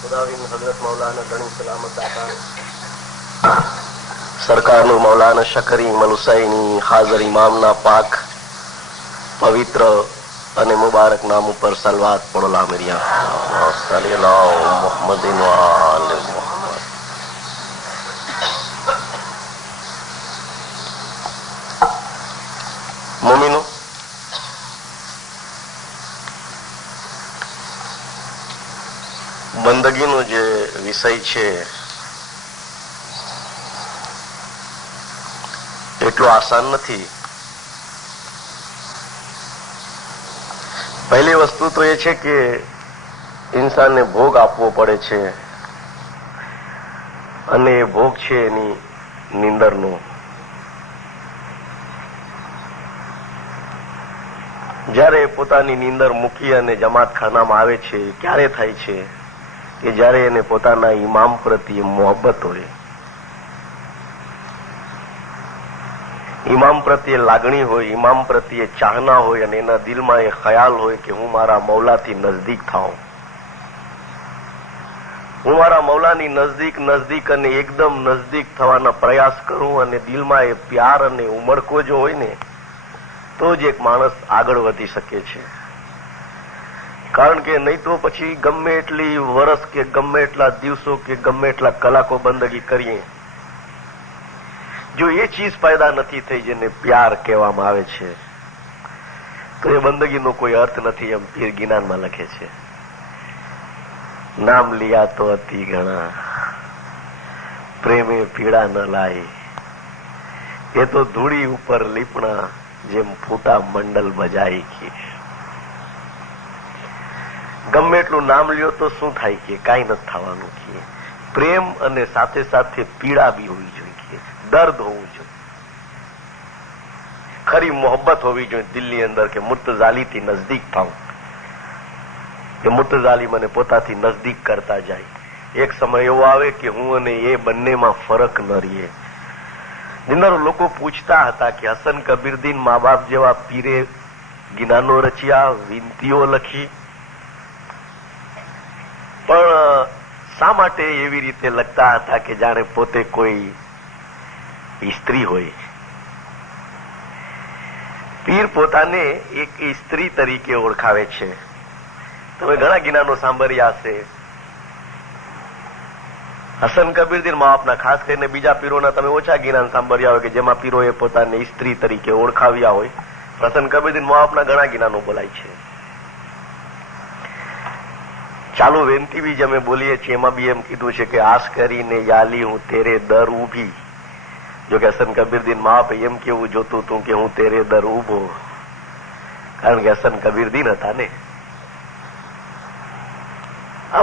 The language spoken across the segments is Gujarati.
खुदाविन हजरत मौलाना गणी सलामत दाता सरकारનું મૌલાના શકરી મલુસાઈની હાજર ઇમામના પાક પવિત્ર અને મુબારક નામ ઉપર સલવાત પડો લામરિયા સલ્લલ્લાહુ મુહમ્મદિન વ આલે મુહમ્મદ. મોમિનો, બંદગીનો જે વિષય છે એટલો આસાન નથી. પહેલી વસ્તુ તો એ છે કે ઇન્સાનને ભોગ આપવો પડે છે અને એ ભોગ છે એની નીંદરનો. જ્યારે પોતાની નીંદર મૂકી અને જમાતખાનામાં આવે છે ક્યારે થાય છે કે જ્યારે એને પોતાના ઇમામ પ્રત્યે મોહબ્બત હોય, ઇમામ પ્રત્યે લાગણી હોય, ઇમામ પ્રત્યે ચાહના હોય અને એના દિલમાં એ ખ્યાલ હોય કે હું મારા મૌલાથી નજદીક થાઉં, હું મારા મૌલાની નજદીક અને એકદમ નજદીક થવાના પ્રયાસ કરું અને દિલમાં એ પ્યાર અને ઉમળકો જો હોય ને તો જ એક માણસ આગળ વધી શકે છે. કારણ કે નહીં તો પછી ગમે એટલી વર્ષ કે ગમે એટલા દિવસો કે ગમે એટલા કલાકો બંદગી કરીએ, જો એ ચીજ પેદા નથી થઈ જેને પ્યાર કહેવામાં આવે છે તો એ બંદગીનો કોઈ અર્થ નથી. એમ પીર ગિનાનમાં લખે છે, નામ લિયા તો અતિ ઘણા પ્રેમે પીડા ન લાય, એ તો ધૂળી ઉપર લીપણા જેમ ફૂટા મંડલ બજાઈ કે. ગમે એટલું નામ લ્યો તો શું થાય કે કાંઈ નથી થવાનું કે. પ્રેમ અને સાથે સાથે પીડા બી હોવી જોઈએ, દર્દ હોવું જોઈએ, ખરી મોહબ્બત હોવી જોઈએ દિલની અંદર કે મુર્તઝાલીથી નજદીક થાઉં, કે મુર્તઝાલી મને પોતાથી નજદીક કરતા જાય. એક સમય એવો આવે કે હું અને એ બંનેમાં ફરક ન રહીએ. દિનારો લોકો પૂછતા હતા કે હસન કબીરદીન મા બાપ જેવા પીરે ગિનાનો રચ્યા, વિનતીઓ લખી, પણ શા માટે એવી રીતે લખતા હતા કે જાણે પોતે કોઈ સ્ત્રી હોય? પીર પોતાને એક સ્ત્રી તરીકે ઓળખાવે છે. તમે ઘણા ગિનાનો સાંભળ્યા હશે. હસન કબીરદીન મા બાપના, ખાસ કરીને બીજા પીરોના તમે ઓછા ગિનાન સાંભળ્યા હોય કે જેમાં પીરોએ પોતાને સ્ત્રી તરીકે ઓળખાવ્યા હોય. હસન કબીરદીન મા બાપના ઘણા ગિનાનો બોલાય છે. ચાલુ વેનતી બી અમે બોલીએ છીએ એમાં બી એમ કીધું છે કે આશ કરીને યાલી હું તેરે દર ઊભી. જો કે હસન કબીરદીન મા બાપે એમ કેવું જોતું હતું કે હું તેરે દર ઊભો, કારણ કે હસન કબીરદીન હતા ને.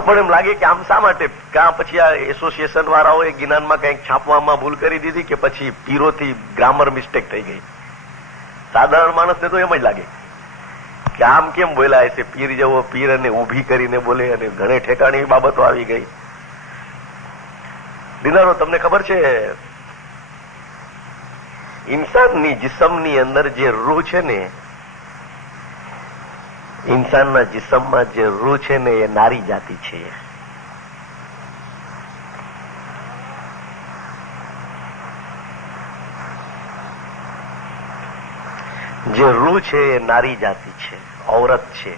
પણ એમ લાગે કે આમ શા માટે? કાં પછી આ એસોસિએશન વાળાઓએ ગિનાનમાં કંઈક છાપવામાં ભૂલ કરી દીધી કે પછી પીરોથી ગ્રામર મિસ્ટેક થઈ ગઈ? સાધારણ માણસને તો એમ જ લાગે કે આમ કેમ બોલાય છે, પીર જેવો પીર અને ઊભી કરીને બોલે, અને ઘણે ઠેકાણી બાબતો આવી ગઈ. દિનારો, તમને ખબર છે ઇન્સાનની જિસ્મની અંદર જે રૂહ છે ને, ઇન્સાનના જિસ્મમાં જે રૂહ છે ને એ નારી જાતિ છે. જે રૂહ છે એ નારી જાતિ છે, ઔરત છે,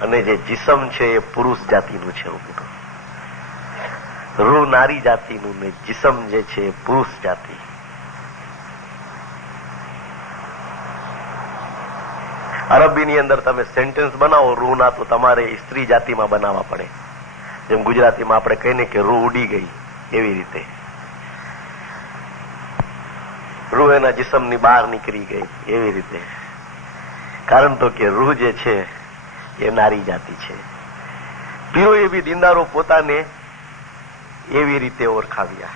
અને જે જિસ્મ છે એ પુરુષ જાતિનું છે. એવું કીધું. રૂહ નારી જાતિનું ને જિસ્મ જે છે એ પુરુષ જાતિ. અરબીની અંદર તમે સેન્ટેન્સ બનાવો રૂહના તો તમારે સ્ત્રી જાતિમાં બનાવવા પડે. જેમ ગુજરાતીમાં આપણે કહીને કે રૂહ ઉડી ગઈ, એવી રીતે રૂહ એના જિસ્મની બહાર નીકળી ગઈ, એવી રીતે. કારણ તો કે રૂહ જે છે એ નારી જાતિ છે. પીરો એવી દિનદારો પોતાને એવી રીતે ઓળખાવ્યા.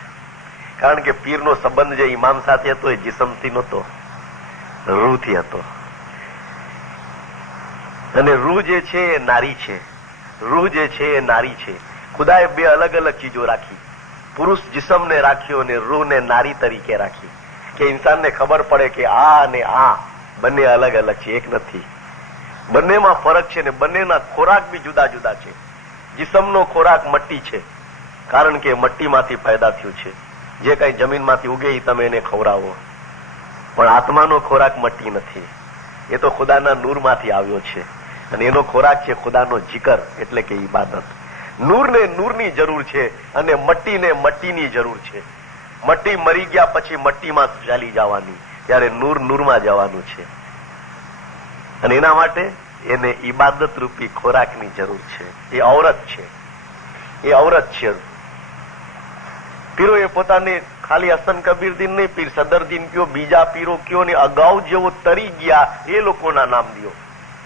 કારણ કે પીરનો સંબંધ જે ઇમામ સાથે હતો એ જિસ્મથી નહોતો, રૂહથી હતો. અને રૂહ જે છે એ નારી છે, રૂહ જે છે એ નારી છે. ખુદાએ બે અલગ અલગ ચીજો રાખી. પુરુષ જિસ્મને રાખ્યો અને રૂહને નારી તરીકે રાખી, કે ઇન્સાનને ખબર પડે કે આ અને આ બંને અલગ અલગ છે, એક નથી. બંનેમાં ફરક છે ને બંનેના ખોરાક બી જુદા જુદા છે. જિસ્મનો ખોરાક મટ્ટી છે, કારણ કે મટ્ટીમાંથી પેદા થયું છે. જે કઈ જમીનમાંથી ઉગે એ તમે એને ખવડાવો, પણ આત્માનો ખોરાક મટ્ટી નથી. એ તો ખુદાના નૂરમાંથી આવ્યો છે, અને એનો ખોરાક છે ખુદાનો જિકર, એટલે કે ઈબાદત. નૂરને નૂરની જરૂર છે, અને મટ્ટીને મટ્ટીની જરૂર છે. મટ્ટી મરી ગયા પછી મટ્ટીમાં ચાલી જવાની, ત્યારે નૂર નૂરમાં જવાનું છે. અને એના માટે એને ઈબાદત રૂપી ખોરાકની જરૂર છે. એ ઔરત છે, એ ઔરત છે. પીરોએ પોતાને ખાલી હસન કબીરદીન નહીં, પીર સદરદીન કયો, બીજા પીરો કયો ને અગાઉ જેવો તરી ગયા એ લોકોના નામ દો.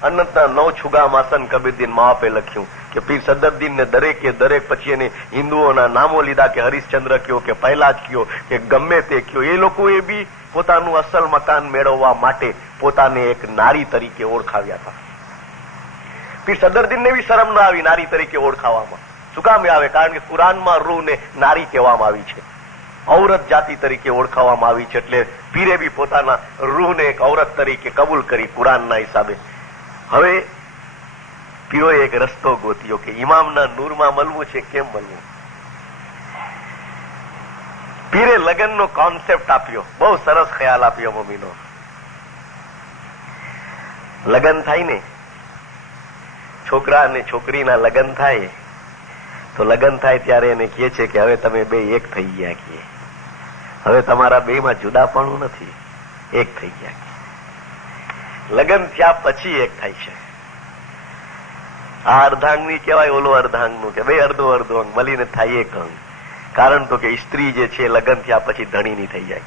અનંતના 9 છુગામાં હસન કબીરદીન માપે લખ્યું કે પીર સદરદીન ને દરેકે દરેક, પછી એને હિન્દુઓના નામો લીધા કે હરિશ્ચંદ્ર કયો કે પહેલાજ કયો કે ગમે તે કયો. એ લોકોએ બી પોતાનું અસલ મકાન મેળવવા માટે પોતાને એક નારી તરીકે ઓળખાવ્યા હતા. પીર સદરદીનને બી શરમ ના આવી નારી તરીકે ઓળખાવામાં. શું કામ આવે? કારણ કે કુરાનમાં રૂહને નારી કહેવામાં આવી છે, ઔરત જાતિ તરીકે ઓળખાવામાં આવી છે. એટલે પીરે બી પોતાના રૂહને એક ઔરત તરીકે કબૂલ કરી કુરાનના હિસાબે. હવે પીરોએ એક રસ્તો ગોત્યો કે ઇમામના નૂરમાં મળવું છે. કેમ મળવું? પીરે લગ્નનો કોન્સેપ્ટ આપ્યો, બહુ સરસ ખ્યાલ આપ્યો મમ્મીનો. લગ્ન થાય ને, છોકરા અને છોકરીના લગ્ન થાય તો લગ્ન થાય ત્યારે એને કહે છે કે હવે તમે બે એક થઈ ગયા, કે હવે તમારા બે માં જુદાપણું નથી, એક થઈ ગયા. લગ્ન થયા પછી એક થાય છે. આ અર્ધાંગની કહેવાય, ઓલો અર્ધાંગનું કે બે અડધો અડધો અંગ મળીને થાય એક અંગ. કારણ તો કે સ્ત્રી જે છે લગ્ન થયા પછી ધણીની થઈ જાય,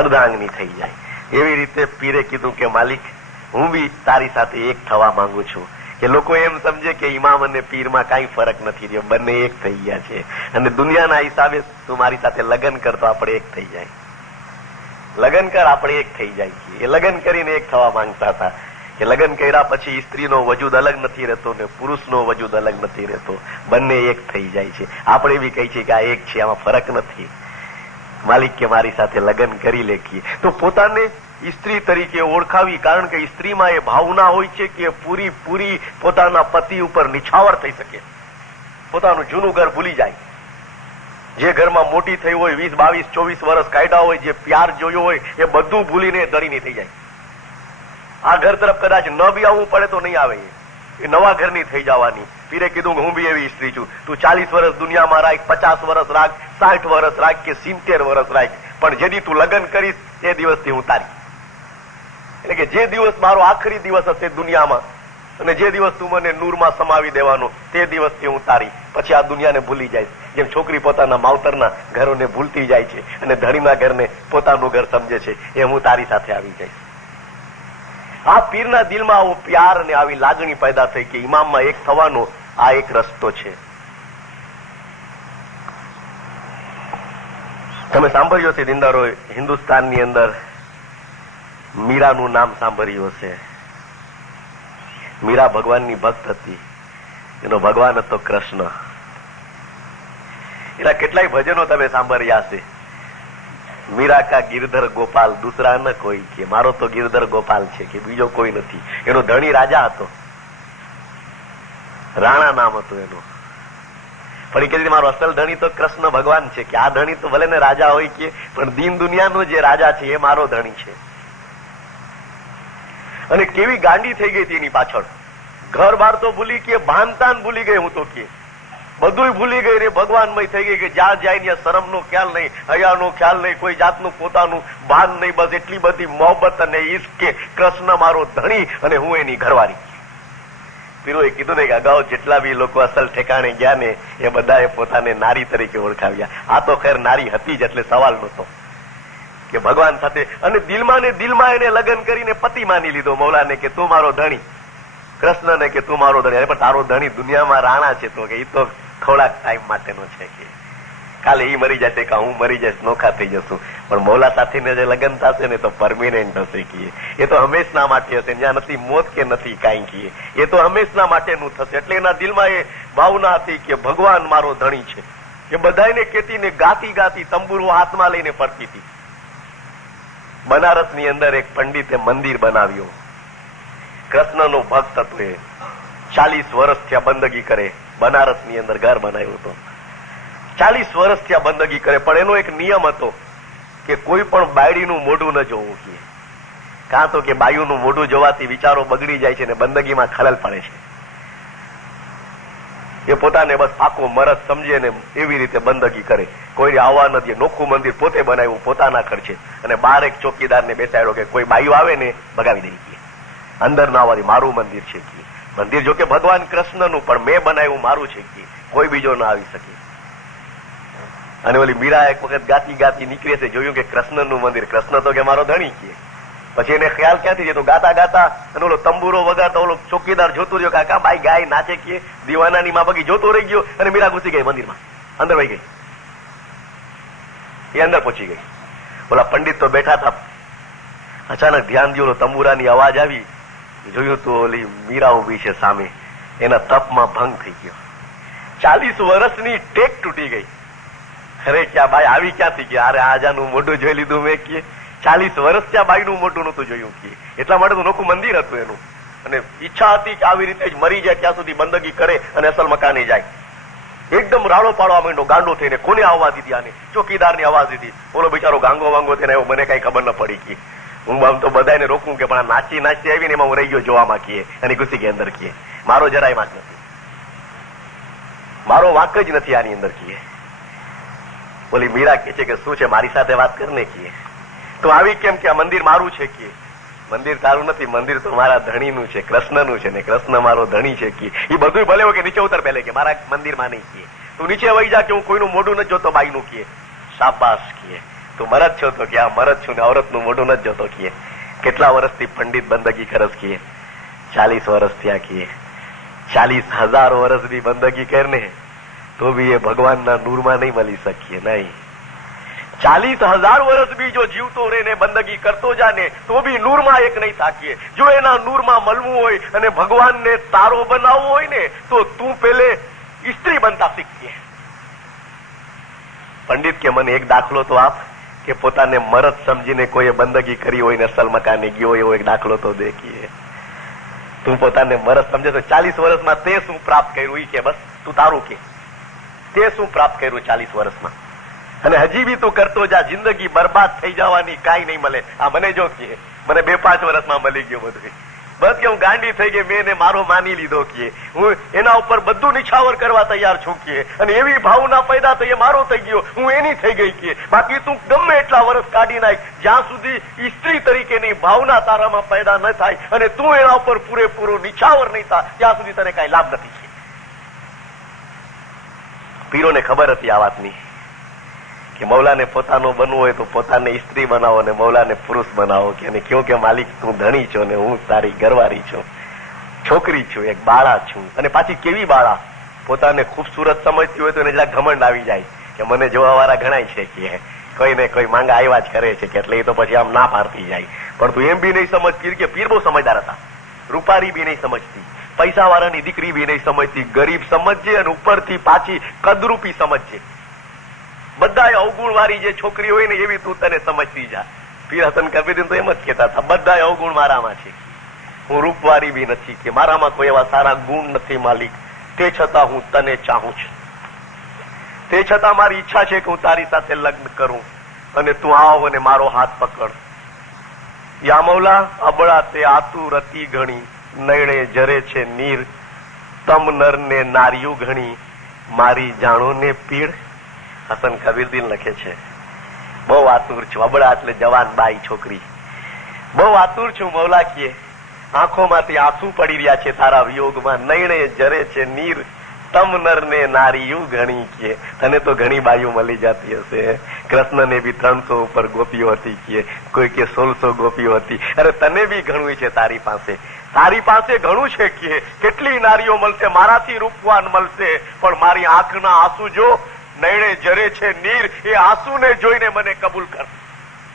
અર્ધાંગની થઈ જાય. એવી રીતે પીરે કીધું કે માલિક, હું બી તારી સાથે એક થવા માંગુ છું. કે લોકો એમ સમજે કે ઇમામ અને પીરમાં કાંઈ ફરક નથી રહ્યો, બંને એક થઈ ગયા છે. અને દુનિયાના હિસાબે તું મારી સાથે લગ્ન કર તો આપણે એક થઈ જાય, લગ્ન કર આપણે એક થઈ જાય. એ લગ્ન કરીને એક થવા માંગતા હતા કે લગ્ન કર્યા પછી સ્ત્રીનો વજૂદ અલગ નથી રહેતો ને પુરુષનો વજૂદ અલગ નથી રહેતો, બંને એક થઈ જાય છે. આપણે બી કહી છીએ કે આ એક છે, આમાં ફરક નથી. માલિક કે મારી સાથે લગ્ન કરી લેખીએ તો પોતાને સ્ત્રી તરીકે ઓળખાવી. કારણ કે સ્ત્રીમાં એ ભાવના હોય છે કે પૂરી પોતાના પતિ ઉપર નિછાવર થઈ શકે, પોતાનું જૂનું ઘર ભૂલી જાય. જે ઘરમાં મોટી થઈ હોય, 20, 22, 24 વર્ષ કાઢ્યા હોય, જે પ્યાર જોયો હોય એ બધું ભૂલીને ધણીની થઈ જાય. આ ઘર તરફ કદાચ ન બી આવવું પડે તો નહીં આવે, એ નવા ઘરની થઈ જવાની. પીરે કીધું કે હું બી એવી સ્ત્રી છું, તું 40 વર્ષ દુનિયામાં રાખ, 50 વર્ષ રાખ, 60 વર્ષ રાખ કે 70 વર્ષ રાખ, પણ જેથી તું લગ્ન કરીશ એ દિવસથી હું તારી. એટલે કે જે દિવસ મારો આખરી દિવસ હશે દુનિયામાં, અને જે દિવસ તું મને નૂરમાં સમાવી દેવાનો, તે દિવસથી હું તારી. પછી આ દુનિયાને ભૂલી જાય. જેમ છોકરી પોતાના માવતરના ઘરોને ભૂલતી જાય છે અને ધણીના ઘરને પોતાનું ઘર સમજે છે, એ હું તારી સાથે આવી જઈશ. આ પીરના દિલમાં આવો પ્યાર અને આવી લાગણી પેદા થઈ કે ઇમામમાં એક થવાનો આ એક રસ્તો છે. તમે સાંભળ્યો છે દિનદારો, હિન્દુસ્તાનની અંદર મીરાનું નામ સાંભળ્યું હશે. મીરા ભગવાનની ભક્ત હતી, એનો ભગવાન હતો કૃષ્ણ. એના કેટલાય ભજનો તમે સાંભળ્યા હશે. મીરા કા ગિરધર ગોપાલ દૂસરા ન કોઈ, કે મારો તો ગિરધર ગોપાલ છે, કે બીજો કોઈ નથી. એનો ધણી રાજા હતો, રાણા નામ હતું એનું. પણ એ કે મારો અસલ ધણી તો કૃષ્ણ ભગવાન છે, કે આ ધણી તો ભલે ને રાજા હોય કે, પણ દીન દુનિયાનો જે રાજા છે એ મારો ધણી છે. અને કેવી ગાંડી થઈ ગઈ હતી એની પાછળ. ઘર બાર તો ભૂલી કે, ભાનતાન ભૂલી ગઈ, હું તો કે બધું ભૂલી ગઈ રે, ભગવાનમય થઈ ગઈ કે જ્યાં જાય ત્યાં શરમનો ખ્યાલ નહીં, હયાનો ખ્યાલ નહીં, કોઈ જાતનું પોતાનું ભાન નહીં. બસ એટલી બધી મોહબ્બત અને ઈશ્ક કે કૃષ્ણ મારો ધણી અને હું એની ઘરવાળી. પીરોએ કીધું ને કે અગાઉ જેટલા બી લોકો અસલ ઠેકાણે ગયા ને એ બધાએ પોતાને નારી તરીકે ઓળખાવ્યા. આ તો ખેર નારી હતી જ, એટલે સવાલ નહોતો કે ભગવાન સાથે. અને દિલમાં ને દિલમાં એને લગ્ન કરીને પતિ માની લીધો મૌલાને, કે તું મારો ધણી. કૃષ્ણને કે તું મારો ધણી. પણ તારો ધણી દુનિયામાં રાણા છે, તો કે એ તો થોડાક ટાઈમ માટેનો છે, કે કાલે એ મરી જશે કે હું મરી જઈશ, નોખા થઈ જશું. પણ મૌલા સાથે જે લગ્ન થશે ને તો પરમિનન્ટ હશે, કે એ તો હંમેશના માટે હશે. જ્યાં નથી મોત કે નથી કાંઈ, કે એ તો હંમેશના માટેનું થશે. એટલે એના દિલમાં એ ભાવના હતી કે ભગવાન મારો ધણી છે. એ બધાને કહેતી ને ગાતી ગાતી તંબુરો હાથમાં લઈને ફરતી હતી. બનારસની અંદર એક પંડિતે મંદિર બનાવ્યો. કૃષ્ણનો ભક્ત હતો એ, 40 વર્ષથી આ બંદગી કરે. બનારસની અંદર ઘર બનાવ્યું હતું. 40 વર્ષથી આ બંદગી કરે, પણ એનો એક નિયમ હતો કે કોઈ પણ બાયડીનું મોઢું ન જોવું કે, કાં તો કે બાયુનું મોઢું જોવાથી વિચારો બગડી જાય છે ને બંદગીમાં ખલલ પડે છે. એ પોતાને બસ પાકો મરદ સમજે ને એવી રીતે બંદગી કરે. કોઈ આવવા નથી. નોખું મંદિર પોતે બનાવ્યું પોતાના ખર્ચે, અને બહાર એક ચોકીદારને બેસાડ્યો કે કોઈ બાયું આવે ને ભગાવી દઈ કે, અંદર ના આવવાની, મારું મંદિર છે કે. મંદિર જો કે ભગવાન કૃષ્ણનું, પણ મેં બનાવ્યું મારું છે કે, કોઈ બીજો ના આવી શકે. અને ઓલી મીરા એક વખત ગાતી ગાતી નીકળે છે, જોયું કે કૃષ્ણનું મંદિર, કૃષ્ણ તો કે મારો ધણી કે. પછી એને ખ્યાલ ક્યાંથી છે, તો ગાતા ગાતા અને ઓલો તંબુરો વગાડતા ઓલો ચોકીદાર જોતો રહ્યો, કાકા ભાઈ ગાય નાચે કે, દીવાનાની માં બગી જોતો રહી ગયો, અને મીરા ઘૂસી ગઈ મંદિરમાં, અંદર વહી ગઈ. એ અંદર પહોંચી ગઈ. ઓલા પંડિત તો બેઠા હતા. અચાનક ધ્યાન દયો, તંબુરાની અવાજ આવી, જોયું તો ઓલી મીરા ઉભી છે સામે. એના તપમાં ભંગ થઈ ગયો. 40 વર્ષની ટેક તૂટી ગઈ. અરે ક્યાં બાઈ આવી ક્યાંથી ગયા? અરે આજાનું મોઢું જોઈ લીધું મેં કે. 40 વર્ષ ત્યાં બાઈનું મોઢું નતું જોયું કે. એટલા માટે તો નોખું મંદિર હતું એનું. અને ઈચ્છા હતી કે આવી રીતે જ મરી જાય ત્યાં સુધી બંદગી કરે અને અસલ મકાને જાય. એકદમ રાડો પાડવા માંડ્યો, ગાંડો થઈને. કોને આવવા દીધી આને? ચોકીદારની અવાજ દીધી. ઓલો બિચારો ગાંગો વાંગો થઈને આવ્યો, મને કઈ ખબર ન પડી કે. હું આમ તો બધાને રોકું કે પણ નાચી નાચતી આવી ને એમાં હું રહી ગયો જોવામાં કીએ, અને ઘૂસી ગઈ અંદર કીએ. મારો જરાય વાંક નથી, મારો વાંક જ નથી આની અંદર કીએ. ઓલી મીરા કે છે કે શું છે, મારી સાથે વાત કરને કીએ. તો આવી કેમ કે આ મંદિર મારું છે કે. મંદિર તારું નથી, મંદિર તો મારા ધણીનું છે, કૃષ્ણનું છે, ને કૃષ્ણ મારો ધણી છે કે. એ બધું ભલે હોય કે નીચે ઉતર પહેલે કે મારા મંદિરમાં નહીં કીએ. તું નીચે વહી જા કે હું કોઈનું મોઢું નથી જોતો બાઈનું કીએ. શાબાશ કીએ, તું મરદ છો તો કે આ મરદ છું ને ઔરતનું મોઢું નથી જોતો કીએ. કેટલા વર્ષથી પંડિત બંદગી કરસ કીએ? 40 વર્ષ થયા કીએ. 40,000 વર્ષની બંદગી કરને તો બી એ ભગવાનના નૂરમાં નહીં મળી શકીએ. નહીં, 40,000 વર્ષ બી જો જીવતો રહીને બંદગી કરતો જાને તો બી નૂરમાં એક નહીં થાકીએ. જો એના નૂરમાં મળવું હોય અને ભગવાનને તારો બનાવવો હોય ને તો તું પેલે સ્ત્રી બનતા શીખીએ. પંડિત કે મને એક દાખલો તો આપ કે પોતાને મરદ સમજીને કોઈએ બંદગી કરી હોય ને અસલ મકાને ગયો એવો એક દાખલો તો દેખીએ. તું પોતાને મરદ સમજે તો 40 વર્ષમાં તે શું પ્રાપ્ત કર્યું એ કે. બસ તું તારું કે તે શું પ્રાપ્ત કર્યું 40 વર્ષમાં, અને હજી બી તું કરતો જા. જિંદગી બરબાદ થઈ જવાની કાંઈ નહીં મળે. આ મને જો કે મને 2-5 વર્ષમાં મળી ગયો બધું. બસ કે હું ગાંડી થઈ ગઈ, મેં એને મારો માની લીધો કે. હું એના ઉપર બધું નિછાવર કરવા તૈયાર છું કે. અને એવી ભાવના પેદા થઈ, એ મારો થઈ ગયો, હું એની થઈ ગઈ કે. બાકી તું ગમે એટલા વર્ષ કાઢી નાખ, જ્યાં સુધી સ્ત્રી તરીકેની ભાવના તારામાં પેદા ન થાય અને તું એના ઉપર પૂરેપૂરું નિછાવર નહીં થાય ત્યાં સુધી તને કઈ લાભ નથી. પીરોને ખબર હતી આ વાતની કે મૌલાને પોતાનો બનવું હોય તો પોતાને સ્ત્રી બનાવો અને મૌલાને પુરુષ બનાવો કે. અને કહ્યું કે માલિક તું ધણી છો ને હું તારી ઘરવાળી છું, છોકરી છું, એક બાળા છું. અને પાછી કેવી બાળા? પોતાને ખૂબસૂરત સમજતી હોય તો એને જરાક ઘમંડ આવી જાય કે મને જોવા વાળા ઘણાય છે કે કોઈ ને કોઈ માંગા આવ્યા જ કરે છે કે. એટલે એ તો પછી આમ ના પાડતી જાય. પણ તું એમ બી નહીં સમજતી કે પીર બહુ સમજદાર હતા. રૂપારી બી નહીં સમજતી, પૈસા વાળાની દીકરી બી નહીં સમજતી. ગરીબ સમજજે અને ઉપરથી પાછી કદરૂપી સમજજે. બધા અવગુણ વાળી જે છોકરી હોય ને એવી તું તને સમજતી જા. પીર હસન કબીર તો એમ જ કહેતા હતા, બધા અવગુણ મારામાં છે, હું રૂપવાળી બી નથી કે. મારામાં કોઈ એવા સારા ગુણ નથી માલિક, તે છતાં હું તને ચાહું છું. તે છતાં મારી ઈચ્છા છે કે હું તારી સાથે લગ્ન કરું અને તું આવ અને મારો હાથ પકડ. યા મૌલા અબળા તે આતુરતી ઘણી, નયણે જરે છે નીર, તમ નર ને નાર્યું ઘણી, મારી જાણો ને પીડ. હસન કબીરદીન લખે છે, બહુ આતુર છું. અબળા એટલે જવાન બાઈ છોકરી. બહુ આતુર છું મૌલા કીએ, આંખોમાંથી આંસુ પડી રહ્યા છે તારા વિયોગમાં. નયણે જરે છે નીર, તમ નર ને નારીયું ઘણી કીએ. તને તો ઘણી બાઈઓ મળી જતી હશે. કૃષ્ણને બી 300 ઉપર ગોપીઓ હતી કીએ, કોઈ કે 1600 ગોપીઓ હતી. અરે તને બી ઘણું છે તારી પાસે, તારી પાસે ઘણું છે કીએ. કેટલી નારીઓ મળશે, મારાથી રૂપવાન મળશે, પણ મારી આંખના આંસુ જો નયણે જરે છે નીર, એ આંસુને જોઈને મને કબૂલ કર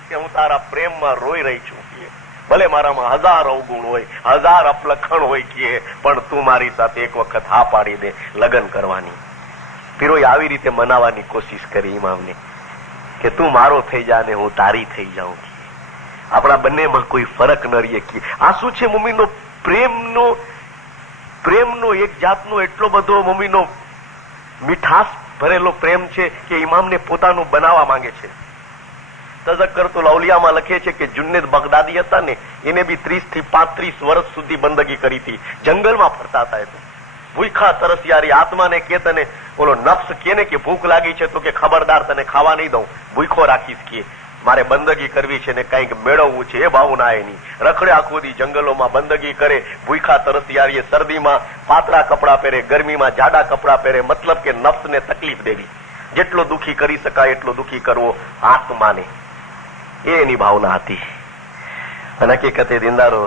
કે હું તારા પ્રેમમાં રોઈ રહી છું કીએ. ભલે મારામાં 1000 અવગુણ હોય, 1000 અપલખણ હોય કીએ, પણ તું મારી સાથે એક વખત હા પાડી દે લગ્ન કરવાની. પીરોએ આવી રીતે મનાવવાની કોશિશ કરી ઇમામને કે તું મારો થઈ જા ને હું તારી થઈ જાઉં કીએ. આપણા બંનેમાં કોઈ ફરક ન રહીએ કીએ. આ શું છે મમ્મીનો પ્રેમ પ્રેમનો એક જાતનો એટલો બધો મમ્મીનો મીઠાશ ભરેલો પ્રેમ છે કે ઇમામને પોતાનું બનાવવા માંગે છે. તઝક્કરતુલ અૌલિયામાં લખે છે કે જુન્નેદ બગદાદી હતા ને, એને બી 30 થી 35 વર્ષ સુધી બંદગી કરી હતી. જંગલમાં ફરતા હતા. એ ભૂખા તરસિયારી આત્માને કે તને ઓલો નફ્સ કે ને કે ભૂખ લાગી છે તો કે ખબરદાર તને ખાવા નહીં દઉં, ભૂખો રાખીશ, કે મારે બંદગી કરવી છે ને કંઈક મેળવવું છે. એ ભાવના એની રખડે આખો દી જંગલોમાં બંદગી કરે. ભૂખા તરસિયારી શરદીમાં પાતળા કપડા પહેરે, ગરમીમાં જાડા કપડા પહેરે, મતલબ કે નફ્સને તકલીફ દેવી, જેટલો દુખી કરી શકાય એટલો દુખી કરવો આત્માને. એ એની ભાવના હતી. અને હકીકતે દિનદારો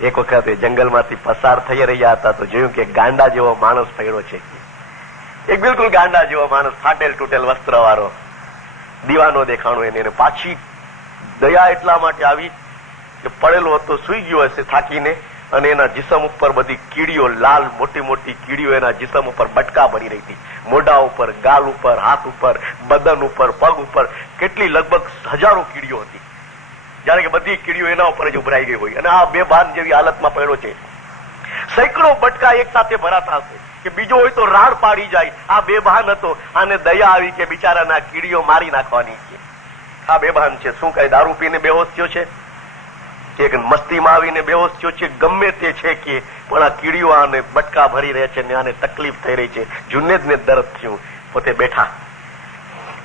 એક વખત જંગલમાંથી પસાર થઈ રહ્યા હતા તો જોયું કે ગાંડા જેવો માણસ પડ્યો છે. એક બિલકુલ ગાંડા જેવો માણસ, ફાટેલ તૂટેલ વસ્ત્ર વાળો, દીવાનો દેખાણો એને. પાછી દયા એટલા માટે આવી કે પડેલો હતો, સુઈ ગયો હશે થાકીને, અને એના જિસમ ઉપર બધી કીડીઓ, લાલ મોટી મોટી કીડીઓ એના જિસમ ઉપર બટકા ભરી રહી હતી. મોઢા ઉપર, ગાલ ઉપર, હાથ ઉપર, બદન ઉપર, પગ ઉપર, કેટલી લગભગ હજારો કીડીઓ હતી. જાણે કે બધી કીડીઓ એના ઉપર જ ઉભરાઈ ગઈ હોય, અને આ બેભાન જેવી હાલતમાં પડ્યો છે. સેંકડો બટકા એક સાથે ભરાતા હશે કે બીજો હોય તો રાડ પાડી જાય. આ બેભાન હતો. આને દયા આવી કે બિચારાના કીડીઓ મારી નાખવાની છે. આ બેભાન છે. શું કઈ દારૂ પીને બેહોશ થયો છે કે મસ્તીમાં આવીને બેહોશ થયો છે, ગમે તે છે કે, પણ આ કીડીઓ આને બટકા ભરી રહે છે ને આને તકલીફ થઈ રહી છે. જુનેદને દર્દ થયું. પોતે બેઠા,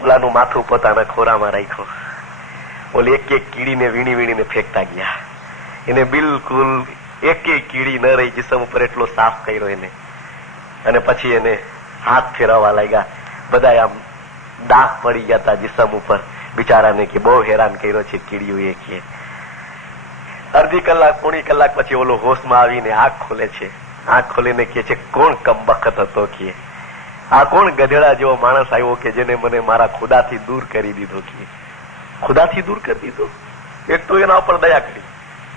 ઓલાનું માથું પોતાના ખોરામાં રાખ્યું. ઓલી એક એક કીડીને વીણી વીણીને ફેંકતા ગયા. એને બિલકુલ એક એક કીડી ન રહી જિસમ ઉપર, એટલો સાફ કર્યો એને. અને પછી એને હાથ ફેરવવા લાગ્યા. બધા આમ દાગ પડી ગયા હતા જિસમ ઉપર બિચારાને કે બહુ હેરાન કર્યો છે કીડીઓ. એ કે અડધી કલાક પોણી કલાક પછી ઓલો હોશમાં આવીને આંખ ખોલે છે. આંખ ખોલીને કે છે કોણ કમબખત હતો, કે આ કોણ ગધેડા જેવો માણસ આવ્યો કે જેને મને મારા ખુદાથી દૂર કરી દીધો. કે ખુદાથી દૂર કરી દીધો? એક તો એના ઉપર દયા કરી,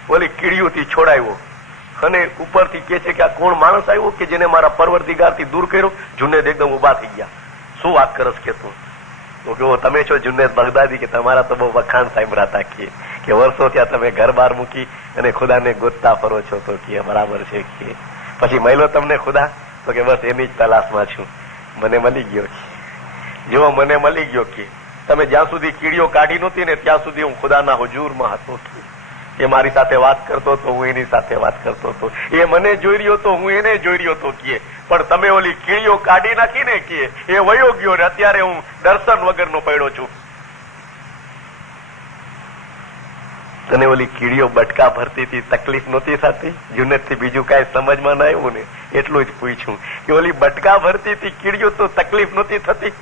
ઓલી કીડીઓથી છોડાવ્યો, અને ઉપરથી કે છે કે આ કોણ માણસ આવ્યો કે જેને મારા પરવરદિગારથી દૂર કર્યો. જુનેદ એકદમ ઉભા થઈ ગયા. શું વાત કરસ કે તું? તો કેવો તમે છો જુનેદ બગદાદી? કે તમારા તો બહુ વખાણ સાંભળાતા કે વર્ષો ત્યાં તમે ઘર બહાર મૂકી અને ખુદાને ગોતતા ફરો છો. તો કે બરાબર છે. કે પછી મળ્યો તમને ખુદા? તો કે બસ એની જ તલાશમાં છું, મને મળી ગયો. જેવો મને મળી ગયો કે તમે જ્યાં સુધી કીડીઓ કાઢી નહોતી ને ત્યાં સુધી હું ખુદાના હુજૂરમાં હતો. એ મારી સાથે વાત કરતો હતો, હું એની સાથે વાત કરતો હતો. એ મને જોઈ રહ્યો હતો, હું એને જોઈ રહ્યો હતો. કે પણ તમે ઓલી કીડીઓ કાઢી નાખી ને, કે એ વયો ગયો ને અત્યારે હું દર્શન વગરનો પડ્યો છું. તને ઓલી કીડીઓ બટકા ભરતી હતી, તકલીફ નહોતી થતી? જુનેદથી બીજું કાંઈ સમજમાં ના આવ્યું ને, એટલું જ પૂછ્યું કે ઓલી બટકા ભરતી હતી કીડીઓ તો તકલીફ નહોતી થતી?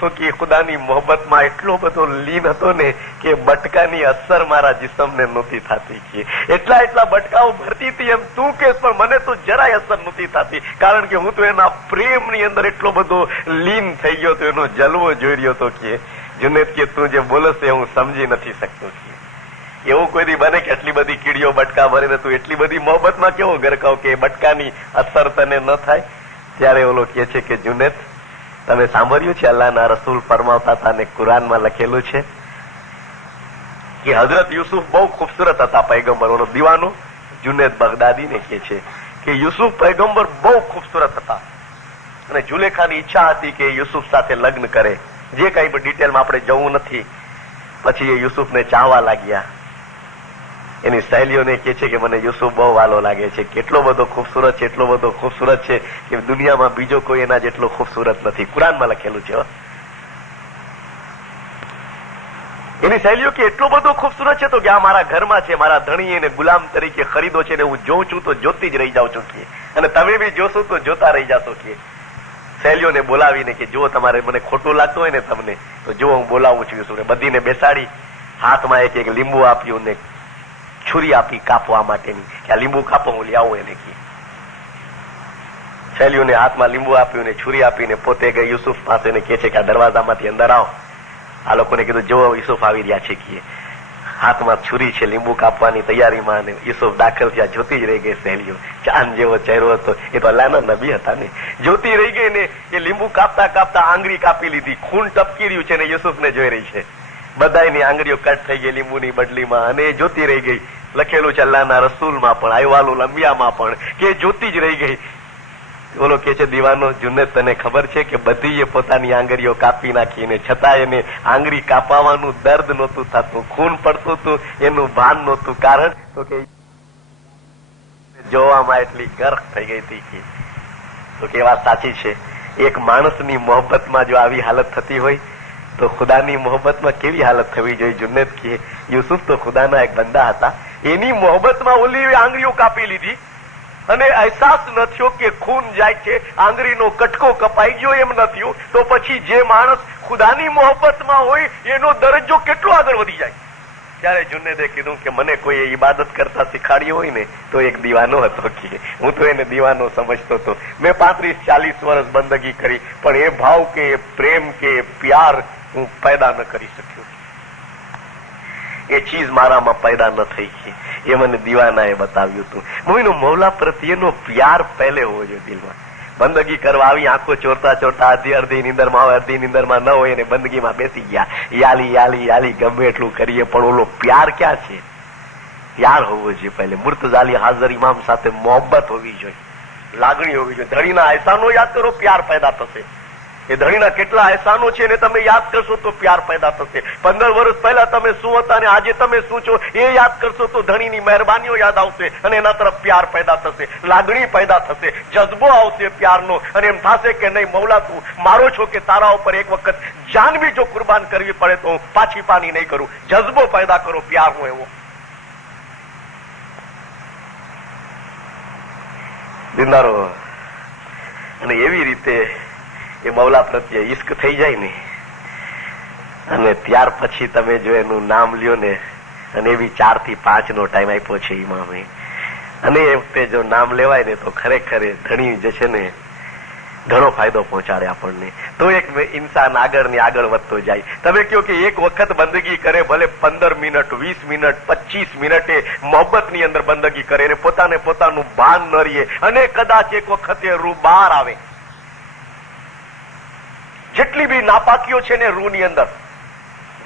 તો કે ખુદાની મોહબ્બતમાં એટલો બધો લીન હતો ને કે બટકાની અસર મારા જિસમને નહોતી થતી. કે એટલા બટકાઓ ભરતી હતી એમ તું કે, પણ મને તો જરાય અસર નહોતી થતી, કારણ કે હું તો એના પ્રેમની અંદર એટલો બધો લીન થઈ ગયો તો, એનો જલવો જોઈ રહ્યો હતો. કે જુનેદ કે તું જે બોલો છે હું સમજી નથી શકતો. કે એવું કોઈ દી બને કે એટલી બધી કીડીઓ બટકા ભરીને તું એટલી બધી મોહબ્બતમાં કેવો ગરકાવ કે બટકાની અસર તને ન થાય? ત્યારે ઓલો કે છે કે જુનેદ, તમે સાંભળ્યું છે અલ્લાહના રસૂલ ફરમાવતા હતા અને કુરાનમાં લખેલું છે કે હઝરત યુસુફ બહુ ખૂબસૂરત હતા પૈગંબર. ઓનો દીવાનો જુનેદ બગદાદીને કે છે કે યુસુફ પૈગંબર બહુ ખૂબસૂરત હતા અને જુલેખાની ઈચ્છા હતી કે યુસુફ સાથે લગ્ન કરે. જે કઈ પણ ડિટેલમાં આપણે જવું નથી. પછી એ યુસુફને ચાહવા લાગ્યા. એની સહેલીઓને કે છે કે મને યુસુફ બહુ વાલો લાગે છે, કેટલો બધો ખૂબસૂરત છે, એટલો બધો ખૂબસૂરત છે કે દુનિયામાં બીજો કોઈ એના જેટલો ખૂબસૂરત નથી. કુરાનમાં લખેલું છે. એની સહેલીઓ કે એટલો બધો ખૂબસૂરત છે તો કે આ મારા ઘરમાં છે, મારા ધણી એને ગુલામ તરીકે ખરીદો છે ને હું જોઉં છું તો જોતી જ રહી જાઉં છું. કે અને તમે બી જોશો તો જોતા રહી જાશો. કે સહેલીઓને બોલાવીને કે જો તમારે મને ખોટું લાગતું હોય ને તમને તો જો હું બોલાવું છું યુસુફને. બધીને બેસાડી, હાથમાં એક લીંબુ આપ્યું ને છુરી આપી કાપવા માટેની, કે આ લીંબુ કાપો હું લઈ આવું એને. કે સહેલીઓને હાથમાં લીંબુ આપ્યું ને છુરી આપીને પોતે ગઈ યુસુફ પાસે ને કે છે કે આ દરવાજામાંથી અંદર આવો. આ લોકોને કીધું જો યુસુફ આવી રહ્યા છે. કે હાથમાં છુરી છે, લીંબુ કાપવાની તૈયારીમાં, અને યુસુફ દાખલ થયા. જોતી જ રહી ગઈ સહેલીઓ. ચાંદ જેવો ચહેરો હતો. એ તો અલ્લાહના નબી હતા ને. જોતી રહી ગઈ ને એ લીંબુ કાપતા કાપતા આંગળી કાપી લીધી. ખૂન ટપકી રહ્યું છે ને યુસુફને જોઈ રહી છે. બધાની આંગળીઓ કટ થઈ ગઈ લીંબુની બદલીમાં, અને એ જોતી રહી ગઈ. લખેલું છે અલ્લાહના રસૂલમાં પણ, અહેવાલુલ અંબિયામાં પણ, કે જોતી જ રહી ગઈ. બોલો કે છે દીવાનો, જુનેદ તને ખબર છે કે બધી પોતાની આંગળીઓ કાપી નાખીને છતાં એને આંગળી કાપાવાનું દર્દ નહોતું થતું, ખૂન પડતું હતું, એનું ભાન નહોતું. કારણ તો કે જોવામાં એટલી ગર્ક થઈ ગઈ હતી. તો કે વાત સાચી છે. એક માણસની મોહબ્બતમાં જો આવી હાલત થતી હોય તો ખુદાની મોહબ્બતમાં કેવી હાલત થવી જોઈએ? જુનેદ કહે, યુસુફ તો ખુદાના એક બંદા હતા, એની મોહબ્બતમાં ઓલી આંગળીઓ કાપી લીધી અને અહેસાસ ન થયો કે ખૂન જાય છે, આંગળીનો કટકો કપાઈ ગયો એમ ન થયું. તો પછી જે માણસ ખુદાની મોહબ્બતમાં હોય એનો દરજ્જો કેટલો આગળ વધી જાય. ત્યારે જુનેદે કીધું કે મને કોઈ ઇબાદત કરતા શીખાડ્યો હોય ને તો એક દીવાનો હતો. કે હું તો એને દીવાનો સમજતો હતો. મેં 35-40 વર્ષ બંદગી કરી, પણ એ ભાવ કે પ્રેમ કે પ્યાર હું પેદા ન કરી શક્યો. એ ચીજ મારામાં પેદા ન થઈ ગઈ. એ મને દીવાનાએ બતાવ્યું હતું. મોઈનો મૌલા પ્રત્યેનો પ્યાર પહેલે હોવો જોઈએ દિલમાં. બંદગી કરવા આવી, આંખો ચોરતા ચોરતા અડધી નીંદરમાં હોય, અડધી નીંદરમાં ન હોય અને બંદગીમાં બેસી ગયા. યાલી યાલી યાલી ગમે એટલું કરીએ પણ ઓલો પ્યાર ક્યાં છે? પ્યાર હોવો જોઈએ પહેલે. મુર્તઝાલી હાજર ઇમામ સાથે મોહબ્બત હોવી જોઈએ, લાગણી હોવી જોઈએ. ધણીના અહેસાનો યાદ કરો, પ્યાર પેદા થશે. એ ધણીના કેટલા અહેસાનો છે એને તમે યાદ કરશો તો પ્યાર પેદા થશે. 15 વર્ષ પહેલા તમે શું હતા અને આજે તમે શું છો એ યાદ કરશો તો ધણીની મહેરબાનીઓ યાદ આવશે અને એના તરફ પ્યાર પેદા થશે, લાગણી પેદા થશે, જજ્બો આવશે પ્યારનો. અને એમ થશે કે નહીં મૌલા તું મારો છો કે તારા ઉપર એક વખત જાન બી જો કુરબાન કરવી પડે તો હું પાછી પાની નહીં કરું. જજ્બો પેદા કરો પ્યારનો એવો. દિલદારો, અને એવી રીતે એ મૌલા પ્રત્યે ઈશ્ક થઈ જાય ને અને ત્યાર પછી તમે જો એનું નામ લ્યો ને, અને એવી 4 થી 5 નો ટાઈમ આપ્યો છે ઇમામે, અને એ વખતે જો નામ લેવાય ને તો ખરેખર ધણી જે છે ને ઘણો ફાયદો પહોંચાડે આપણને. તો એક ઇન્સાન આગળ ને આગળ વધતો જાય. તમે કહો કે એક વખત બંદગી કરે, ભલે 15 મિનિટ 20 મિનિટ 25 મિનિટે મોહબ્બતની અંદર બંદગી કરે અને પોતાનું ભાન ન રહીએ અને કદાચ એક વખતે રૂ બહાર આવે. જેટલી બી નાપાકીઓ છે ને રૂની અંદર,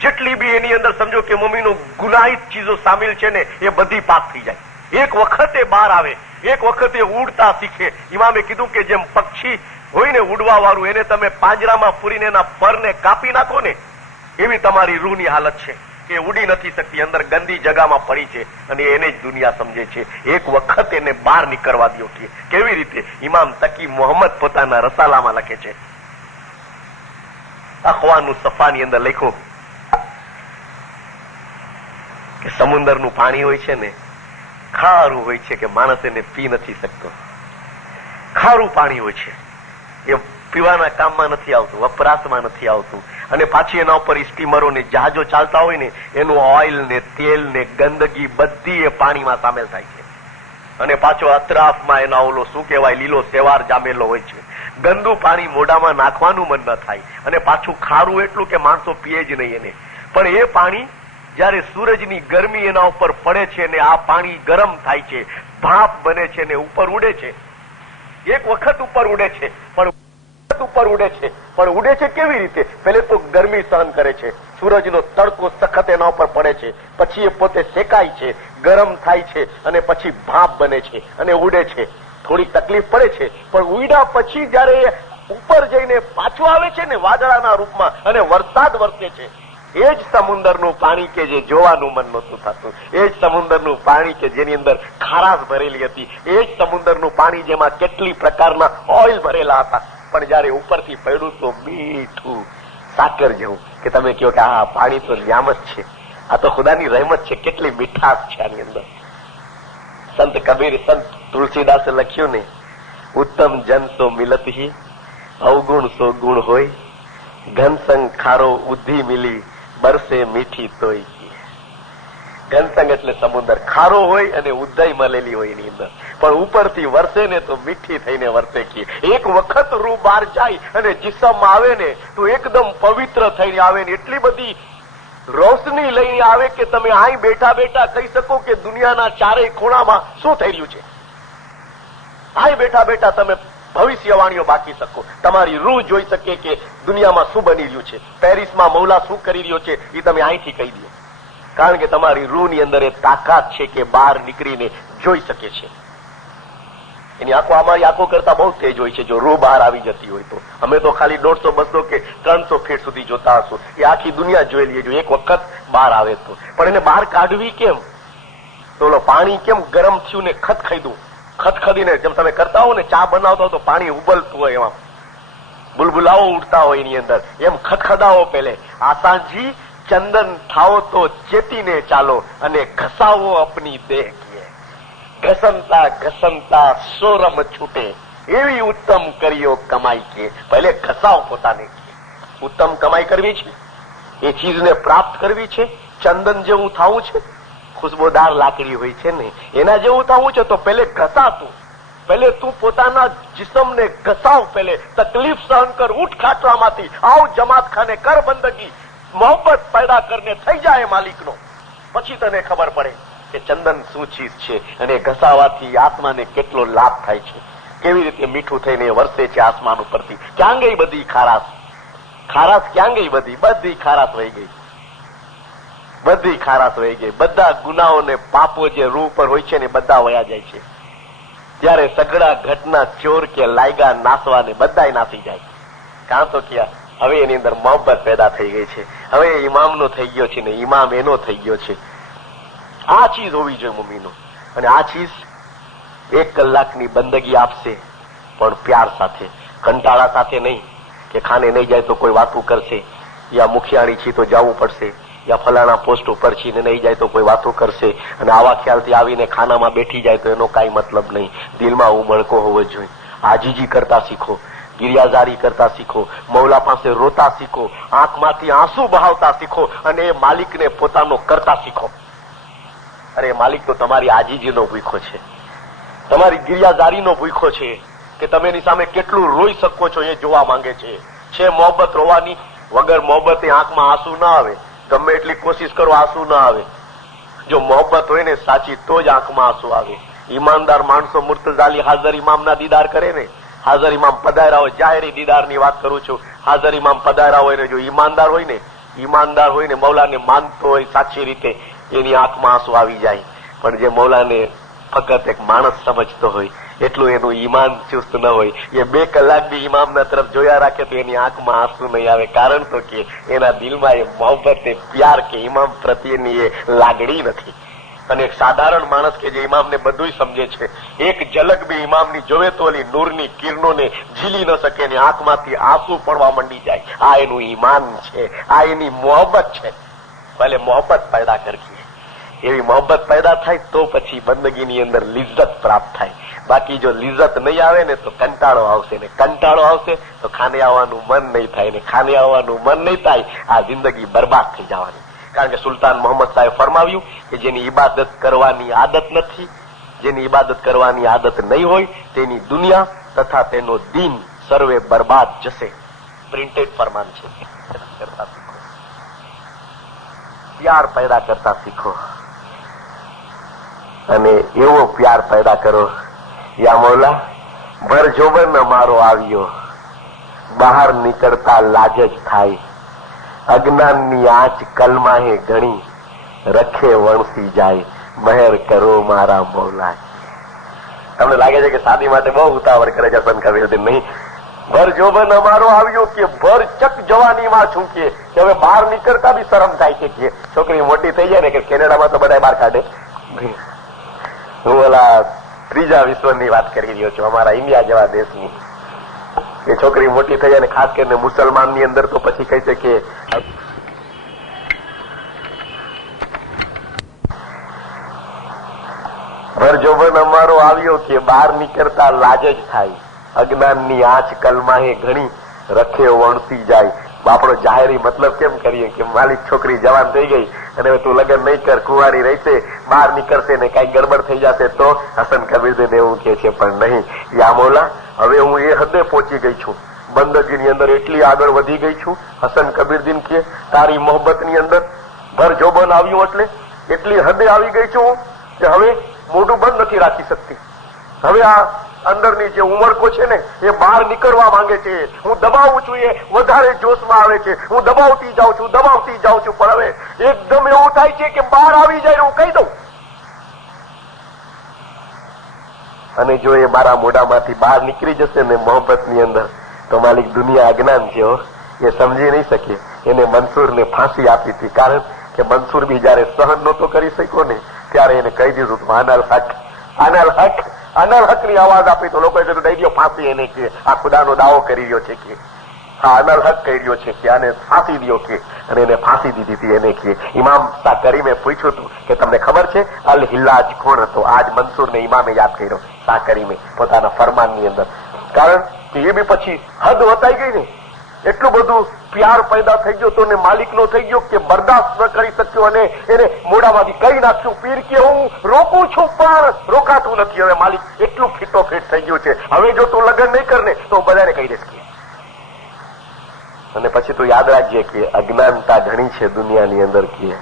જેટલી બી એની અંદર સમજો કે મમ્મીનો ગુનાહિત ચીજો સામેલ છે ને એ બધી પાક થઈ જાય. એક વખતે બહાર આવે, એક વખતે ઉડતા શીખે. ઇમામે કીધું કે જેમ પક્ષી હોય ને ઉડવા વાળું, એને તમે પાંજરામાં પૂરીને એના પરને કાપી નાખો ને, એવી તમારી રૂહની હાલત છે કે ઉડી નથી શકતી, અંદર ગંદી જગામાં પડી છે અને એને જ દુનિયા સમજે છે. એક વખત એને બહાર નીકળવા દો. કેવી રીતે? ઇમામ તકી મોહમ્મદ પોતાના રસાલામાં લખે છે, અખવાનું સફાની અંદર લખ્યું કે સમુદ્રનું પાણી હોય છે ને ખારું હોય છે કે માણસ એને પી નથી શકતો. ખારું પાણી હોય છે, એ પીવાના કામમાં નથી આવતું, વપરાશમાં નથી આવતું. અને પાછી એના ઉપર સ્ટીમરો ને જહાજો ચાલતા હોય ને એનું ઓઇલ ને તેલ ને ગંદકી બધી એ પાણીમાં સામેલ થાય છે. અને પાછો અતરાફમાં એના ઓલો શું કહેવાય લીલો સેવાર જામેલો હોય છે. ગંદુ પાણી મોઢામાં નાખવાનું મન ન થાય. અને પાછું ખારું એટલું કે માણસો પીએ જ નહીં એને. પણ એ પાણી જયારે સૂરજની ગરમી એના ઉપર પડે છે ને આ પાણી ગરમ થાય છે, ભાપ બને છે ને ઉપર ઉડે છે. એક વખત ઉપર ઉડે છે, પણ ઉપર ઉડે છે, પણ ઉડે છે કેવી રીતે? પહેલે તો ગરમી સહન કરે છે, સૂરજનો તડકો સખત એના ઉપર પડે છે, પછી એ પોતે શેકાય છે, ગરમ થાય છે અને પછી ભાપ બને છે અને ઉડે છે. થોડી તકલીફ પડે છે, પણ ઉડ્યા પછી જયારે ઉપર જઈને પાછું આવે છે ને વાદળાના રૂપમાં અને વરસાદ વરસે છે, એ જ સમુદ્રનું પાણી કે જે જોવાનું મન નહોતું થતું, એ જ સમુદ્રનું પાણી કે જેની અંદર ખારાશ ભરેલી હતી, એ જ સમુદ્રનું પાણી જેમાં કેટલી પ્રકારના ઓઇલ ભરેલા હતા, પણ જયારે ઉપરથી પડ્યું તો મીઠું સાકર જેવું કે તમે કહો કે આ પાણી તો નિયામત છે, આ તો ખુદાની રહેમત છે, કેટલી મીઠાશ છે આની અંદર. સંત કબીર, સંત તુલસીદાસે લખ્યું ને, ઉત્તમ જન સો મિલત હી, અવગુણ સો ગુણ હોય, ઘનસંગ ખારો ઉધી મિલી, બરસે મીઠી તોય. ઘનસંગ એટલે સમુદ્ર ખારો હોય અને ઉદય મળેલી હોય એની અંદર, પણ ઉપરથી વરસે ને તો મીઠી થઈને વરસે. એક વખત રૂ બહાર જાય અને જીસમ આવે ને તો એકદમ પવિત્ર થઈને આવે ને એટલી બધી રોશની લઈને આવે કે તમે અહીં બેઠા બેઠા કહી શકો કે દુનિયાના ચારેય ખૂણામાં શું થઈ રહ્યું છે. અહીં બેઠા બેઠા તમે ભવિષ્યવાણીઓ બાકી શકો, તમારી રૂહ જોઈ શકે કે દુનિયામાં શું બની રહ્યું છે, પેરિસમાં મૌલા શું કરી રહ્યો છે એ તમે અહીંથી કહી દો. કારણ કે તમારી રૂહની અંદર એ તાકાત છે કે બહાર નીકળીને જોઈ શકે છે. એની આંખો અમારી આંખો કરતા બહુ તેજ હોય છે જો રૂહ બહાર આવી જતી હોય તો. અમે તો ખાલી 150, 200 કે 300 ફીટ સુધી જોતા હશું. એ આખી દુનિયા જોઈ લઈએ જો એક વખત બહાર આવે તો. પણ એને બહાર કાઢવી કેમ? તો પાણી કેમ ગરમ થયું ને ખદખદું, ખદખદીને જેમ તમે કરતા હો ને ચા બનાવતા હો તો પાણી ઉબલતું હોય, એમાં બુલબુલાઓ ઉડતા હોય એની અંદર, એમ ખદખદાવો પેલે. આસાનજી ચંદન થાઓ તો ચેતીને ચાલો અને ઘસાવો અપની દેહ કીએ. ઘસનતા ઘસનતા સોરમ છૂટે એવી ઉત્તમ કર્યો કમાઈ કે. પહેલે ઘસાવ પોતાને. ઉત્તમ કમાઈ કરવી છે, એ ચીજને પ્રાપ્ત કરવી છે. ચંદન જેવું થવું છે, ખુશ્બોદાર લાકડી હોય છે ને એના જેવું થવું છે તો પહેલે ઘસાતું. પહેલે તું પોતાના જિસ્મને ઘસાવ. પહેલે તકલીફ સહન કર, ઉઠ ખાટલામાંથી, આવ જમાત ખાને, કર બંદગી, મોહબ્બત પેદા કરને થઈ જાય માલિકનો. પછી તને ખબર પડે કે ચંદન શું ચીજ છે અને ઘસાવાથી આત્માને કેટલો લાભ થાય છે. કેવી રીતે મીઠું થઈને વરસે છે આસમાન ઉપરથી. ક્યાં ગઈ બધી ખારાશ? ખારાશ ક્યાં ગઈ? બધી ખારાશ વહી ગઈ. બધી ખારાશ વહી ગઈ. બધા ગુનાઓ ને પાપો જે રૂહ પર હોય છે ને બધા વયા જાય છે. ત્યારે સઘળા ઘટના ચોર કે લાયગા નાસવા ને બધા નાસી જાય. કાં તો ક્યાં હવે એની અંદર મોહબ્બત પેદા થઈ ગઈ છે. હવે ઇમામનો થઈ ગયો છે ને ઇમામ એનો થઈ ગયો છે. આ ચીજ હોવી જોઈએ મમ્મીનો. અને આ ચીજ 1 કલાકની બંદગી આપશે પણ પ્યાર સાથે, કંટાળા સાથે નહીં કે ખાને નહીં જાય તો કોઈ વાતું કરશે, યા મુખિયાણી છી તો જવું પડશે, યા ફલાણા પોસ્ટ ઉપર છી ને નહીં જાય તો કોઈ વાતો કરશે. અને આવા ખ્યાલથી આવીને ખાનામાં બેઠી જાય તો એનો કાંઈ મતલબ નહીં. દિલમાં ઉમળકો હોવો જોઈએ. આજીજી કરતા શીખો, ગિરિયાઝારી કરતા શીખો, મૌલા પાસે રોતા શીખો, આંખમાંથી આંસુ બહાવતા શીખો અને એ માલિકને પોતાનો કરતા શીખો. અરે માલિક તો તમારી આજીજીનો ભૂખો છે, તમારી ગિરિયાઝારીનો ભૂખો છે કે તમે એની સામે કેટલું રોઈ શકો છો એ જોવા માંગે છે. મોહબ્બત રોવાની? વગર મોહબ્બતે આંખમાં આંસુ ના આવે. ગમે એટલી કોશિશ કરો આંસુ ના આવે. જો મોહબ્બત હોય ને સાચી તો જ આંખમાં આંસુ આવે. ઈમાનદાર માણસો મુર્તઝાલી હાજર ઇમામના દીદાર કરે ને, હાજર ઇમામ પધાર્યા હોય, જાહેરી દીદારની વાત કરું છું, હાજર ઇમામ પધાર્યા હોય ને જો ઈમાનદાર હોય ને મૌલાને માનતો હોય સાચી રીતે, એની આંખમાં આંસુ આવી જાય. પણ જે મૌલાને ફક્ત એક માણસ સમજતો હોય, એટલું એનું ઈમાન ચુસ્ત ન હોય, એ 2 કલાક બી ઇમામના તરફ જોયા રાખે તો એની આંખમાં આંસુ નહીં આવે. કારણ તો કે એના દિલમાં એ મોહબ્બત, એ પ્યાર કે ઇમામ પ્રત્યેની એ લાગણી નથી. અને એક સાધારણ માણસ કે જે ઇમામને બધું સમજે છે, એક ઝલક બી ઇમામની જોવે તો ઓલી નૂરની કિરણોને ઝીલી ન શકે ને આંખમાંથી આંસુ પડવા માંડી જાય. આ એનું ઈમાન છે, આ એની મોહબ્બત છે. ભલે મોહબ્બત પેદા કરવી, એવી મોહબ્બત પેદા થાય તો પછી બંદગીની અંદર લિજ્જત પ્રાપ્ત થાય. બાકી જો લિજ્જત નહીં આવે ને તો કંટાળો આવશે, ને કંટાળો આવશે તો ખાને આવવાનું મન નહીં થાય, ને ખાને આવવાનું મન નહીં થાય, આ જિંદગી બરબાદ થઈ જવાની. કારણ કે સુલતાન મોહમ્મદ સાહેબ ફરમાવ્યું કે જેની ઇબાદત કરવાની આદત નથી, જેની ઇબાદત કરવાની આદત નહીં હોય તેની દુનિયા તથા તેનો દીન સર્વે બરબાદ જશે. પ્રિન્ટેડ ફરમાન છે. કરતા શીખો, પ્યાર પેદા કરતા શીખો અને એવો પ્યાર પેદા કરો. યા મૌલા ભર જોબન અમારો આવ્યો, બહાર નીકળતા લાજ જ થાય, અજ્ઞાનની આંચ કલમાહે ઘણી, રખે વણસી જાય, મહેર કરો મારા મૌલા. તમને લાગે છે કે શાદી માટે બહુ ઉતાવળ કરે છે સંત કબીરદાસ? નહીં. ભર જોબન અમારો આવ્યો કે ભર ચક જવાનીમાં છું કે હવે બહાર નીકળતા બી શરમ થાય છે. છોકરી મોટી થઈ જાય ને કે કેનેડામાં તો બધા બહાર કાઢે. હું ઓલા 3જા વિશ્વની વાત કરી રહ્યો છું, અમારા ઇન્ડિયા જેવા દેશની. એ છોકરી મોટી થઈ જાય ને ખાસ કરીને મુસલમાનની અંદર તો પછી કહે છે કે ભર જોબન અમારો આવ્યો કે બહાર નીકળતા લાજ જ થાય, અજ્ઞાનની આંચ કલમાહે ઘણી, રખે વણસી જાય. આપણો જાહેરી મતલબ કેમ કરીએ કે માલિક છોકરી જવાન થઈ ગઈ અને હવે તું લગ્ન નહીં કર, કુંવારી રહેશે, બહાર નીકળશે ને કઈ ગડબડ થઈ જશે તો હસન કબીરદીન એવું કે છે. પણ નહીં, યા મૌલા હવે હું એ હદે પહોંચી ગઈ છું, બંદગીની અંદર એટલી આગળ વધી ગઈ છું. હસન કબીરદીન કે તારી મોહબ્બતની અંદર ભર જોબન આવ્યું એટલે એટલી હદે આવી ગઈ છું કે હવે મોઢું બંધ નથી રાખી શકતી. હવે આ અંદરની જે ઉમળકો છે ને એ બહાર નીકળવા માંગે છે. હું દબાવું છું, એ વધારે જોશમાં આવે છે. હું દબાવતી જાઉં છું પણ હવે એકદમ એવું થાય છે કે બહાર આવી જાય હું કહી દઉં. અને જો એ મારા મોઢામાંથી બહાર નીકળી જશે ને મોહબ્બતની અંદર, તો માલિક દુનિયા અજ્ઞાન છે, એ સમજી નહીં શકે. એને મંસૂરને ફાંસી આપી હતી, કારણ કે મંસૂર બી જયારે સહન નહોતો કરી શક્યો ને ત્યારે એને કહી દીધું હતું આનલ હક, આનલ હક, આનલ હક ની અવાજ આપી તો લોકોએ કીધું દઈ દો ફાંસી એને, કે આ ખુદાનો દાવો કરી રહ્યો છે, કે હા અનલ હક કહી રહ્યો છે કે આને ફાંસી દો, કે અને એને ફાંસી દીધી હતી એને. કે ઇમામ શાહ કરીમે પૂછ્યું હતું કે તમને ખબર છે અલ હિલ્લાજ કોણ હતો? આજ મંસૂરને ઇમામે યાદ કર્યો, શાહ કરીમે પોતાના ફરમાનની અંદર. કારણ કે એ બી પછી હદ વતાઈ ગઈ ને, એટલું બધું પ્યાર પેદા થઈ ગયો તો ને માલિકનો થઈ ગયો કે બરદાસ્ત ન કરી શક્યો અને એને મોઢામાંથી કઈ નાખ્યું. પીર કે હું રોકું છું પણ રોકાતું નથી. હવે માલિક એટલું ફીટોફીટ થઈ ગયું છે, હવે જો તું લગ્ન નહીં કરને તો બધાને કહી દઈશ. અને પછી તો યાદ રાખજે કે અજ્ઞાનતા ઘણી છે દુનિયાની અંદર. કે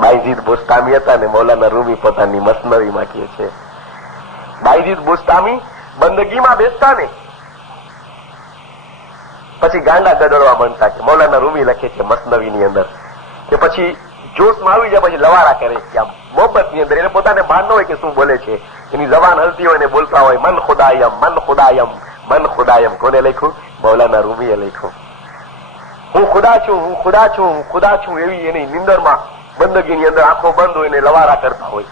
બાયઝીદ બોસ્તામી હતા ને મૌલાના રૂમી પોતાની મસનવીમાં કહે છે, બાયઝીદ બોસ્તામી બંદગીમાં બેસતા ને પછી ગાંડા ગદડવા બનતા. કે મૌલાના રૂમી લખે છે મસનવીની અંદર કે પછી જોશમાં આવી જાય પછી લવારા કરે કે આમ મોહબ્બતની અંદર એને પોતાને ભાન ન હોય કે શું બોલે છે. એની જબાન હલતી હોય ને બોલતા હોય મન ખુદાયમ, મન ખુદાયમ, મન ખુદાયમ. કોને લખ્યું? મૌલાના રૂમીએ લખ્યું. હું ખુદા છું, હું ખુદા છું, હું ખુદા છું, એવી એની નિંદરમાં બંદગીની અંદર આંખો બંધ હોય ને લવારા કરતા હોય.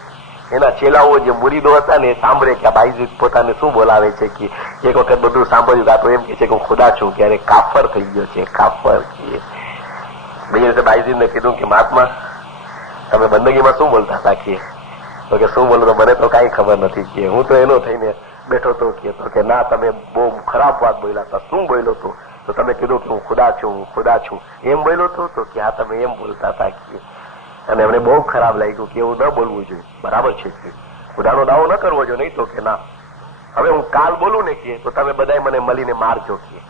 એના ચેલાઓ જે મુરીદો હતા ને એ સાંભળે કે આ બાયઝીદ પોતાને શું બોલાવે છે. કે એક વખત બધું સાંભળ્યું આ તો એમ કે છે કે હું ખુદા છું, ક્યારે કાફર થઈ ગયો છે, કાફર. કે બાયઝીદને કીધું કે મહાત્મા તમે બંદગીમાં શું બોલતા હતા? કે શું બોલું તો મને તો કઈ ખબર નથી. કે હું તો એનો થઈને બેઠો તો કે ના તમે બહુ ખરાબ વાત બોલ્યા હતા. શું બોલ્યો તો? તો તમે કીધું કે હું ખુદા છું, હું ખુદા છું, એમ બોલ્યો તો કે હા તમે એમ બોલતા હતા. અને એમને બહુ ખરાબ લાગ્યું કે એવું ન બોલવું જોઈએ. બરાબર છે, ખુદાનો દાવો ન કરવો જોઈએ. નહીં તો કે ના હવે હું કાલ બોલું ને કે તો તમે બધા મને મળીને મારજો. કે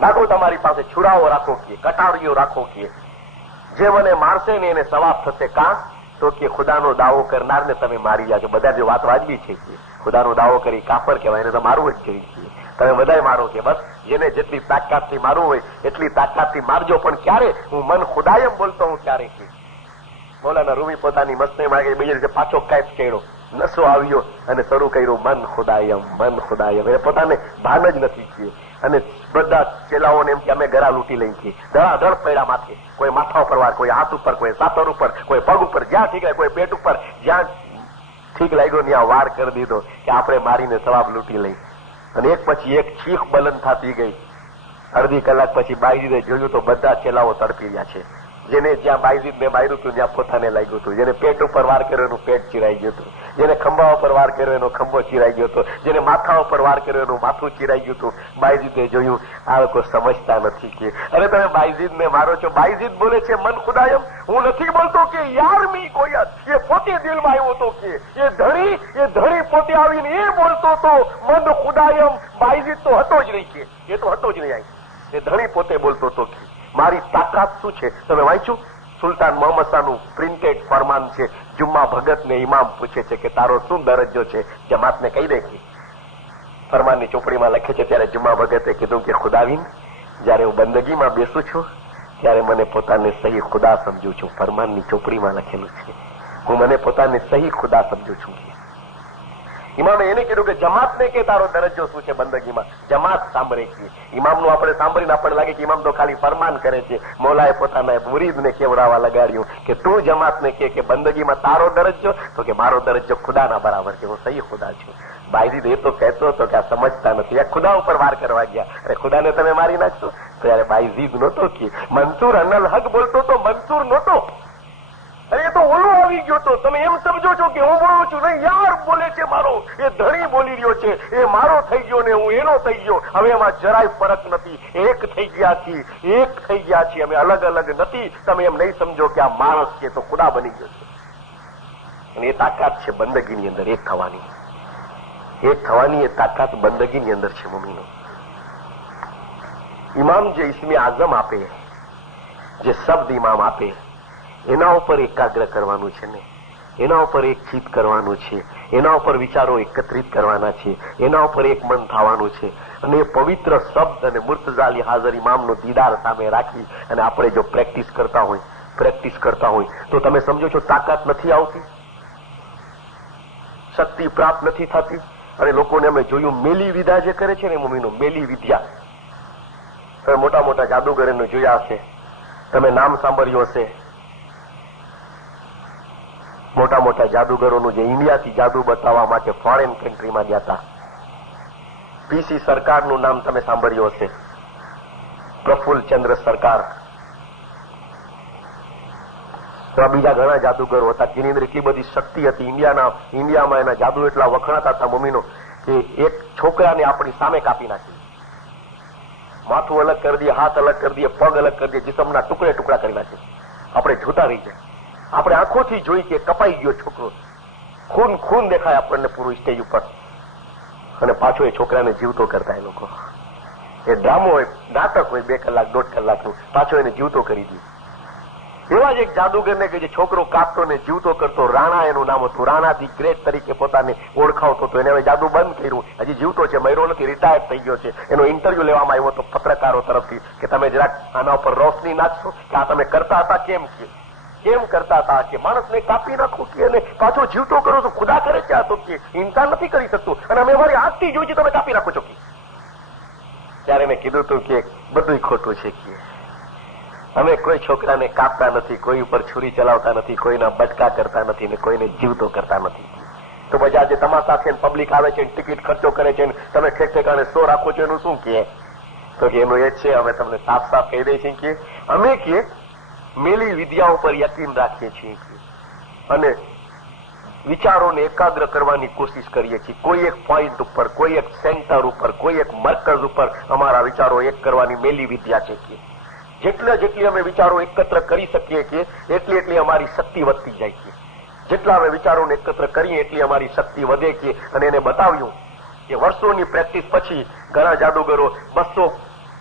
નાખો તમારી પાસે છુરાઓ રાખો, કે કટારીઓ રાખો, કે જે મને મારશે ને એને સવાબ થશે. કાં તો કે ખુદાનો દાવો કરનારને તમે મારી જાજો. બધા જે વાત વાજબી છે કે ખુદાનો દાવો કરી કાફર કહેવાય, એને તો મારવું જ જોઈએ. તમે બધા મારો કે બસ જેને જેટલી તાકાતથી મારવું હોય એટલી તાકાતથી મારજો. પણ ક્યારે? હું મન ખુદાયમ બોલતો હું ક્યારે. મૌલાના રૂમી પોતાની મસ્તી માં બીજી રીતે પાછો કાંઈક કર્યો, નશો આવ્યો અને શરૂ કર્યું મન ખુદાયમ, મન ખુદાયમ. એ પોતાને ભાન જ નથી. કીએ અને બધા ચેલાઓને એમ કે અમે ગરા લૂંટી લઈ છીએ. ધડાધડ પડ્યા માથે, કોઈ માથા ઉપર વાર, કોઈ હાથ ઉપર, કોઈ સાતર ઉપર, કોઈ પગ ઉપર, જ્યાં ઠીક લાગે, કોઈ પેટ ઉપર, જ્યાં ઠીક લાગ્યો ત્યાં વાર કરી દીધો કે આપણે મારીને સવાબ લૂંટી લઈ. અને એક પછી એક ચીખ બલંદ થતી ગઈ. અડધી કલાક પછી બાયજીદે જોયું તો બધા ચેલાઓ તડપી રહ્યા છે. જેને જ્યાં બાયજીદને માર્યું હતું ત્યાં પોતાને લાગ્યું હતું. જેને પેટ ઉપર વાર કર્યો એનું પેટ ચીરાઈ ગયું હતું. જેને ખંભા ઉપર વાર કર્યો એનો ખંભો ચીરાઈ ગયો હતો. જેને માથા ઉપર વાર કર્યો એનું માથું ચીરાઈ ગયું હતું. બાયજીદે જોયું આ લોકો સમજતા નથી. કે અરે તમે બાયજીદને મારો છો. બાયજીદ બોલે છે મન ખુદાયમ, હું નથી બોલતો કે યાર મી કોયત. એ પોતે દિલમાં આવ્યો હતો. કે એ ધણી પોતે આવીને એ બોલતો હતો મન ખુદાયમ. બાયજીદ તો હતો જ નહીં. કે એ તો હતો જ નહીં. આવી એ ધણી પોતે બોલતો હતો કે મારી તાકાત શું છે. તમે વાંચ્યું સુલતાન મોહમ્મદ શાહનું પ્રિન્ટેડ ફરમાન છે. જુમ્મા ભગતને ઇમામ પૂછે છે કે તારો શું દરજ્જો છે, જમાતને કહી દે. કે ફરમાનની ચોપડીમાં લખે છે ત્યારે જુમ્મા ભગતે કીધું કે ખુદાવીન, જયારે હું બંદગીમાં બેસું છું ત્યારે મને પોતાને સહી ખુદા સમજુ છું. ફરમાનની ચોપડીમાં લખેલું છે હું મને પોતાને સહી ખુદા સમજુ છું. ઇમામે એને કીધું કે જમાતને કે તારો દરજ્જો શું છે બંદગીમાં. જમાત સાંભળે. કે ઇમામનું આપણે સાંભળીને આપણને લાગે કે ઇમામ તો ખાલી ફરમાન કરે છે. મૌલાએ પોતાના મુરીદને કેવડાવવા લગાડ્યું કે તું જમાતને કે બંદગીમાં તારો દરજ્જો. તો કે મારો દરજ્જો ખુદાના બરાબર છે, હું સહી ખુદા છું. બાયજીદ એ તો કહેતો હતો કે આ સમજતા નથી. આ ખુદા ઉપર વાર કરવા ગયા. અરે ખુદાને તમે મારી નાખશો. ત્યારે બાયજીદ નહોતો. કે મંસૂર અનલ હક બોલતો તો મંસૂર નહોતો. અરે એ તો ઓલો આવી ગયો તો. તમે એમ સમજો છો કે હું બોલું છું? નહીં, યાર બોલે છે મારો. એ ધણી બોલી રહ્યો છે. એ મારો થઈ ગયો ને હું એનો થઈ ગયો. હવે એમાં જરાય ફરક નથી. એક થઈ ગયા છીએ. અમે અલગ અલગ નથી. તમે એમ નહીં સમજો કે આ માણસ છે તો ખુદા બની ગયો છે. અને એ તાકાત છે બંદગીની અંદર એક થવાની એ તાકાત બંદગીની અંદર છે. મમ્મીનો ઇમામ જે ઇસ્મે આઝમ આપે, જે શબ્દ ઇમામ આપે, એના ઉપર એકાગ્ર કરવાનું છે ને, એના ઉપર એક ચિત્ત કરવાનું છે, એના ઉપર વિચારો એકત્રિત કરવાના છે, એના ઉપર એક મન થવાનું છે. અને એ પવિત્ર શબ્દ અને મુર્તઝાલી હાજર ઇમામનો દીદાર સામે રાખી અને આપણે જો પ્રેક્ટિસ કરતા હોય તો તમે સમજો છો તાકાત નથી આવતી. શક્તિ પ્રાપ્ત નથી થતી. અને લોકોને અમે જોયું મેલી વિદ્યા જે કરે છે ને મમ્મીનો, મેલી વિદ્યા. તમે મોટા મોટા જાદુગરોને જોયા હશે, તમે નામ સાંભળ્યું હશે. મોટા મોટા જાદુગરોનું જે ઇન્ડિયાથી જાદુ બતાવવા માટે ફોરેન કન્ટ્રીમાં ગયા હતા. પીસી સરકારનું નામ તમે સાંભળ્યું હશે, પ્રફુલ્લ ચંદ્ર સરકાર. એવા બીજા ઘણા જાદુગરો હતા જેની અંદર એટલી બધી શક્તિ હતી. ઇન્ડિયામાં એના જાદુ એટલા વખણાતા હતા મમ્મીનો કે એક છોકરાને આપણી સામે કાપી નાખી, માથું અલગ કરી દે, હાથ અલગ કરી દે, પગ અલગ કરી દે, જીસમના ટુકડે ટુકડા કરી નાખે. આપણે જોતા રહી જાય. આપણે આંખોથી જોઈ કે કપાઈ ગયો છોકરો, ખૂન ખૂન દેખાય આપણને પૂરું સ્ટેજ ઉપર. અને પાછો એ છોકરાને જીવતો કરતા એ લોકો. એ ડ્રામો હોય, નાટક હોય 2 કલાક 1.5 કલાકનું, પાછો એને જીવતો કરી દીધું. એવા જ એક જાદુગરને કે જે છોકરો કાપતો ને જીવતો કરતો, રાણા એનું નામ હતું. રાણા ધી ગ્રેટ તરીકે પોતાને ઓળખાવતો હતો. એને હવે જાદુ બંધ કર્યું, હજી જીવતો છે, મર્યો નથી, રિટાયર્ડ થઈ ગયો છે. એનો ઇન્ટરવ્યુ લેવામાં આવ્યો હતો પત્રકારો તરફથી કે તમે જરાક આના ઉપર રોશની નાખશો કે આ તમે કરતા હતા કેમ કરતા હતા કે માણસને કાપી નાખો કે અને પાછો જીવતો કરો તો ખુદા કરે છે, આ તો કે ઇન્સાન નથી કરી શકતું અને અમે અમારી આંખથી જોઈ છે તમે કાપી નાખો છો કે. ત્યારે મેં કીધું હતું કે બધું ખોટું છે કે અમે કોઈ છોકરાને કાપતા નથી, કોઈ ઉપર છુરી ચલાવતા નથી, કોઈના બટકા કરતા નથી ને કોઈને જીવતો કરતા નથી. તો પછી આજે તમારા સાથે પબ્લિક આવે છે, ટિકિટ ખર્ચો કરે છે, તમે ઠેકાણે શો રાખો છો, એનું શું કહે? તો કે એનું એ જ છે, અમે તમને સાફ સાફ કહી દઈએ છીએ કે અમે કે મેલી વિદ્યા ઉપર યકીન રાખીએ છીએ અને વિચારોને એકાગ્ર કરવાની કોશિશ કરીએ છીએ. કોઈ એક પોઈન્ટ ઉપર, કોઈ એક સેન્ટર ઉપર, કોઈ એક મરકઝ ઉપર અમારા વિચારો એક કરવાની મેલી વિદ્યા છે કે જેટલી અમે વિચારો એકત્ર કરી શકીએ છીએ એટલી અમારી શક્તિ વધતી જાય છે. જેટલા અમે વિચારોને એકત્ર કરીએ એટલી અમારી શક્તિ વધે છે. અને એને બતાવ્યું કે વર્ષોની પ્રેક્ટિસ પછી ઘણા જાદુગરો 200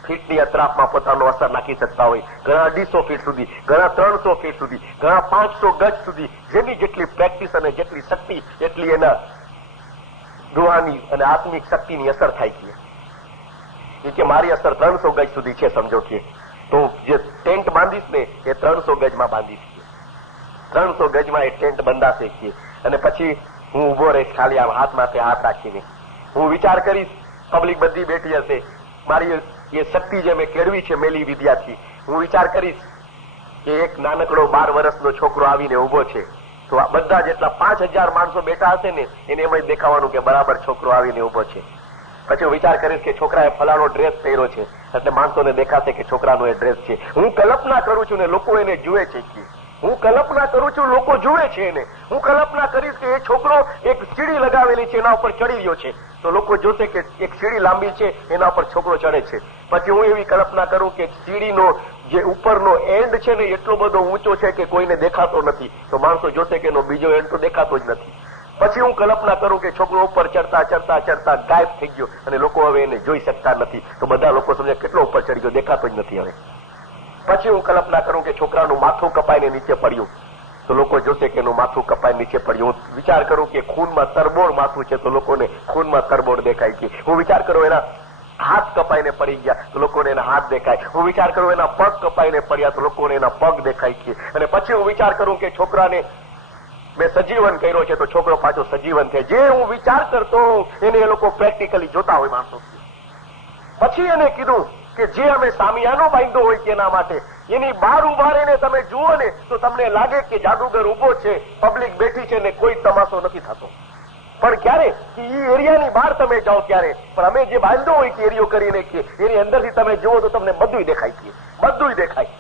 ફીટની અતરાફમાં પોતાનો અસર નાખી શકતા હોય, ઘણા 250 ફીટ સુધી, ઘણા 300 ફીટ સુધી, ઘણા 500 ગજ સુધી. જેની જેટલી પ્રેક્ટિસ અને જેટલી શક્તિ એટલી એના રૂહાની અને આત્મિક શક્તિની અસર થાય છે. કે મારી અસર 300 ગજ સુધી છે સમજો કે, તો જે ટેન્ટ બાંધીશ ને એ 300 ગજમાં બાંધીશ, 300 ગજમાં એ ટેન્ટ બંધાશે કે. અને પછી હું ઉભો રહીશ ખાલી આમ હાથ માથે હાથ રાખીને. હું વિચાર કરીશ, પબ્લિક બધી બેઠી હશે, મારી એ શક્તિ જે મેં કેળવી છે મેલી વિદ્યાથી. હું વિચાર કરીશ કે એક નાનકડો 12 વર્ષનો છોકરો આવીને ઉભો છે, તો આ બધા જેટલા 5000 માણસો બેઠા હશે ને એને એમ જ દેખાવાનું કે બરાબર છોકરો આવીને ઉભો છે. પછી હું વિચાર કરીશ કે છોકરાએ ફલાણો ડ્રેસ પહેર્યો છે એટલે માણસોને દેખાશે કે છોકરાનો એ ડ્રેસ છે. હું કલ્પના કરું છું ને લોકો એને જુએ છે કે હું કલ્પના કરું છું, લોકો જુએ છે એને. હું કલ્પના કરીશ કે એ છોકરો એક સીડી લગાવેલી છે, એના ઉપર ચડી રહ્યો છે, તો લોકો જોશે કે એક સીડી લાંબી છે, એના ઉપર છોકરો ચડે છે. પછી હું એવી કલ્પના કરું કે સીડીનો જે ઉપરનો એન્ડ છે ને એટલો બધો ઊંચો છે કે કોઈને દેખાતો નથી, તો માણસો જોશે કે એનો બીજો એન્ડ તો દેખાતો જ નથી. પછી હું કલ્પના કરું કે છોકરો ઉપર ચડતા ગાયબ થઈ ગયો અને લોકો હવે એને જોઈ શકતા નથી, તો બધા લોકો સમજે કેટલો ઉપર ચડી ગયો, દેખાતો જ નથી હવે. પછી હું કલ્પના કરું કે છોકરાનું માથું કપાઈને નીચે પડ્યું, તો લોકો જોશે કે એનું માથું કપાઈને નીચે પડ્યું. હું વિચાર કરું કે ખૂનમાં તરબોળ માથું છે, તો લોકોને ખૂનમાં તરબોળ દેખાય છે. હું વિચાર કરું એના હાથ કપાઈને પડી ગયા તો લોકોને એના હાથ દેખાય. હું વિચાર કરું એના પગ કપાઈને પડ્યા તો લોકોને એના પગ દેખાય છે. અને પછી હું વિચાર કરું કે છોકરાને મેં સજીવન કર્યો છે તો છોકરો પાછો સજીવન થાય. જે હું વિચાર કરતો એને એ લોકો પ્રેક્ટિકલી જોતા હોય માણસો. પછી એને કીધું કે જે અમે સામિયાનો બાંધ્યો હોય કે એના માટે એની બહાર ઉભા રહીને તમે જુઓ ને તો તમને લાગે કે જાદુગર ઉભો છે, પબ્લિક બેઠી છે ને કોઈ તમાશો નથી થતો. પણ ક્યારે કે એ એરિયાની બહાર તમે જાઓ ત્યારે, પણ અમે જે બાંધ્યો હોય કે એરિયો કરીને કે એની અંદરથી તમે જુઓ તો તમને બધું દેખાય છે, બધું દેખાય.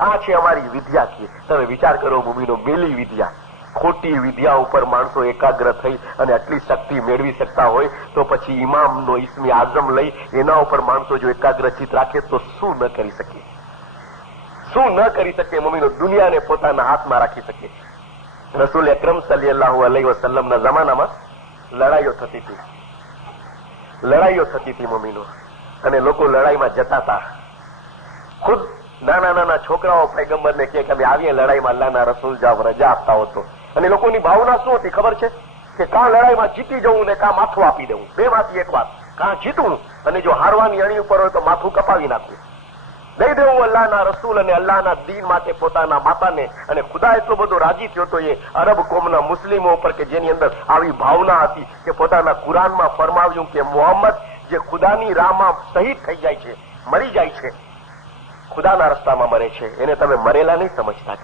આ છે અમારી વિદ્યા છે. તમે વિચાર કરો ભૂમિનો મેલી વિદ્યા. ખોટી વિદ્યા ઉપર માણસો એકાગ્ર થઈ અને આટલી શક્તિ મેળવી શકતા હોય તો પછી ઇમામનો ઇસ્મી આઝમ લઈ એના ઉપર માણસો જો એકાગ્રચિત રાખે તો શું ન કરી શકે, શું ન કરી શકે. મમ્મીનો દુનિયાને પોતાના હાથમાં રાખી શકે. રસૂલ અકરમ સલ્લલ્લાહુ અલૈહિ વસલ્લમના જમાનામાં લડાઈઓ થતી હતી મમ્મીનો, અને લોકો લડાઈમાં જતા હતા. ખુદ નાના છોકરાઓ પૈગંબરને કહે કે અમે આવીએ લડાઈમાં, અલ્લાહના રસૂલ જાવ, રજા આપતા હતો. અને લોકોની ભાવના શું હતી ખબર છે કે કાં લડાઈમાં જીતી જવું ને કાં માથું આપી દેવું, બે માંથી એક વાત. કાં જીતવું અને જો હારવાની અણી ઉપર હોય તો માથું કપાવી નાખવું. દઈ દેવું અલ્લાહના રસૂલ અને અલ્લાહના દીન માટે પોતાના માતાને. અને ખુદા એટલો બધો રાજી થયો તો એ અરબ કોમના મુસ્લિમો ઉપર કે જેની અંદર આવી ભાવના હતી કે પોતાના કુરાનમાં ફરમાવ્યું કે મોહમ્મદ જે ખુદાની રાહમાં શહીદ થઈ જાય છે, મરી જાય છે, ખુદાના રસ્તામાં મરે છે, એને તમે મરેલા નહીં સમજતા.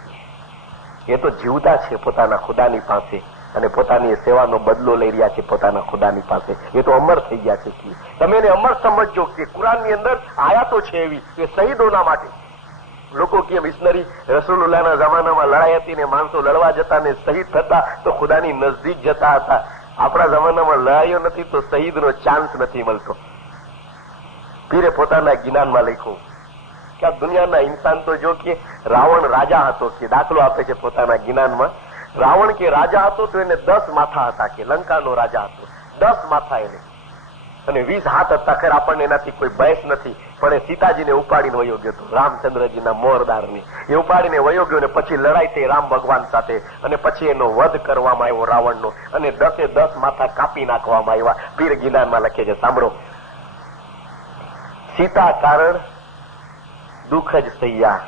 એ તો જીવતા છે પોતાના ખુદાની પાસે અને પોતાની સેવાનો બદલો લઈ રહ્યા છે પોતાના ખુદાની પાસે. એ તો અમર થઈ ગયા છે. તમે એને અમર સમજો કે કુરાનની અંદર આયાતો છે એવી કે શહીદોના માટે. લોકો કે મિશનરી રસૂલુલ્લાહના જમાનામાં લડાઈ હતી ને માણસો લડવા જતા ને શહીદ થતા તો ખુદાની નજદીક જતા હતા. આપણા જમાનામાં લડાઈઓ નથી તો શહીદનો ચાન્સ નથી મળતો. પીરે પોતાના જ્ઞાનમાં લખ્યું કે આ દુનિયાના ઇન્સાન તો જો કે રાવણ રાજા હતો કે દાખલો આપે છે પોતાના જ્ઞાનમાં. રાવણ કે રાજા હતો તો એને 10 માથા હતા કે લંકાનો રાજા હતો. 10 માથા એને અને 20 હાથ હતા. ખરે આપણને એનાથી કોઈ બહેસ નથી, પણ એ સીતાજીને ઉપાડીને વયો ગયો હતો, રામચંદ્રજીના મોરદારને એ ઉપાડીને વયો ગયો. ને પછી લડાઈ થઈ રામ ભગવાન સાથે અને પછી એનો વધ કરવામાં આવ્યો રાવણનો અને 10 માથા કાપી નાખવામાં આવ્યા. પીર ગિલાનમાં લખે છે, સાંભળો. સીતા કારણ દુઃખ જ સહ્યા,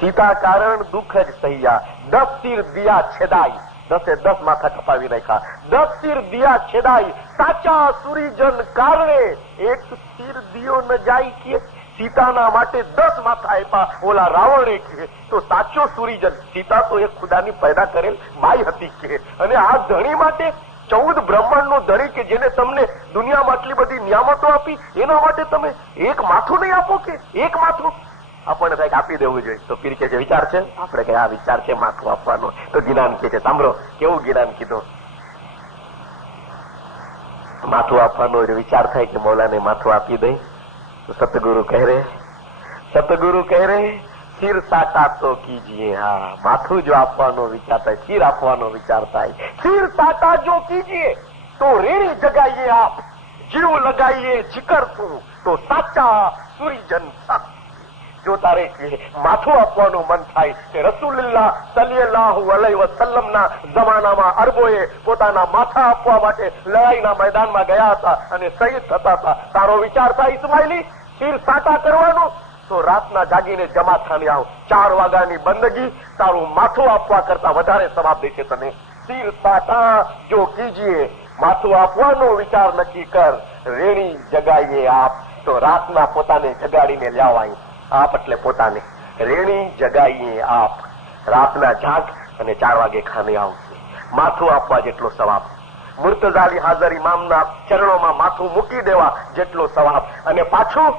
સીતા કારણ દુઃખ જ સહ્યા, 10 તીર દિયા છેદાઈ. 10 માથા કપાવી નાખ્યા. 10 તીર દિયા છેદાઈ, સાચા સુરીજન કારણે એક તીર દિયો ન જાય કે સીતાના માટે 10 માથા આપ્યા ઓલા રાવણે કે તો સાચો સુરીજન. સીતા તો એક ખુદાની પેદા કરેલ બાઈ હતી કે અને આ ધણી માટે 14 બ્રહ્માંડનો ધણી કે જેને તમને દુનિયામાં આટલી બધી નિયામતો આપી એના માટે તમે એક માથું નહીં આપો કે એક માથું આપણને કંઈક આપી દેવું જોઈએ. તો પીર કે છે વિચાર છે, આપણે કઈ આ વિચાર છે માથું આપવાનો. તો જ્ઞાન કે છે, સાંભળો કેવું જ્ઞાન કીધું. માથું આપવાનો વિચાર થાય કે મૌલાને માથું આપી દઈ તો સતગુરુ કહે રે સિર સાટા તો કીજીએ. હા, માથું જો આપવાનો વિચાર થાય, સિર આપવાનો વિચાર થાય, સિર સાટા જો કીજીએ તો રેણી જગાઈએ આપ, જીવ લગાઈએ જીકર તું તો સાચા સુરીજન. જો તારે માથું આપવાનું મન થાય કે રસૂલુલ્લાહ સલ્લલ્લાહુ અલૈહિ વસલ્લમના જમાનામાં અરબોએ પોતાના માથા આપવા માટે લડાઈના મેદાનમાં ગયા હતા અને શહીદ થતા હતા. તારો વિચાર થાય ઇસ્માઇલી શીર સાટા કરવાનો તો રાતના જાગીને જમાતખાને આવ. 4 વાગ્યાની બંદગી તારું માથું આપવા કરતા વધારે સવાબ દેશે તને. શીર સાટા જો કીજીએ, માથું આપવાનો વિચાર નક્કી કર, રેણી જગાઈએ આપ તો રાતના પોતાને જગાડીને લાવાય. આપ એટલે પોતાને રેણી જગાઈએ આપ, રાતના જાગ અને 4 વાગે ખાને આવશે. માથું આપવા જેટલો સવાબ. મુર્તઝાલી હાજર ઇમામના ચરણોમાં માથું મૂકી દેવા જેટલો સવાબ. અને પાછું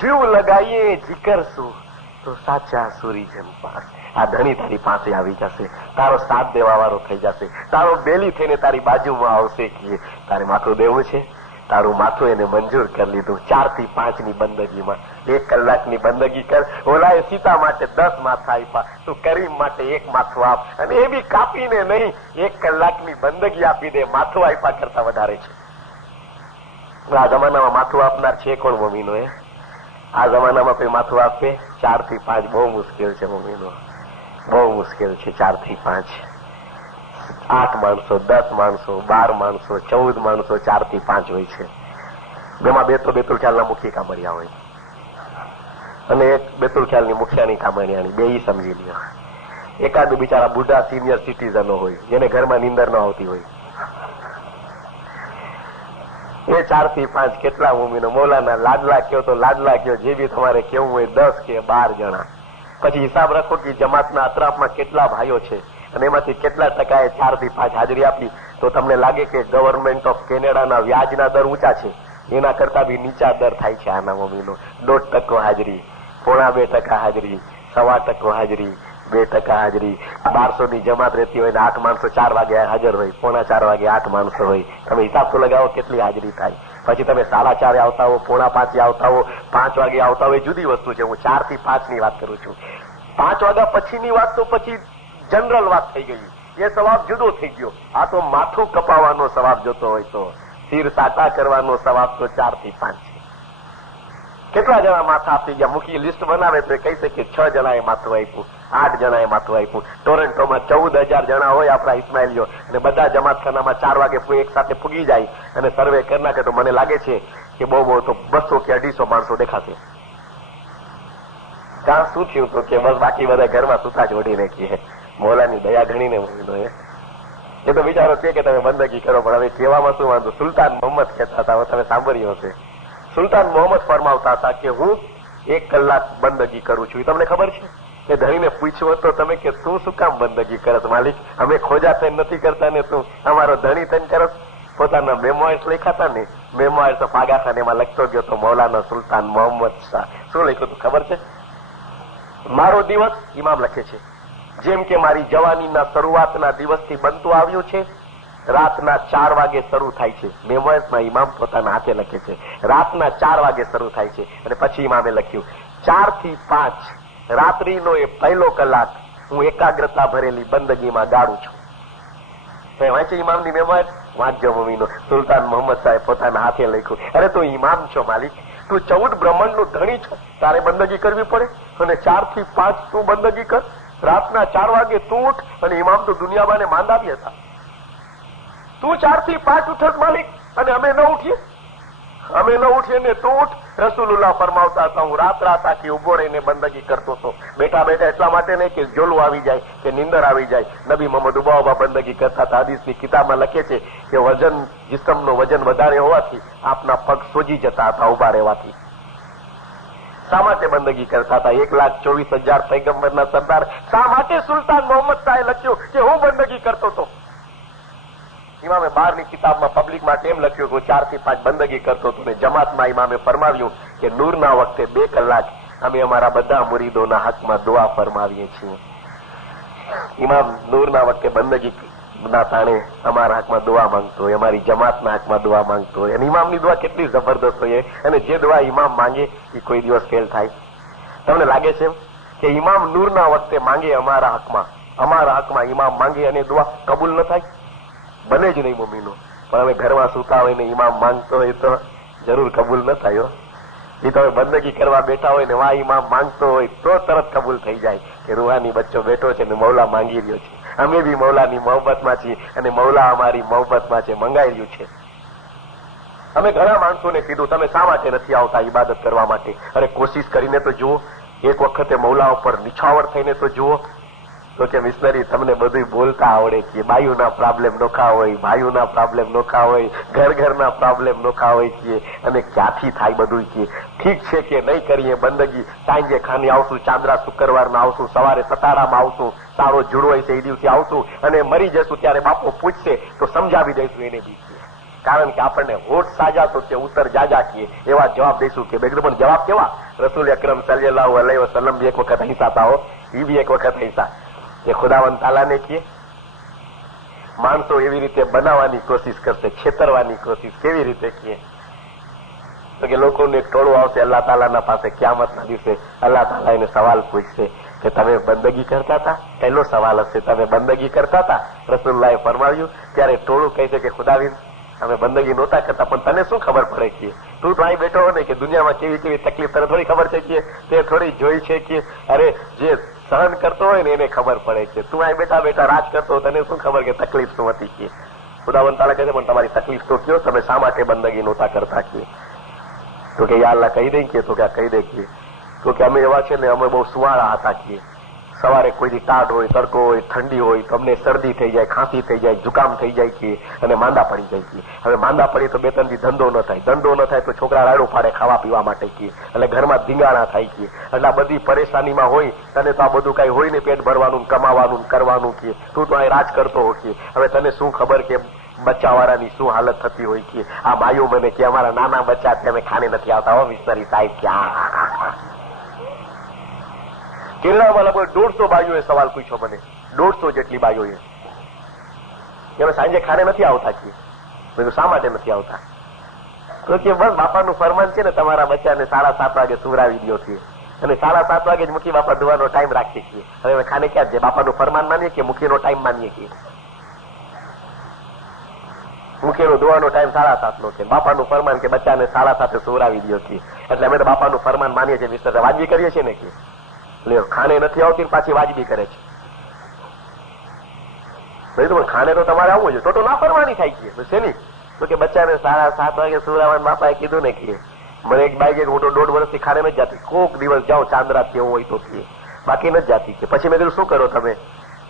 જીવ લગાઈએ જીકરશું તો સાચા સુરીજન પાસ. આ ધણી તારી પાસે આવી જશે, તારો સાથ દેવા વાળો થઈ જશે, તારો બેલી થઈને તારી બાજુમાં આવશે કે તારે માથું દેવું છે. તારું માથું એને મંજૂર કરી લીધું. 4 થી 5 ની બંદગીમાં 1 કલાકની બંદગી કર. ઓલાએ સીતા માટે 10 માથા આપ્યા, તું કરીમ માટે 1 માથું આપ અને એ બી કાપીને નહીં, 1 કલાકની બંદગી આપી દે. માથું આપ્યા કરતા વધારે છે. આ જમાનામાં માથું આપનાર છે કોણ મમ્મીનો? આ જમાનામાં કોઈ માથું આપે 4 થી 5 બહુ મુશ્કેલ છે મમ્મીનો, બહુ મુશ્કેલ છે. 4 થી 5 8 માણસો, 10 માણસો, 12 માણસો, 14 માણસો 4 થી 5 હોય છે. બેમાં 2 તો બેતુલ ખ્યાલના મુખી કામડિયા હોય અને 1 બેતુલ ખ્યાલની મુખિયાની કામડિયાની, 2 સમજી લ્યો. એકાદ બિચારા બુઢા સિનિયર સિટીઝનો હોય જેને ઘરમાં નીંદર ન આવતી હોય. એ 4 થી 5 કેટલા મમ્મીનો? મૌલાના લાડલા કયો તો લાડલા કયો, જે બી તમારે કેવું હોય 10 કે 12 જણા. પછી હિસાબ રાખો કે જમાતના અતરાફમાં કેટલા ભાઈઓ છે અને એમાંથી કેટલા ટકાએ 4 થી 5 હાજરી આપી. તો તમને લાગે કે ગવર્નમેન્ટ ઓફ કેનેડાના વ્યાજના દર ઊંચા છે, એના કરતા બી નીચા દર થાય છે આના મમ્મીનો. 1.5% હાજરી, 0.25% હાજરી, 1.25% હાજરી, 2% હાજરી. 1200 ની જમાત રહેતી હોય ને 8 માણસો 4 વાગે હાજર હોય, 3:45 વાગે 8 માણસો હોય. તમે હિસાબ તો લગાવો કેટલી હાજરી થાય. પછી તમે 4:30 આવતા હો, 4:45 આવતા હો, 5 વાગે આવતા હોય, જુદી વસ્તુ છે. હું 4 થી 5 ની વાત કરું છું. 5 વાગ્યા પછીની વાત તો પછી જનરલ વાત થઈ ગઈ, એ સવાબ જુદો થઈ ગયો. આ તો માથું કપાવવાનો સવાબ જોતો હોય તો સિર સાટા કરવાનો સવાબ તો 4 થી 5 છે. કેટલા જણા માથા આપી ગયા? મૂકી લિસ્ટ બનાવે તો કહી શકે 6 જણાએ માથું આપ્યું, 8 જણાએ માથું આપ્યું. ટોરેન્ટોમાં 14,000 જણા હોય આપણા ઇસ્માઇલીઓ અને બધા જમાતખાનામાં 4 વાગે એક સાથે ફૂગી જાય અને સર્વે કરી નાખે તો મને લાગે છે કે બહુ તો 200 કે 250 માણસો દેખાશે. કાં શું થયું તો કે બસ બાકી બધા ઘરમાં સુતા જ ઓઢી નાખીએ. મોલાની દયા ગણીને મોમીનો એ તો વિચારો છે કે તમે બંદગી કરો, પણ હવે કહેવામાં શું વાંધો. સુલતાન મોહમ્મદ કહેતા હતા, તમે સાંભળ્યું હશે. સુલતાન મોહમ્મદ ફરમાવતા હતા કે હું 1 કલાક બંદગી કરું છું. તમને ખબર છે કે ધણીને પૂછ્યું તો તમે કે તું શું કામ બંદગી કરસ માલિક, અમે ખોજા થઈને નથી કરતા ને તું અમારો ધણી થઈને કરસ. પોતાના મેમોઇર્સ લખાતા ને, મેમોઇર્સ ઓફ આગા ખાન, એમાં લખતો ગયો તો મૌલાના સુલતાન મોહમ્મદ શાહ. શું લખ્યું હતું ખબર છે? મારો દિવસ, ઇમામ લખે છે, જેમ કે મારી જવાનીના શરૂઆતના દિવસથી બનતું આવ્યું છે, રાતના 4 વાગે શરૂ થાય છે. મેમોઇર્સમાં ઇમામ પોતાના હાથે લખે છે રાતના 4 વાગે શરૂ થાય છે. અને પછી ઇમામે લખ્યું 4 થી 5 રાત્રિનો એ પહેલો કલાક હું એકાગ્રતા ભરેલી બંદગીમાં ગાળું છું. તો વાંચે ઇમામની મેમોઇર, વાંચજો મમ્મીનો. સુલતાન મોહમ્મદ સાહેબ પોતાના હાથે લખ્યું. અરે તું ઇમામ છો માલિક, તું 14 બ્રહ્માંડનું ધણી છો, તારે બંદગી કરવી પડે? અને 4 થી 5 તું બંદગી કર, રાતના 4 વાગે તું ઉઠ. અને ઇમામ તો દુનિયામાં માંદાવી હતા. તું 4 થી 5 ઉઠસ માલિક, અને અમે ન ઉઠીએ? અમે ન ઉઠીએ ને તું ઉઠ. રસૂલુલ્લાહ ફરમાવતા હતા, હું રાત આખી ઉભો રહીને બંદગી કરતો હતો. બેઠા બેઠા એટલા માટે નહીં કે જોલું આવી જાય કે નીંદર આવી જાય. નબી મોહમ્મદ ઉભા બંદગી કરતા હતા. હદીસની કિતાબમાં લખે છે કે વજન, જિસ્મનું વજન વધારે હોવાથી આપના પગ સોજી જતા હતા ઉભા રહેવાથી. શા માટે બંદગી કરતા હતા? 1,24,000 પૈગંબરના સરદાર. શા માટે સુલતાન મોહમ્મદ શાહે લખ્યું કે હું બંદગી કરતો હતો? ઇમામે બહારની કિતાબમાં પબ્લિક માટે એમ લખ્યું કે 4 થી 5 બંદગી કરતો હતો. ને જમાતમાં ઇમામે ફરમાવ્યું કે નૂરના વખતે 2 કલાક અમે અમારા બધા મુરીદોના હકમાં દુઆ ફરમાવીએ છીએ. ઇમામ નૂરના વખતે બંદગી ના તાણે અમારા હકમાં દુઆ માંગતો હોય, અમારી જમાતના હકમાં દુઆ માંગતો હોય. અને ઇમામની દુઆ કેટલી જબરદસ્ત હોય, અને જે દુઆ ઇમામ માંગે એ કોઈ દિવસ ફેલ થાય? તમને લાગે છે કે ઇમામ નૂરના વખતે માંગે અમારા હકમાં ઇમામ માંગે અને દુઆ કબૂલ ન થાય? બને જ નહીં મમ્મીનું. પણ અમે ઘરમાં સુતા હોય ને ઇમામ માંગતો હોય તો જરૂર કબૂલ ન થાય. એ તમે બંદગી કરવા બેઠા હોય ને વા ઇમામ માંગતો હોય તો તરત કબૂલ થઈ જાય કે રૂહાની બચ્ચો બેઠો છે ને મૌલા માંગી રહ્યો છે. અમે બી મૌલાની મોહબ્બતમાં છીએ અને મૌલા અમારી મોહબ્બતમાં છે, મંગાઈ રહ્યું છે. અમે ઘણા માણસોને કીધું તમે શા માટે નથી આવતા ઇબાદત કરવા માટે? અરે કોશિશ કરીને તો જુઓ, એક વખતે મૌલા ઉપર નિછાવર થઈને તો જુઓ. તો કે મિશનરી તમને બધું બોલતા આવડે કે બાયુના પ્રોબ્લેમ નોખા હોય, ભાઈઓના પ્રોબ્લેમ નોખા હોય, ઘરના પ્રોબ્લેમ નોખા હોય કે અને ક્યાંથી થાય બધું કે ઠીક છે કે નહીં કરીએ બંદગી. સાંજે ખાની આવશું, ચાંદ્રા શુક્રવારના આવશું, સવારે સતારામાં આવશું, સારો જુડો હોય છે એ દિવસે આવશું, અને મરી જશું ત્યારે બાપો પૂછશે તો સમજાવી દઈશું એને બી. કારણ કે આપણને હોઠ સાજા તો કે ઉત્તર જાજા કીએ એવા જવાબ દઈશું કે બેગડું. પણ જવાબ કેવા? રસૂલ અકરમ સલ્લલ્લાહુ અલૈહિ વસલ્લમ બી એક વખત હિંસા હતા હો, એ બી એક વખત હિંસા. એ ખુદાવંદ તાલાને કીએ માણસો એવી રીતે બનાવવાની કોશિશ કરશે, છેતરવાની કોશિશ. કેવી રીતે કીએ તો કે લોકોનું એક ટોળું આવશે અલ્લાહ તાલાના પાસે ક્યામતના દિવસે. અલ્લાહ તાલા એને સવાલ પૂછશે કે તમે બંદગી કરતા હતા? પહેલો સવાલ હશે, તમે બંદગી કરતા હતા? રસૂલુલ્લાહે ફરમાવ્યું. ત્યારે ટોળું કહે છે કે ખુદાવિંદ અમે બંદગી નહોતા કરતા, પણ તને શું ખબર પડે કે તું તો અહીં બેઠો હો ને કે દુનિયામાં કેવી કેવી તકલીફ તને થોડી ખબર છે કે તે થોડી જોઈ છે કે અરે જે સહન કરતો હોય ને એને ખબર પડે કે તું અહીં બેઠા બેઠા રાજ કરતો, તને શું ખબર કે તકલીફ શું હતી કે? ખુદાવંદ તાલા કહે છે પણ તમારી તકલીફ તો કયો, તમે શા માટે બંદગી નહોતા કરતા કે? તો કે યા અલ્લાહ કહી દઈ કે? તો કે કહી દે કે તો કે અમે એવા છે ને, અમે બહુ સુવાળા હતા કે સવારે કોઈની ટાઢ હોય, તડકો હોય, ઠંડી હોય, તમને શરદી થઈ જાય, ખાંસી થઈ જાય, જુકામ થઈ જાય કે અને માંદા પડી જાય કે. હવે માંદા પડી તો 2-3 દી ધંધો ન થાય, ધંધો ન થાય તો છોકરા રાડું પાડે ખાવા પીવા માટે કે, એટલે ઘરમાં ધીંગાણા થાય કે. એટલે આ બધી પરેશાનીમાં હોય તને તો આ બધું કઈ હોય ને પેટ ભરવાનું, કમાવાનું, કરવાનું કે તું તો અહીં રાજ કરતો હો કે. હવે તને શું ખબર કે બચ્ચાવાળાની શું હાલત થતી હોય કે આ ભાઈઓ મને કે અમારા નાના બચ્ચા છે અમે ખાને નથી આવતા હો મિશનરી સાહેબ ક્યાં. કેરળમાં લગભગ 150 બાઈઓએ સવાલ પૂછ્યો મને, 150 જેટલી બાઈઓએ કે અમે સાંજે ખાને નથી આવતા કે. મેં શા માટે નથી આવતા? તો કે બસ બાપાનું ફરમાન છે ને તમારા બચ્ચાને 7:30 વાગે સુવરાવી દો છે અને 7:30 વાગે જ મુખી બાપા ધોવાનો ટાઈમ રાખીએ છીએ. હવે અમે ખાને ક્યાં છે? બાપાનું ફરમાન માનીએ કે મુખીનો ટાઈમ માનીએ છીએ? મુખીનો ધોવાનો ટાઈમ 7:30 નો છે, બાપાનું ફરમાન કે બચ્ચાને 7:30 સુવરાવી દો છે. એટલે અમે તો બાપાનું ફરમાન માનીએ છીએ મિસ્ટર, વાજબી કરીએ છીએ ને કે. એટલે ખાને નથી આવતી પાછી વાજબી કરે છે. પણ ખાને તો તમારે આવવું છે તો ના ફરવાની થાય છે શેની? તો કે બચ્ચાને 7:30 વાગે સુવરાવવાનું બાપાએ કીધું ને કે મને એક બાઈક એક મોટો 1.5 વર્ષથી ખાને નથી જાતી, કોક દિવસ જાઓ ચાંદરા કેવો હોય તો પીએ, બાકી નથી જાતી. કે પછી મેં કીધું શું કરો તમે?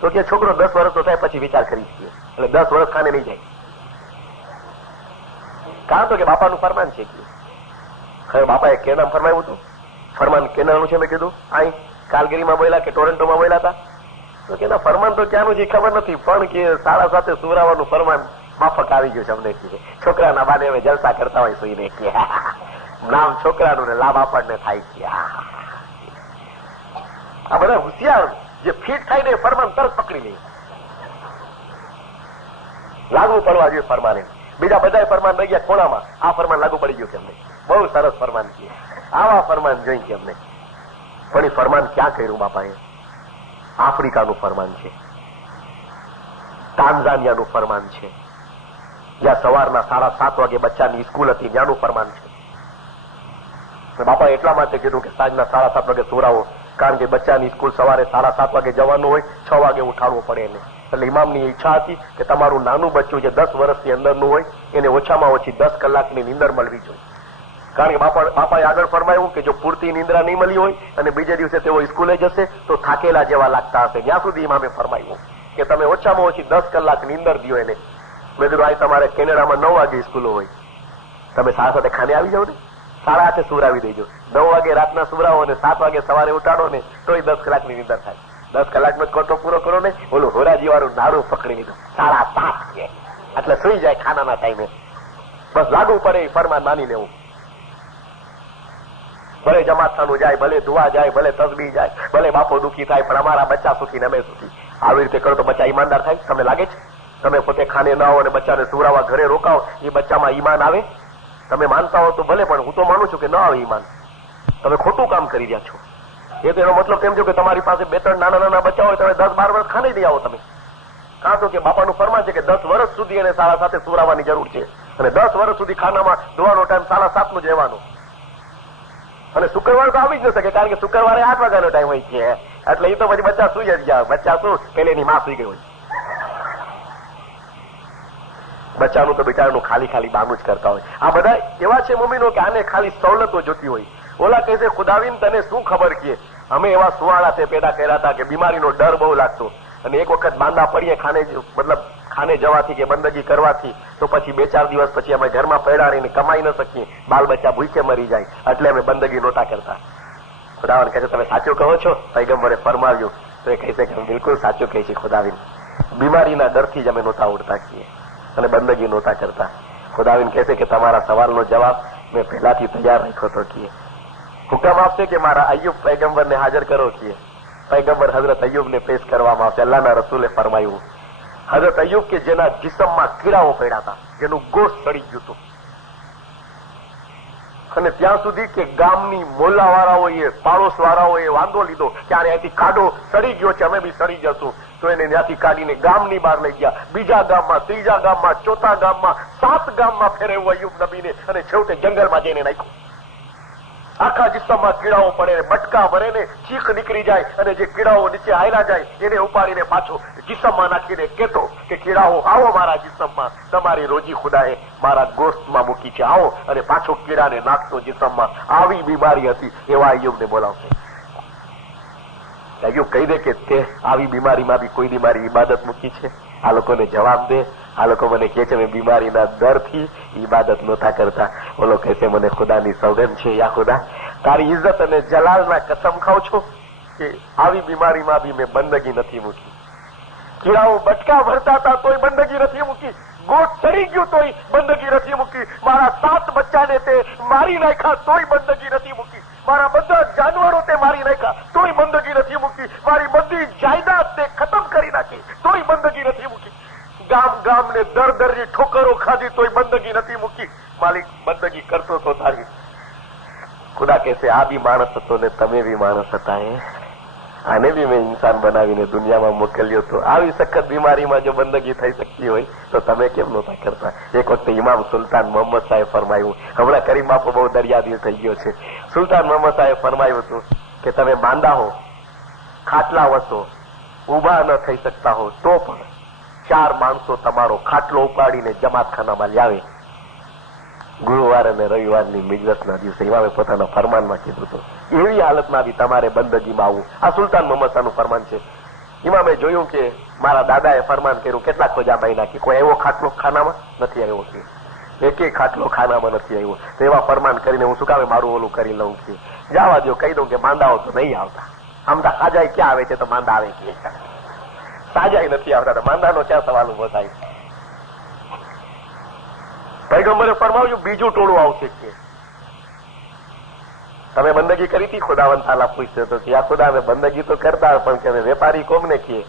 તો કે છોકરો 10 વર્ષ તો થાય પછી વિચાર કરી શકીએ. એટલે 10 વર્ષ ખાને નહીં જાય. કારણ તો કે બાપાનું ફરમાન છે. હવે બાપાએ કેનામ ફરમાવ્યું હતું, ફરમાન કેનાનું છે. મેં કીધું અહીં કાલગીરીમાં બોલ્યા કે ટોરેન્ટોમાં બોલ્યા હતા? તો કે ના, ફરમાન તો ક્યાંનું છે ખબર નથી, પણ કે સાડા સાથે સુરાવાનું ફરમાન માફક આવી ગયું છે અમને. છોકરાના બાને અમે જલસા કરતા હોય સુઈને કે નામ છોકરાનું ને લાભ આપણને થાય છે. આ બધા હોશિયાર જે ફિટ થાય ને ફરમાન તરત પકડી લે. લાગુ પડવા જોઈએ ફરમાને. બીજા બધા ફરમાન રહી ગયા ખોળામાં, આ ફરમાન લાગુ પડી ગયું કે અમને. બહુ સરસ ફરમાન છે, આવા ફરમાન જોઈ કે અમને. પણ એ ફરમાન ક્યાં કર્યું બાપાએ? આફ્રિકાનું ફરમાન છે, તાન્ઝાનિયાનું ફરમાન છે, જ્યાં સવારના 7:30 વાગે બચ્ચાની સ્કૂલ હતી ત્યાંનું ફરમાન છે. બાપાએ એટલા માટે કીધું કે સાંજના 7:30 વાગે સુરાવો, કારણ કે બચ્ચાની સ્કૂલ સવારે 7:30 વાગે જવાનું હોય, 6 વાગે ઉઠાડવું પડે એને. એટલે ઇમામની ઈચ્છા હતી કે તમારું નાનું બચ્ચું જે 10 વર્ષની અંદરનું હોય એને ઓછામાં ઓછી 10 કલાકની નીંદર મળવી જોઈએ. કારણ કે બાપાએ આગળ ફરમાયું કે જો પૂરતી નિંદ્રા નહીં મળી હોય અને બીજે દિવસે તેઓ સ્કૂલે જશે તો થાકેલા જેવા લાગતા હશે. ત્યાં સુધી ઇમામે ફરમાયું કે તમે ઓછામાં ઓછી 10 કલાક નીંદર દો એને. મેં કીધું આ તમારે કેનેડામાં 9 વાગે સ્કૂલો હોય, તમે 7:30 ખાને આવી જાઓ ને, 8:30 સુરાવી દેજો. 9 વાગે રાતના સુરાવો અને 7 વાગે સવારે ઉઠાડો ને તોય 10 કલાકની નીંદર થાય. 10 કલાકનો કોટો પૂરો કરો ને, ઓલું હોરાજી વાળું નાડું પકડી લીધું 7:30 એટલે સુઈ જાય ખાનાના ટાઈમે. બસ લાગુ પડે ફરમાન માની લેવું. ભલે જમાતખાનું જાય, ભલે દુઆ જાય, ભલે તસબીહ જાય, ભલે બાપો દુઃખી થાય, પણ અમારા બચ્ચા સુખી ને અમે સુખી. આવી રીતે કરો તો બચ્ચા ઈમાનદાર થાય. તમને લાગે છે તમે પોતે ખાને ના આવો અને બચ્ચાને સુવડાવવા ઘરે રોકાવો એ બચ્ચામાં ઈમાન આવે? તમે માનતા હો તો ભલે, પણ હું તો માનું છું કે ન આવે ઈમાન. તમે ખોટું કામ કરી રહ્યા છો. એ તો એનો મતલબ તેમ છો કે તમારી પાસે 2-3 નાના બચ્ચા હોય, તમે 10-12 વર્ષ ખાને દઈ આવો તમે. કાં તો કે બાપાનું ફરમાન છે કે 10 વર્ષ સુધી એને સાડા સાથે સુવડાવવાની જરૂર છે, અને 10 વર્ષ સુધી ખાનામાં દુઆનો ટાઈમ 7:30 જ રહેવાનો. અને શુક્રવાર તો આવી જ ન શકે, કારણ કે શુક્રવારે 8 વાગ્યાનો ટાઈમ હોય છે. એટલે એ તો પછી બચ્ચા સુઈ જ ગયા. બચ્ચા શું પેલેની માં સુઈ ગઈ હોય. બચ્ચાનું તો બિચારાનું ખાલી બાનું જ કરતા હોય. આ બધા એવા છે મોમીનો કે આને ખાલી સવલતો જોતી હોય. ઓલા કહે છે ખુદાવીન તને શું ખબર કે અમે એવા સુવાળા તે પેદા કર્યા હતા કે બીમારીનો ડર બહુ લાગતો, અને એક વખત માંદા પડીએ ખાને જવાથી કે બંદગી કરવાથી તો પછી 2-4 દિવસ પછી અમે ઘરમાં પડાડીને કમાઈ ન શકીએ, બાલ બચ્ચા ભૂખે મરી જાય, એટલે અમે બંદગી નહોતા કરતા. ખુદાવન કહે છે તમે સાચું કહો છો? પૈગંબરે ફરમાવ્યું તો એ કહે છે કે બિલકુલ સાચું કહે છે ખુદાવીન. બીમારીના ડરથી જ અમે નહોતા ઉડતા છીએ અને બંદગી નહોતા કરતા. ખુદાવીન કહે છે કે તમારા સવાલનો જવાબ મેં પહેલાથી તૈયાર રાખ્યો હતો. કીએ હુકમ આપશે કે મારા અય્યુબ પૈગંબરને હાજર કરો. કીએ પૈગંબર હઝરત અય્યુબને પેશ કરવામાં આવશે. અલ્લાહના રસૂલે ફરમાયું હઝરત અય્યુબ કે જેના જિસ્મમાં કીડાઓ પડ્યા હતા, જેનું ગોશ સડી ગયું હતું, અને ત્યાં સુધી કે ગામની મોલ્લાવાળાઓએ પાડોશવાળાઓએ વાંધો લીધો કે આને અહીંથી કાઢો, સડી ગયો છે, અમે બી સડી જશું. તો એને ત્યાંથી કાઢીને ગામની બહાર લઈ ગયા, બીજા ગામમાં, ત્રીજા ગામમાં, ચોથા ગામમાં, 7 ગામમાં ફેરવ્યું અય્યુબ નબીને, અને છેવટે જંગલમાં જઈને નાખ્યું. આખા જિસ્મમાં કીડાઓ પડે, બટકા ભરે ને ચીખ નીકળી જાય, અને જે કીડાઓ નીચે હાલ્યા જાય એને ઉપાડીને પાછો જિસ્મમાં નાખીને કહેતો કે કીડાઓ આવો મારા જિસ્મમાં, તમારી રોજી ખુદાએ મારા ગોશ્તમાં મૂકી છે, આવો. અને પાછો કીડાને નાખતો જિસ્મમાં. આવી બીમારી હતી. એવા અય્યુબને બોલાવશે. અય્યુબ કહી દે કે તે આવી બીમારીમાં બી કોઈની મારી ઇબાદત મૂકી છે? આ લોકોને જવાબ દે. આ લોકો મને કહે છે મેં બીમારીના ડરથી ઇબાદત નહોતા કરતા. ઓલો કહે છે મને ખુદાની સોગંદ છે, યા ખુદા તારી ઇજ્જત અને જલાલના કસમ ખાઉં છું કે આવી બીમારીમાં બી મેં બંદગી નથી મૂકી. કીડાઓ બટકા ભરતા હતા તોય બંદગી નથી મૂકી, ગોટ ચડી ગયું તોય બંદગી નથી મૂકી, મારા 7 બચ્ચાને તે મારી નાખ્યા તોય બંદગી નથી મૂકી, મારા બધા જાનવરો તે મારી નાખ્યા તોય બંદગી નથી મૂકી, મારી બધી જાયદાદ તે ખતમ કરી નાખી તોય બંદગી નથી મૂકી, ગામને દર ઠોકરો ખાધી તોય બંદગી નથી મૂકી. માલિક બંદગી કરતો તો તારી. ખુદા કહેશે આ બી માણસ હતો ને તમે બી માણસ હતા. આને બી મેં ઇન્સાન બનાવીને દુનિયામાં મોકલ્યો તો આવી સખત બીમારીમાં જો બંદગી થઈ શકતી હોય તો તમે કેમ નહોતા કરતા? એક વખતે ઇમામ સુલતાન મોહમ્મદ સાહેબ ફરમાયું, હમણાં કરીમ બાપુ બહુ દરિયાદિલ થઈ ગયો છે. સુલતાન મોહમ્મદ સાહેબ ફરમાયું હતું કે તમે માંદા હો, ખાટલા વસો, ઉભા ન થઈ શકતા હો તો પણ 4 માણસો તમારો ખાટલો ઉપાડીને જમાતખાનામાં લાવે. ગુરુવાર અને રવિવારની મિજલસના દિવસે ઇમામે પોતાના ફરમાનમાં કીધું હતું એવી હાલતમાં બી તમારે બંદગીમાં આવવું. આ સુલતાન મોહમ્મદ શાહનું ફરમાન છે. ઇમામે જોયું કે મારા દાદાએ ફરમાન કર્યું, કેટલા ખોજા ભાઈ નાખી, કોઈ એવો ખાટલો ખાનામાં નથી આવ્યો કે એક ખાટલો ખાનામાં નથી આવ્યો. તો એવા ફરમાન કરીને હું શું કામે મારું ઓલું કરી લઉં કે જવા દો, કહી દઉં કે માંદાઓ તો નહીં આવતા. આમ તો સાજાઈ ક્યાં આવે છે તો માંદા આવે કે સાજાઈ નથી આવતા તો માંદાનો ક્યાં સવાલ ઉભો થાય. પૈગંબરે ફરમાવ્યું બીજું ટોળું આવશે કે તમે બંદગી કરી હતી? ખુદાવંત તાલા પૂછશે તો કે આ ખુદા અમે બંદગી તો કરતા પણ કે વેપારી કોમને કીએ,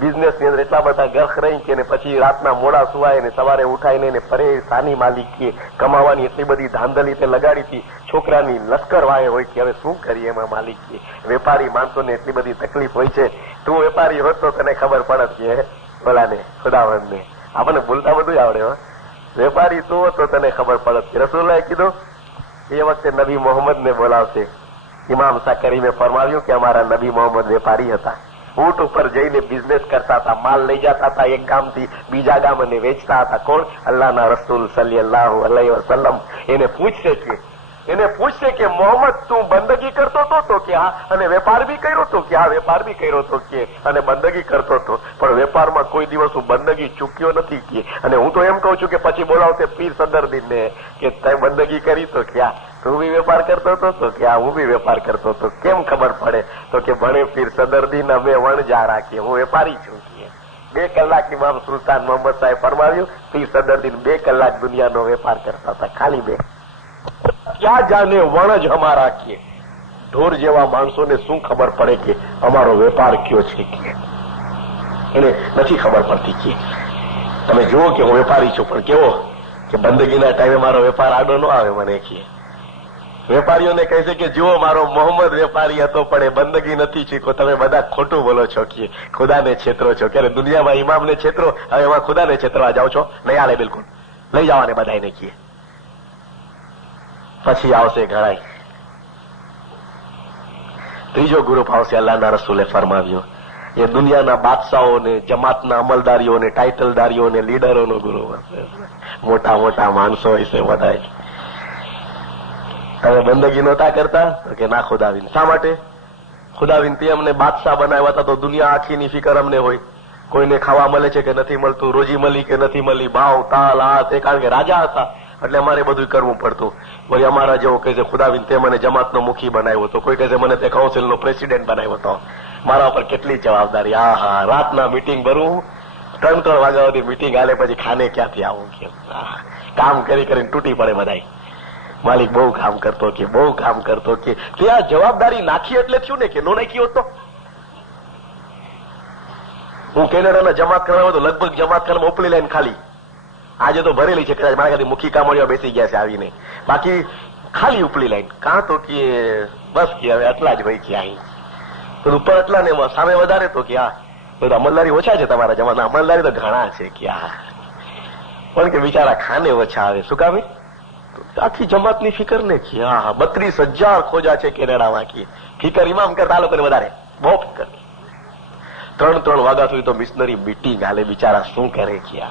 બિઝનેસ ની અંદર એટલા બધા ગર્ખ રહી કે પછી રાતના મોડા સુવાય ને સવારે ઉઠાઈને પરેશાની માલિક કે કમાવાની એટલી બધી ધાંધલી તે લગાડી હતી, છોકરાની લશ્કર વાય હોય કે હવે શું કરીએ એમાં માલિક કે વેપારી માણસોને એટલી બધી તકલીફ હોય છે. તું વેપારી હોત તો તને ખબર પડત કે બોલાને ખુદાવંત ને આપણને બોલતા બધું આવડે હો. વેપારી તું તો તને ખબર પડત કે રસૂલુલ્લાહે કીધું એ વખતે નબી મોહમ્મદ ને બોલાવશે. ઇમામ શાહ કરીમે ફરમાવ્યું કે અમારા નબી મોહમ્મદ વેપારી હતા, ઊંટ ઉપર જઈને બિઝનેસ કરતા હતા, માલ લઈ જતા હતા એક ગામથી બીજા ગામ અને વેચતા હતા. કોણ? અલ્લાહના રસૂલ સલ્લલ્લાહુ અલૈહિ વસલ્લમ. એને પૂછશે કે મોહમ્મદ તું બંદગી કરતો હતો તો કે હા, અને વેપાર બી કર્યો હતો કે હા વેપાર બી કર્યો હતો કે અને બંદગી કરતો હતો, પણ વેપારમાં કોઈ દિવસ હું બંદગી ચૂક્યો નથી કે. અને હું તો એમ કઉ છું કે પછી બોલાવશે પીર સદરદીન ને કે તે બંદગી કરી તો કે હા તું બી વેપાર કરતો હતો તો કે હા હું બી વેપાર કરતો હતો. કેમ ખબર પડે? તો કે ભણે પીર સદરદીન અમે વણજારા કે હું વેપારી છું કે 2 કલાક ઇમામ સુલતાન મોહમ્મદ સાહેબ ફરમાવ્યું પીર સદરદીન 2 કલાક દુનિયાનો વેપાર કરતા હતા, ખાલી 2. ક્યાં જાને વણ જ અમારા કે ઢોર જેવા માણસોને શું ખબર પડે કે અમારો વેપાર કયો છે કે એને નથી ખબર પડતી કે તમે જુઓ કે હું વેપારી છું પણ કેવો કે બંદગીના ટાઈમે મારો વેપાર આડો ન આવે મને કે વેપારીઓને કહે છે કે જુઓ મારો મોહમ્મદ વેપારી હતો પણ એ બંદગી નથી શીખો, તમે બધા ખોટું બોલો છો કે ખુદાને છેતરો છો. ક્યારે દુનિયામાં ઇમામને છેતરો, હવે એમાં ખુદાને છેતરવા જાઓ છો? નહીં હાલે બિલકુલ. લઈ જવાને બધાને કીએ પછી આવશે ઘણાય. ત્રીજો ગ્રુપ આવશે. અલ્લાહના રસૂલે ફરમાવ્યું એ દુનિયાના બાદશાહોને, જમાતના અમલદારીઓને, ટાઇટલદારીઓને, લીડરોનો ગ્રુપ હશે. મોટા મોટા માણસો હશે બધા. તમે બંદગી નહોતા કરતા કે ના ખુદાવીન. શા માટે? ખુદાવીન તે અમને બાદશાહ બનાવ્યા હતા તો દુનિયા આખીની ફિકર અમને હોય. કોઈને ખાવા મળે છે કે નથી મળતું, રોજી મળી કે નથી મળી, ભાવ તાલ આ તે, કારણ કે રાજા હતા એટલે અમારે બધું કરવું પડતું. વળી અમારા જેવો કહે છે ખુદાવીન તે મને જમાતનો મુખી બનાવ્યો હતો, કોઈ કહે છે મને તે કાઉન્સિલનો પ્રેસિડેન્ટ બનાવ્યો હતો. મારા ઉપર કેટલી જવાબદારી. હા હા રાતના મીટિંગ ભરવું, 3-3 વાગ્યા સુધી મીટિંગ હાલે, પછી ખાને ક્યાંથી આવું કે કામ કરી કરીને તૂટી પડે બધાય. માલિક બહુ કામ કરતો કે બહુ કામ કરતો કે તે આ જવાબદારી નાખી એટલે થયું ને કે નો નાખી હોત તો. હું કેનેડાના જમાત કરાવ્યો તો લગભગ જમાત ખાને ઉપલી લાઈન ખાલી, આજે તો ભરેલી છે, કદાચ મારા ખાતે મુખી કામળીઓ બેસી ગયા છે આવીને, બાકી ખાલી ઉપલી લાઈન. કાં તો કે બસ કે હવે આટલા જ ભાઈ કે અહીં તો ઉપર આટલા ને સામે વધારે તો કે આ બધું અમલદારી ઓછા છે તમારા જમાના, અમલદારી તો ઘણા છે કે આ પણ કે બિચારા ખાને ઓછા આવે. શું કામ? આખી જમાતની ફિકર ને કે હા 32,000 ખોજા છે કેનેડામાં કે ફિકર ઇમામ કરતા આ લોકોને વધારે બહુ ફિકર. 3-3 વાગ્યા સુધી તો મિશનરી મીટિંગ હાલે, બિચારા શું કરે કે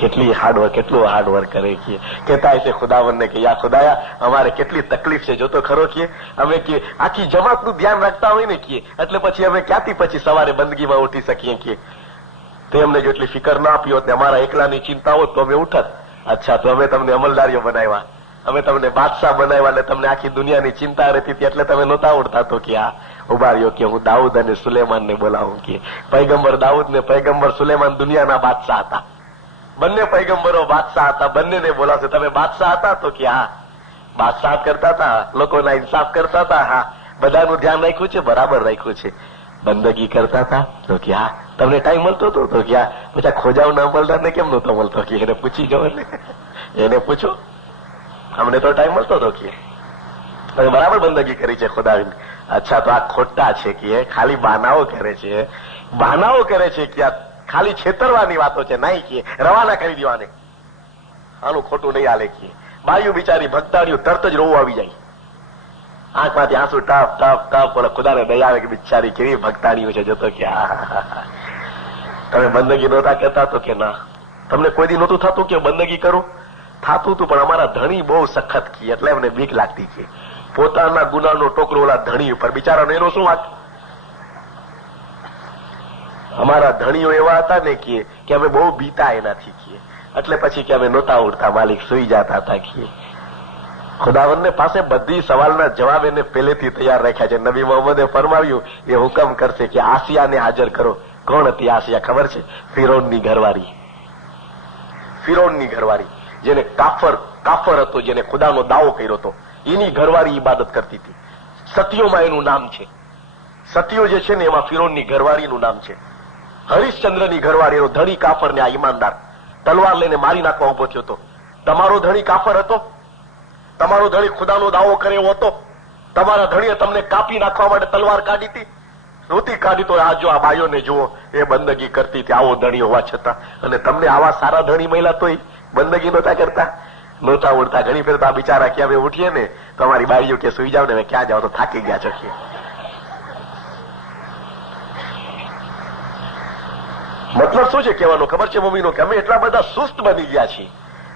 કેટલી હાર્ડવર્ક, કેટલું હાર્ડવર્ક કરે કે કહેતા છે ખુદાવંદને કે યા ખુદાયા અમારે કેટલી તકલીફ છે જોતો ખરો કે અમે કે આખી જમાતનું ધ્યાન રાખતા હોય ને કે એટલે પછી અમે ક્યાંથી પછી સવારે બંદગીમાં ઉઠી શકીએ કે તે અમને જો એટલી ફિકર ના આપી હોત ને અમારા એકલાની ચિંતા હોત તો અમે ઉઠત. અચ્છા તો અમે તમને અમલદારીઓ બનાવ્યા, અમે તમને બાદશાહ બનાવ્યા એટલે તમને આખી દુનિયાની ચિંતા રહેતી હતી એટલે તમે નહોતા ઉડતા તો કે આ ઉભા રહ્યો કે હું દાઉદ અને સુલેમાન ને બોલાવું કે પૈગંબર દાઉદ ને પૈગંબર સુલેમાન દુનિયાના બાદશાહ હતા, બંને પૈગંબરો બાદશાહ હતા, બંનેને બોલાવશે. તમે બાદશાહ હતા તો કે હા બાદશાહ કરતા હતા, લોકોના ઇન્સાફ કરતા હતા, હા બધાનું ધ્યાન રાખ્યું છે, બરાબર રાખ્યું છે. બંદગી કરતા હતા તો કે હા તમને ટાઈમ મળતો હતો તો કે પછી ખોજાવના અમલદારને કેમ નહોતો મળતો કે એને પૂછી જાઓ ને, એને પૂછો અમને તો ટાઈમ મળતો હતો કે તમે બરાબર બંદગી કરી છે ખુદાવીને. અચ્છા તો આ ખોટા છે કે ખાલી બહાનાઓ કરે છે, બહાનાઓ કરે છે કે આ ખાલી છેતરવાની વાતો છે, નહીં કે રવાના કરી દેવાને આનું ખોટું નહીં હાલે કે બાયું બિચારી ભક્તારીઓ તરત જ રોવું આવી જાય, આંખમાંથી આંસુ ટપ ટપ ટપ, બોલે ખુદાને દયા આવે કે બિચારી કેવી ભક્તારીઓ છે જોતો કે તમે બંદગી નહોતા કરતા તો કે ના તમને કોઈ દી નહોતું થતું કે બંદગી કરો થાતું હતું, પણ અમારા ધણી બહુ સખત કી એટલે એમને બીક લાગતી કે પોતાના ગુનાનો ટોકરો ઓલા ધણી ઉપર, બિચારાનો એનો શું વાત. અમારા ધણીઓ એવા હતા ને કે અમે બહુ બીતા એનાથી કીએ, એટલે પછી કે અમે નહોતા ઉડતા, માલિક સુઈ જતા હતા કીએ. ખુદાવંદને પાસે બધી સવાલના જવાબ એને પહેલેથી તૈયાર રાખ્યા છે. નબી મોહમ્મદે ફરમાવ્યું એ હુકમ કરશે કે આસિયાને હાજર કરો. કોણ હતી આસિયા ખબર છે? ફિરૌનની ઘરવાળી. ફિરૌનની ઘરવાળી, જેને કાફર હતો, જેને ખુદાનો દાવો કર્યો હતો, એની ઘરવાળી ઇબાદત કરતી હતી. સતીઓમાં એનું નામ છે. સતીઓ જે છે ને એમાં ફિરૌનની ઘરવાળીનું નામ છે. હરિશ્ચંદ્રની ઘરવાળી, એનો ધણી કાફર ને આ ઈમાનદાર તલવાર લઈને મારી નાખવા ઉભો થયો હતો. તમારો ધણી કાફર હતો? તમારો ધણી ખુદાનો દાવો કરે એવો હતો? તમારા ધણીએ તમને કાપી નાખવા માટે તલવાર કાઢી હતી? નહોતી કાઢી. તો આ જો આ બાયોને જુઓ, એ બંદગી કરતી હતી આવો ધણી હોવા છતાં, અને તમને આવા સારા ધણી મળ્યા તોય બંદગી નહોતા કરતા, નહોતા ઉડતા. ઘણી ફેર તો આ બિચારા કે અમે ઉઠીએ ને તો અમારી બાઈઓ કે સુઈ જાવ ને, હવે ક્યાં જાવ તો થાકી ગયા છો કે. મતલબ શું છે કહેવાનો ખબર છે મમ્મીનો? કે અમે એટલા બધા સુસ્ત બની ગયા છીએ,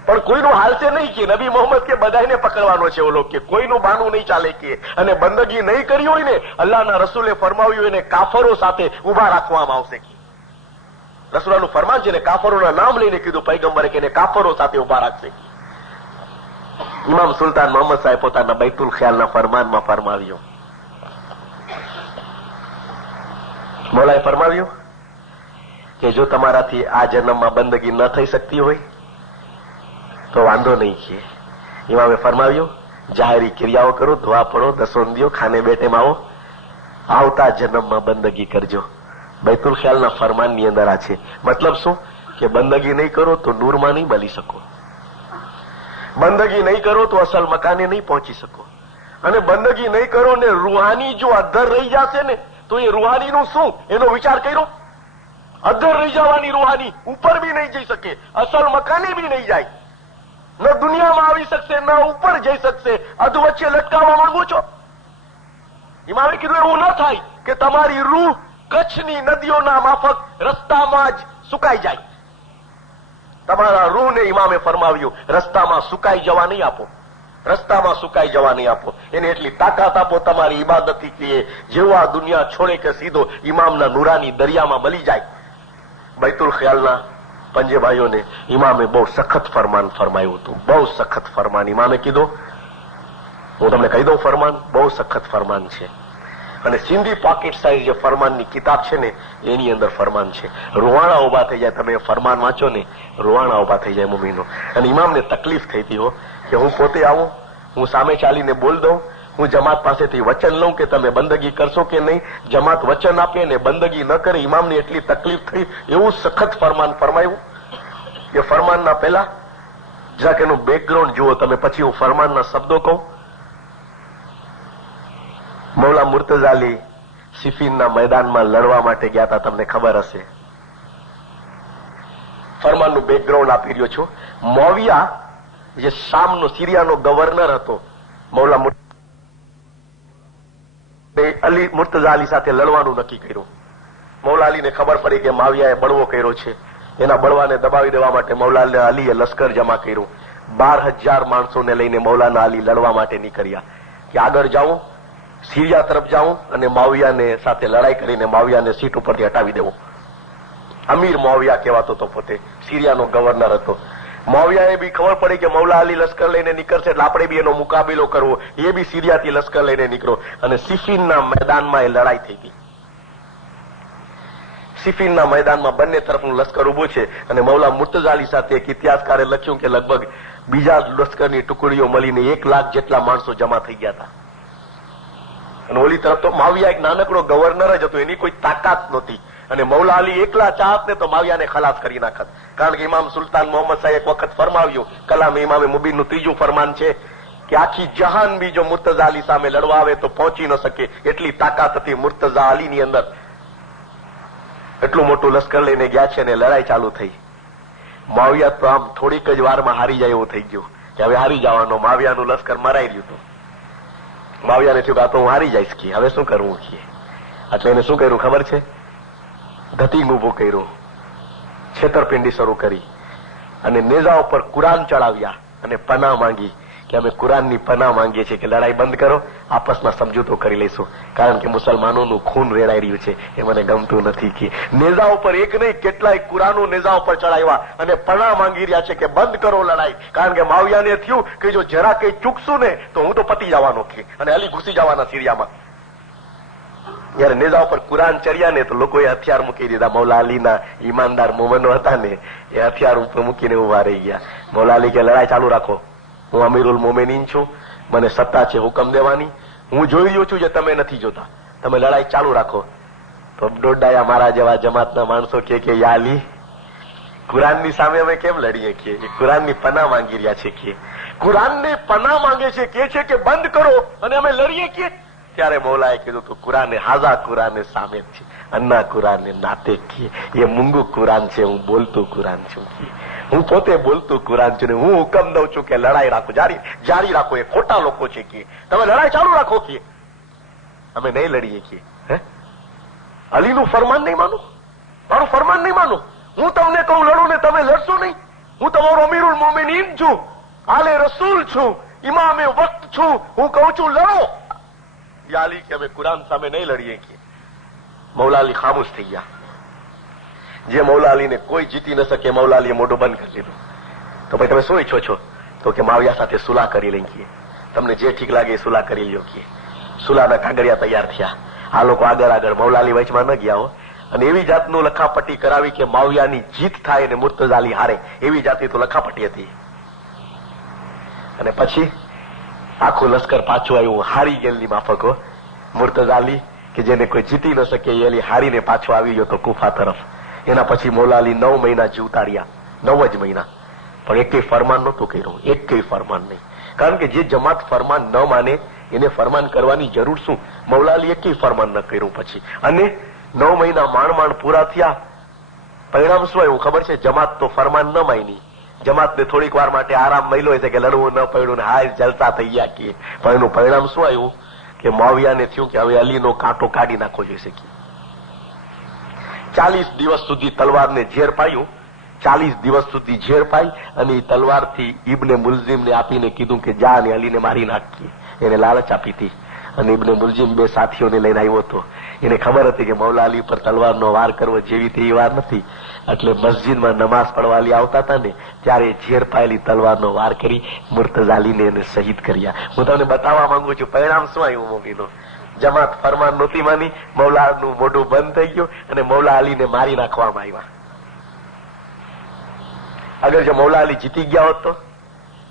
પણ કોઈનું હાલશે નહીં કે નબી મોહમ્મદ કે બધાને પકડવાનો છે ઓલો, કે કોઈનું બાનું નહીં ચાલે કે. અને બંદગી નહીં કરી હોય ને, અલ્લાહના રસૂલે ફરમાવ્યું એને કાફરો સાથે ઉભા રાખવામાં આવશે કે. રસૂલનું ફરમાન છે ને, કાફરોના નામ લઈને કીધું પૈગંબરે કે એને કાફરો સાથે ઉભા રાખશે. ઇમામ સુલતાન મોહમ્મદ સાહેબ પોતાના બૈતુલ ખ્યાલના ફરમાનમાં ફરમાવ્યું, મોલાએ ફરમાવ્યું કે જો તમારાથી આ જન્મમાં બંદગી ન થઈ શકતી હોય તો વાંધો નહીં કે. ઇમામે ફરમાવ્યું જાહેરી ક્રિયાઓ કરો, દુઆ પડો, દસોંદીઓ, ખાને બેઠેમાં આવો, આવતા જન્મમાં બંદગી કરજો. બૈતુલ ખ્યાલના ફરમાનની અંદર આ છે. મતલબ શું કે બંદગી નહીં કરો તો નૂરમાં નહીં મળી શકો, બંદગી નહીં કરો તો અસલ મકાને નહીં પહોંચી શકો, અને બંદગી નહીં કરો ને રૂહાની જો અધર રહી જશે ને તો એ રૂહાનીનું શું એનો વિચાર કર્યો? અધર રહી જવાની રૂહાની, ઉપર બી નહીં જઈ શકે, અસલ મકાને બી નહીં જાય, ન દુનિયામાં આવી શકશે, ન ઉપર જઈ શકશે, અધ વચ્ચે લટકાવવા માંગો છો? ઇમામે કીધું એવું ન થાય કે તમારી રૂહ કચ્છની નદીઓના માફક રસ્તામાં જ સુકાઈ જાય. તમારા રૂહને ઇમામે ફરમાવ્યું રસ્તામાં સુકાઈ જવા નહીં આપો, રસ્તામાં સુકાઈ જવા નહીં આપો. એને એટલી તાકાત આપો તમારી ઇબાદતથી કે જેવો આ દુનિયા છોડે કે સીધો ઇમામના નુરાની દરિયામાં મળી જાય. બૈતુલ ખ્યાલના પંજે ભાઈઓને ઇમામે બહુ સખત ફરમાન ફરમાયું હતું, બહુ સખત ફરમાન. ઇમામે કીધું, હું તમને કહી દઉં, ફરમાન બહુ સખત ફરમાન છે. અને સિંધી પોકેટ સાઇઝ જે ફરમાનની કિતાબ છે ને એની અંદર ફરમાન છે. રૂવાણા ઉભા થઈ જાય, તમે ફરમાન વાંચો ને રૂવાણા ઉભા થઈ જાય મમ્મીનો. અને ઇમામને તકલીફ થઈ હતી કે હું પોતે આવું, હું સામે ચાલીને બોલ દઉં, હું જમાત પાસેથી વચન લઉં કે તમે બંદગી કરશો કે નહીં. જમાત વચન આપે ને બંદગી ન કરે, ઇમામની એટલી તકલીફ થઈ. એવું સખત ફરમાન ફરમાયું કે ફરમાનના પહેલા જરાક એનું બેકગ્રાઉન્ડ જુઓ તમે, પછી હું ફરમાનના શબ્દો કહું. મૌલા મુર્તઝા અલી સિફીનના મેદાનમાં લડવા માટે ગયા હતા, તમને ખબર હશે. ફરમાનનું બેકગ્રાઉન્ડ આપી રહ્યો છું. મોવિયા જે શામનો સિરિયાનો ગવર્નર હતો, મૌલા મુર્તઝા અલી સાથે લડવાનું નક્કી કર્યું. મૌલા અલીને ખબર પડી કે માવિયાએ બળવો કર્યો છે, એના બળવાને દબાવી દેવા માટે મૌલા અલીએ લશ્કર જમા કર્યું. 12,000 માણસોને લઈને મૌલાના અલી લડવા માટે નીકળ્યા કે આગળ જાઉં, સિરિયા તરફ જાઉં અને માવિયાને સાથે લડાઈ કરીને માવિયાને સીટ ઉપરથી હટાવી દેવો. અમીર માવિયા કહેવાતો હતો, પોતે સિરિયાનો ગવર્નર હતો. માવિયાએ બી ખબર પડી કે મૌલા અલી લશ્કર લઈને નીકળશે એટલે આપણે બી એનો મુકાબલો કરવો. એ બી સિરિયાથી લશ્કર લઈને નીકળો અને સિફીનના મેદાનમાં એ લડાઈ થઈ હતી. સિફીનના મેદાનમાં બંને તરફનું લશ્કર ઉભું છે અને મૌલા મુર્તઝા અલી સાથે એક ઇતિહાસકારે લખ્યું કે લગભગ બીજા લશ્કરની ટુકડીઓ મળીને 1 લાખ જેટલા માણસો જમા થઈ ગયા હતા. અને ઓલી તરફ તો માવિયા એક નાનકડો ગવર્નર જ હતો, એની કોઈ તાકાત નહોતી. અને મૌલા અલી એકલા ચાહત ને તો માવિયાને ખલાસ કરી નાખત. કારણ કે ઇમામ સુલતાન મોહમ્મદ સાહેબ એક વખત ફરમાવ્યું, કલામ ઇમામે મુબીનનું 3જું ફરમાન છે કે આખી જહાન બી જો મુર્તઝા અલી સામે લડવા આવે તો પહોંચી ન શકે, એટલી તાકાત હતી મુર્તઝા અલીની અંદર. એટલું મોટું લશ્કર લઈને ગયા છે અને લડાઈ ચાલુ થઈ. માવિયા તો આમ થોડીક જ વારમાં હારી જાય એવું થઈ ગયું કે હવે હારી જવાનો, માવિયાનું લશ્કર મરાઈ રહ્યું હતું. માવિયાને થયું કે આ તો હું હારી જઈશ કે હવે શું કરવું કે. એટલે એને શું કર્યું ખબર છે? ધતિંગ ઉભું કર્યું, છેતરપિંડી શરૂ કરી અને નેજા ઉપર કુરાન ચડાવ્યા અને પનાહ માંગી કે અમે કુરાનની પનાહ માંગીએ છીએ કે લડાઈ બંધ કરો, આપસમાં સમજૂતો કરી લઈશું, કારણ કે મુસલમાનોનું ખૂન રેડાઈ રહ્યું છે, એ મને ગમતું નથી. કે નેઝા ઉપર એક નહીં કેટલાય કુરાનો નેઝા ઉપર ચડાવ્યા અને પનાહ માંગી રહ્યા છે કે બંધ કરો લડાઈ, કારણ કે માવિયાને થયું કે જો જરા કઈ ચૂકશું ને તો હું તો પતી જવાનો કે, અને અલી ઘૂસી જવાના સિરિયામાં. જયારે નેઝા ઉપર કુરાન ચડ્યા ને તો લોકોએ હથિયાર મૂકી દીધા. મૌલા અલીના ઈમાનદાર મોમનો હતા ને એ હથિયાર ઉપર મૂકીને ઉભા રહી ગયા. મૌલા અલી કે લડાઈ ચાલુ રાખો, હું અમીરુલ મોમેનીન છું, મને સત્તા છે હુકમ દેવાની, હું જોઈ રહ્યો છું જે તમે નથી જોતા, તમે લડાઈ ચાલુ રાખો. તો દોડાયા મારા જેવા જમાતના માણસો કે યા અલી, કુરાનની સામે અમે કેમ લડીએ કે કુરાનની પનાહ માંગી રહ્યા છે, કે કુરાનની પનાહ માંગે છે કે બંધ કરો અને અમે લડીએ કે. ત્યારે મૌલાએ કીધું તું કુરાને હાઝા કુરાને સામે છે, અન્ના કુરાને નાતે કે એ મૂંગું કુરાન છે, હું બોલતું કુરાન છું, હું પોતે બોલતું કુરાન છું ને હું હુકમ દઉં છું કે લડાઈ રાખો, જારી રાખો. એ ખોટા લોકો છે કે તમે લડાઈ ચાલુ રાખો કે અમે નહીં લડીએ કે. અલીનું ફરમાન નહીં માનું, મારું ફરમાન નહીં માનું, હું તમને કહું લડું ને તમે લડશો નહીં. હું તમારો અમીરુલ મોમિનીન છું, આલે રસૂલ છું, ઇમામે વક્ત છું, હું કહું છું લડો. યા અલી કે અમે કુરાન સામે નહીં લડીએ કે. મૌલા અલી ખામોશ થઈ ગયા. જે મૌલા અલીને કોઈ જીતી ન શકે મૌલા અલીએ મોઢું બંધ કરી લીધું. તો ભાઈ તમે શું ઈચ્છો છો? તો કે માવિયા સાથે સુલાહ કરી લઈએ, તમને જે ઠીક લાગે એ સુલાહ કરી લ્યો કે. સુલાહના કાગળિયા તૈયાર થયા. આ લોકો આગળ મૌલા અલી વચમાં ન ગયા હો, અને એવી જાતનું લખાપટ્ટી કરાવી કે માવિયાની જીત થાય અને મુર્તઝા અલી હારે, એવી જાતની તો લખાપટ્ટી હતી. અને પછી આખું લશ્કર પાછું આવ્યું હારી ગયેલની માફકો. મુર્તઝા અલી કે જેને કોઈ જીતી ન શકે એ અલી હારીને પાછો આવી ગયો તો કુફા તરફ. એના પછી મૌલા અલી 9 મહિના જીવતાડ્યા, 9 જ મહિના, પણ એક ફરમાન નહોતું કર્યું, એક ફરમાન નહીં. કારણ કે જે જમાત ફરમાન ન માને એને ફરમાન કરવાની જરૂર શું? મૌલા અલી એક ફરમાન ન કર્યું પછી. અને 9 મહિના માંડ પૂરા થયા, પરિણામ શું આવ્યું ખબર છે? જમાત તો ફરમાન ન માની, જમાતને થોડીક વાર માટે આરામ મળ્યો છે કે લડવું ન પડ્યું ને હાય જલસા થઈ ગયા કે. પણ એનું પરિણામ શું આવ્યું કે માવિયાને થયું કે હવે અલીનો કાંટો કાઢી નાખવો જોઈશે કે. 40 દિવસ સુધી તલવારને ઝેર પાયું, 40 દિવસ સુધી ઝેર પાઈ અને તલવારથી ઇબ્ને મુલઝિમને આપીને કીધું કે જા અને અલીને મારી નાખીએ. એને લાલચ આપી હતી. અને ઇબ્ને મુલઝિમ 2 સાથીઓને લઈને આવ્યો હતો. એને ખબર હતી કે મૌલા અલી પર તલવારનો વાર કરવો જેવી તેવી વાર નથી, એટલે મસ્જિદમાં નમાઝ પડવા અલી આવતા હતા ને ત્યારે ઝેર પાયેલી તલવારનો વાર કરી મુર્તઝા અલીને એને શહીદ કર્યા. હું તમને બતાવવા માંગુ છું પરિણામ શું આવ્યું મોમીનો. જમાત ફરમાન નહોતી માની, મૌલાનું મોઢું બંધ થઈ ગયું અને મૌલા અલીને મારી નાખવામાં આવ્યા. અગર જો મૌલા અલી જીતી ગયા હોત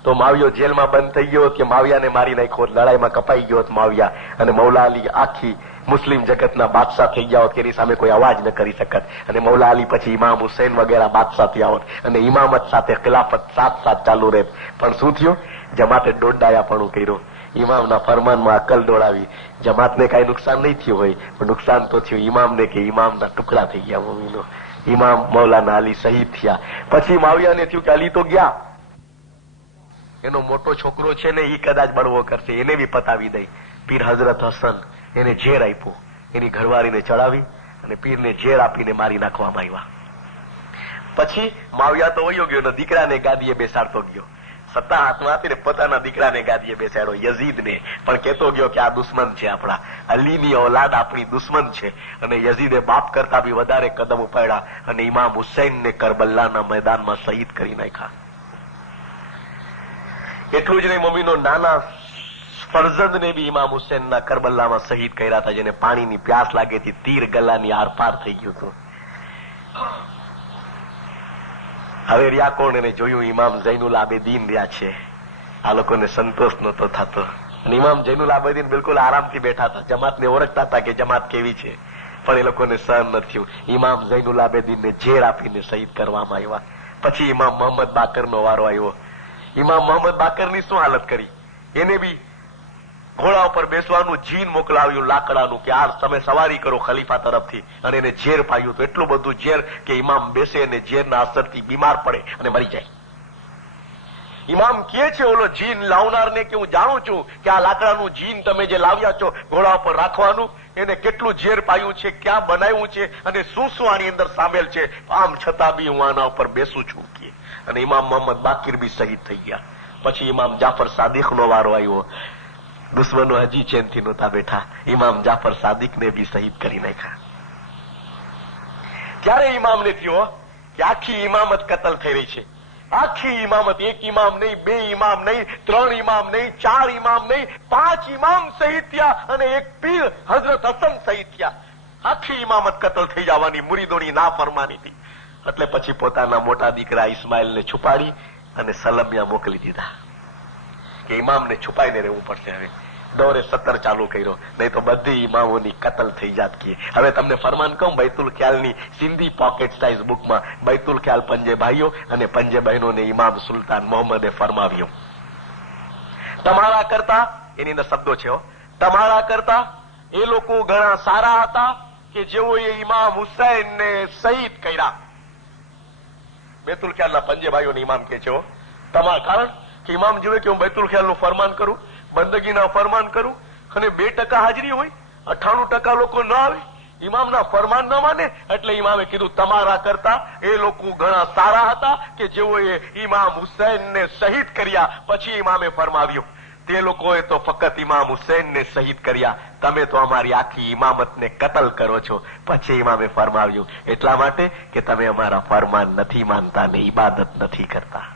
તો માવિયો જેલમાં બંધ થઈ ગયો કે માવિયાને મારી નાખ્યો, લડાઈમાં કપાઈ ગયો માવિયા, અને મૌલા અલી આખી મુસ્લિમ જગતના બાદશાહ થઈ ગયા હોત કે એની સામે કોઈ અવાજ ન કરી શકત. અને મૌલા અલી પછી ઇમામ હુસૈન વગેરે બાદશાહ થયા હોત અને ઇમામત સાથે ખિલાફત સાથ ચાલુ રહે. પણ શું થયું? જમાતે દોડાયાપણું કર્યું, ઇમામના ફરમાનમાં અકલ દોડાવી. જમાતને કઈ નુકસાન નહીં થયું હોય પણ નુકસાન તો થયું ઇમામને કે ઇમામના ટુકડા થઈ ગયા મમ્મીનો. ઇમામ મૌલાના અલી શહીદ થયા. પછી માવિયાને થયું કે અલી તો ગયા, એનો મોટો છોકરો છે ને એ કદાચ બળવો કરશે, એને બી પતાવી દઈ. પીર હઝરત હસન એને ઝેર આપ્યું, એની ઘરવાળીને ચડાવી અને પીરને ઝેર આપીને મારી નાખવામાં આવ્યા. પછી માવિયા તો વયો ગયો, દીકરાને ગાદીએ બેસાડતો ગયો. સત્તા હાથમાં હતી ને પોતાના દીકરાને ગાદીએ બેસાડ્યો યઝીદને, પણ કહેતો ગયો કે આ દુશ્મન છે આપણા, અલીની ઔલાદ આપણી દુશ્મન છે. અને યઝીદે બાપ કરતા બી વધારે કદમ ઉપાડ્યા અને ઇમામ હુસૈનને કરબલાના મેદાનમાં શહીદ કરી નાખ્યા. એટલું જ નહીં, મમ્મીનો નાના ફરજંદને બી ઇમામ હુસૈનના કરબલામાં શહીદ કર્યા હતા, જેને પાણીની પ્યાસ લાગી હતી, તીર ગલાની આરપાર થઈ ગયું હતું. હવે રહ્યા કોણ? એને જોયું ઇમામ ઝૈનુલ આબેદીન રહ્યા છે. આ લોકોને સંતોષ નહોતો થતો અને ઇમામ ઝૈનુલ આબેદીન બિલકુલ આરામથી બેઠા હતા. જમાતને ઓળખતા હતા કે જમાત કેવી છે, પણ એ લોકોને સહન ન થયું. ઇમામ ઝૈનુલ આબેદીનને ઝેર આપીને શહીદ કરવામાં આવ્યા. પછી ઇમામ મોહમ્મદ બાકરનો વારો આવ્યો. ઇમામ મોહમ્મદ બાકરની શું હાલત કરી? એને બી ઘોડા ઉપર બેસવાનું જીન મોકલાવ્યું લાકડાનું કે આ તમે સવારી કરો ખલીફા તરફથી, અને એને ઝેર પાયું તો એટલું બધું ઝેર કે ઇમામ બેસે અને ઝેરના અસરથી બીમાર પડે અને મરી જાય. ઇમામ કહે છે ઓલો જીન લાવનારને કે હું જાણું છું કે આ લાકડાનું જીન તમે જે લાવ્યા છો ઘોડા ઉપર રાખવાનું, એને કેટલું ઝેર પાયું છે, ક્યાં બનાવ્યું છે અને શું શું આની અંદર સામેલ છે, આમ છતાં બી હું આના ઉપર બેસું છું કે. અને ઇમામ મોહમ્મદ બાકીર બી શહીદ થઈ ગયા. પછી ઇમામ જાફર સાદિકનો વારો આવ્યો. દુશ્મનો હજી ચેનથી નહોતા બેઠા. ઇમામ જાફર સાદિકને બી શહીદ કરી નાખ્યા. ત્યારે ઇમામને થયો કે આખી ઇમામત કતલ થઈ રહી છે. આખી ઇમામત, એક ઇમામ નહીં, બે ઇમામ નહીં, 3 ઇમામ નહીં, 4 ઇમામ નહીં, 5 ઇમામ શહીદ થયા અને એક પીર હઝરત હસન શહીદ થયા. આખી ઇમામત કતલ થઈ જવાની મુરીદોની ના ફરમાની હતી. એટલે પછી પોતાના મોટા દીકરા ઇસ્માઇલને છુપાડી અને સલમિયા મોકલી દીધા કે ઇમામને છુપાઈને રહેવું પડશે. હવે દોરે 17 ચાલુ કર્યો, નહીં તો બધી ઇમામોની કતલ થઈ જાત. હવે તમને ફરમાન કહું, બૈતુલ ખ્યાલની સિંધી પોકેટ સાઇઝ બુકમાં બૈતુલ ખ્યાલ પંજે ભાઈઓ અને પંજે બહેનોને ઇમામ સુલતાન મોહમ્મદે ફરમાવ્યો, તમારા કરતા, એની અંદર શબ્દો છે, તમારા કરતા એ લોકો ઘણા સારા હતા કે જેઓએ ઇમામ હુસૈનને શહીદ કર્યા. બૈતુલ ખ્યાલના પંજે ભાઈઓને ઇમામ કે છે, તમારા કારણ કે ઇમામ જેવું કે હું બૈતુલ ખ્યાલનું ફરમાન કરું, બંદગીના ફરમાન કરું અને 2% હાજરી હોય, 98% લોકો ન આવે, ઇમામના ફરમાન ન માને. એટલે ઇમામે કીધું તમારા કરતા એ લોકો ઘણા સારા હતા કે જેઓએ ઇમામ હુસૈનને શહીદ કર્યા. પછી ઇમામે ફરમાવ્યું, તે લોકોએ તો ફક્ત ઇમામ હુસૈનને શહીદ કર્યા, તમે તો અમારી આખી ઇમામતને કતલ કરો છો. પછી ઇમામે ફરમાવ્યું, એટલા માટે કે તમે અમારા ફરમાન નથી માનતા ને ઇબાદત નથી કરતા.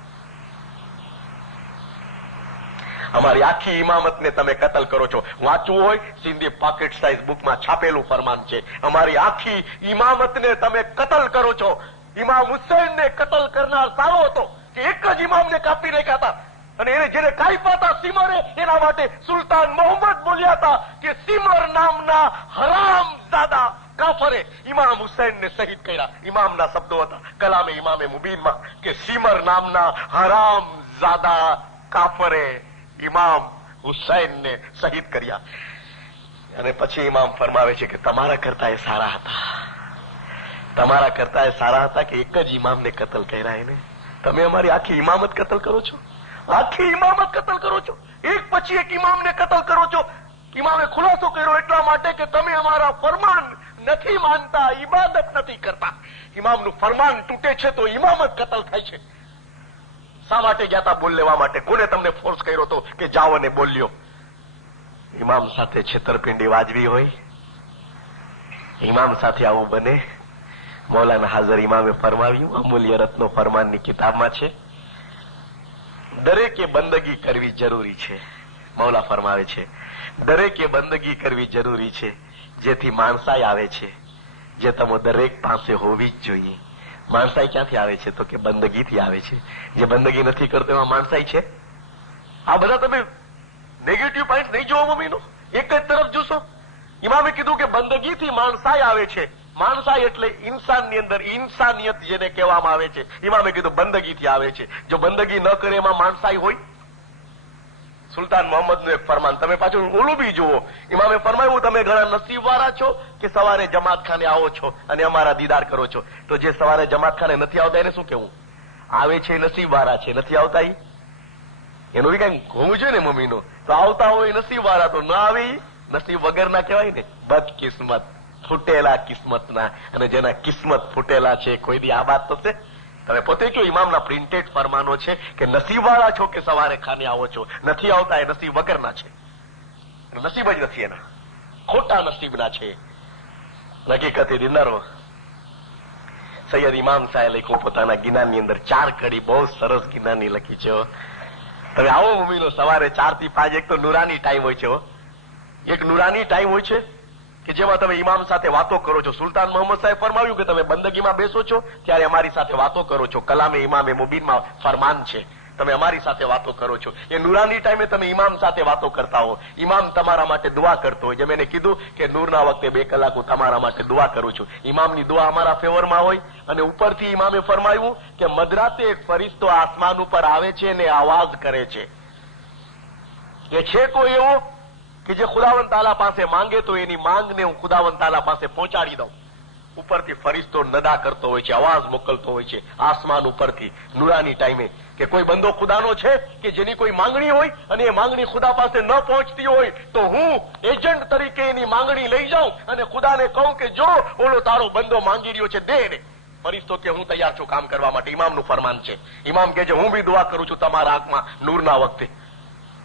અમારી આખી ઇમામતને તમે કતલ કરો છો. વાંચવું હોય સિંધી પોકેટ સાઇઝ બુકમાં છાપેલું ફરમાન છે. અમારી આખી ઇમામતને તમે કતલ કરો છો. ઇમામ હુસૈનને કતલ કરનાર સારો હતો કે એક જ ઇમામને કાપી નાખ્યા હતા અને એને જેને કાપ્યા હતા સિમરે, એના માટે સુલતાન મોહમ્મદ બોલ્યા હતા કે સિમર નામના હરામઝાદા કાફરે ઇમામ હુસૈનને શહીદ કર્યા. ઇમામના શબ્દો હતા કલામે ઇમામે મુબીનમાં કે સિમર નામના હરામઝાદા કાફરે ઇમામ હુસૈનને શહીદ કર્યા. અને પછી ઇમામ ફરમાવે છે કે તમારા કરતા એ સારા હતા, તમારા કરતા એ સારા હતા કે એક જ ઇમામને કતલ કર્યા. એને તમે અમારી આખી ઇમામત કતલ કરો છો, આખી ઇમામત કતલ કરો છો, એક પછી એક ઇમામને કતલ કરો છો. ઇમામે ખુલાસો કર્યો એટલા માટે કે તમે અમારા ફરમાન નથી માનતા, ઇબાદત નથી કરતા. ઇમામનું ફરમાન તૂટે છે તો ઇમામત કતલ થાય છે. શા માટે ગયા હતા બોલ લેવા માટે? કોને તમને ફોર્સ કર્યો હતો કે જાઓ અને બોલ્યો? ઇમામ સાથે છેતરપિંડી વાજવી હોય, ઇમામ સાથે આવું બને. મૌલાના હાજર ઇમામે ફરમાવ્યું, અમૂલ્ય રત્નો ફરમાનની કિતાબમાં છે, દરેકે બંદગી કરવી જરૂરી છે. મૌલા ફરમાવે છે દરેકે બંદગી કરવી જરૂરી છે, જેથી માણસાઈ આવે છે, જે તમે દરેક પાસે હોવી જ જોઈએ. માણસાઈ ક્યાંથી આવે છે? તો કે બંદગીથી આવે છે. જે બંદગી નથી કરતો એમાં માણસાઈ છે? આ બધા તમે નેગેટિવ પોઈન્ટ નહીં જોવો મમ્મીનો, એક જ તરફ જોશો. ઇમામે કીધું કે બંદગીથી માણસાઈ આવે છે. માણસાઈ એટલે ઇન્સાનની અંદર ઇન્સાનિયત જેને કહેવામાં આવે છે. ઇમામે કીધું બંદગીથી આવે છે. જો બંદગી ન કરે એમાં માણસાઈ હોય? સુલતાન મોહમ્મદનું એક ફરમાન તમે પાછું ઓલું બી જુઓ. ઇમામે ફરમાયું, તમે ઘણા નસીબવાળા છો કે સવારે જમાતખાને આવો છો અને અમારા દીદાર કરો છો. તો જે સવારે જમાતખાને નથી આવતા એને શું કેવું? આવે છે નસીબવાળા છે, નથી આવતા એનું બી કઈ હોવું જોઈએ ને મમ્મીનું. તો આવતા હોય નસીબવાળા, તો ન આવે નસીબ વગરના કહેવાય ને. બદકિસ્મત, ફૂટેલા કિસ્મતના. અને જેના કિસ્મત ફૂટેલા છે કોઈ દી આબાદ થશે? તમે પોતે કયો ઇમામના પ્રિન્ટેડ ફરમાનો છે કે નસીબવાળા છો કે સવારે ખાને આવો છો, નથી આવતા એ નસીબ વગરના છે. નસીબ જ નથી એના, ખોટા નસીબના છે. હકીકતે દિલદારો, સૈયદ ઇમામ સાહેબ લખ્યું પોતાના ગિનાની અંદર 4 કડી, બહુ સરસ ગિનાની લખી છે. તમે આવો મમ્મીનો સવારે 4 થી 5 એક તો નુરાની ટાઈમ હોય છે. એક નુરાની ટાઈમ હોય છે કે જેમાં તમે ઇમામ સાથે વાતો કરો છો. સુલતાન મોહમ્મદ સાહેબ ફરમાવ્યું કે તમે બંદગીમાં બેસો છો ત્યારે અમારી સાથે વાતો કરો છો. કલામે ઇમામે મુબીનમાં ફરમાન છે, તમે અમારી સાથે વાતો કરો છો. એ નુરાની ટાઈમે તમે ઇમામ સાથે વાતો કરતા હો, ઇમામ તમારા માટે દુઆ કરતો હોય. જેમ એને કીધું કે નૂરના વખતે 2 કલાક હું તમારા માટે દુઆ કરું છું. ઇમામની દુઆ અમારા ફેવરમાં હોય. અને ઉપરથી ઇમામે ફરમાવ્યું કે મધરાતે એક ફરિશ્તો આસમાન ઉપર આવે છે ને આવાજ કરે છે કે છે કોઈ એવો કે જે ખુદાવંદ તાલા પાસે માંગે તો એની માંગને હું ખુદાવંદ તાલા પાસે પહોંચાડી દઉં. ઉપરથી ફરિશ્તો નદા કરતો હોય છે, અવાજ મોકલતો હોય છે આસમાન ઉપરથી નુરાની ટાઈમે કે કોઈ બંદો ખુદાનો છે કે જેની કોઈ માંગણી હોય અને એ માંગણી ખુદા પાસે ન પહોંચતી હોય તો હું એજન્ટ તરીકે એની માંગણી લઈ જાઉં અને ખુદાને કહું કે જો ઓલો તારો બંદો માંગી રહ્યો છે, દે એને. ફરિશ્તો કે હું તૈયાર છું કામ કરવા માટે. ઇમામનું ફરમાન છે. ઇમામ કહે છે હું બી દુઆ કરું છું તમારા આંખમાં નૂરના વખતે.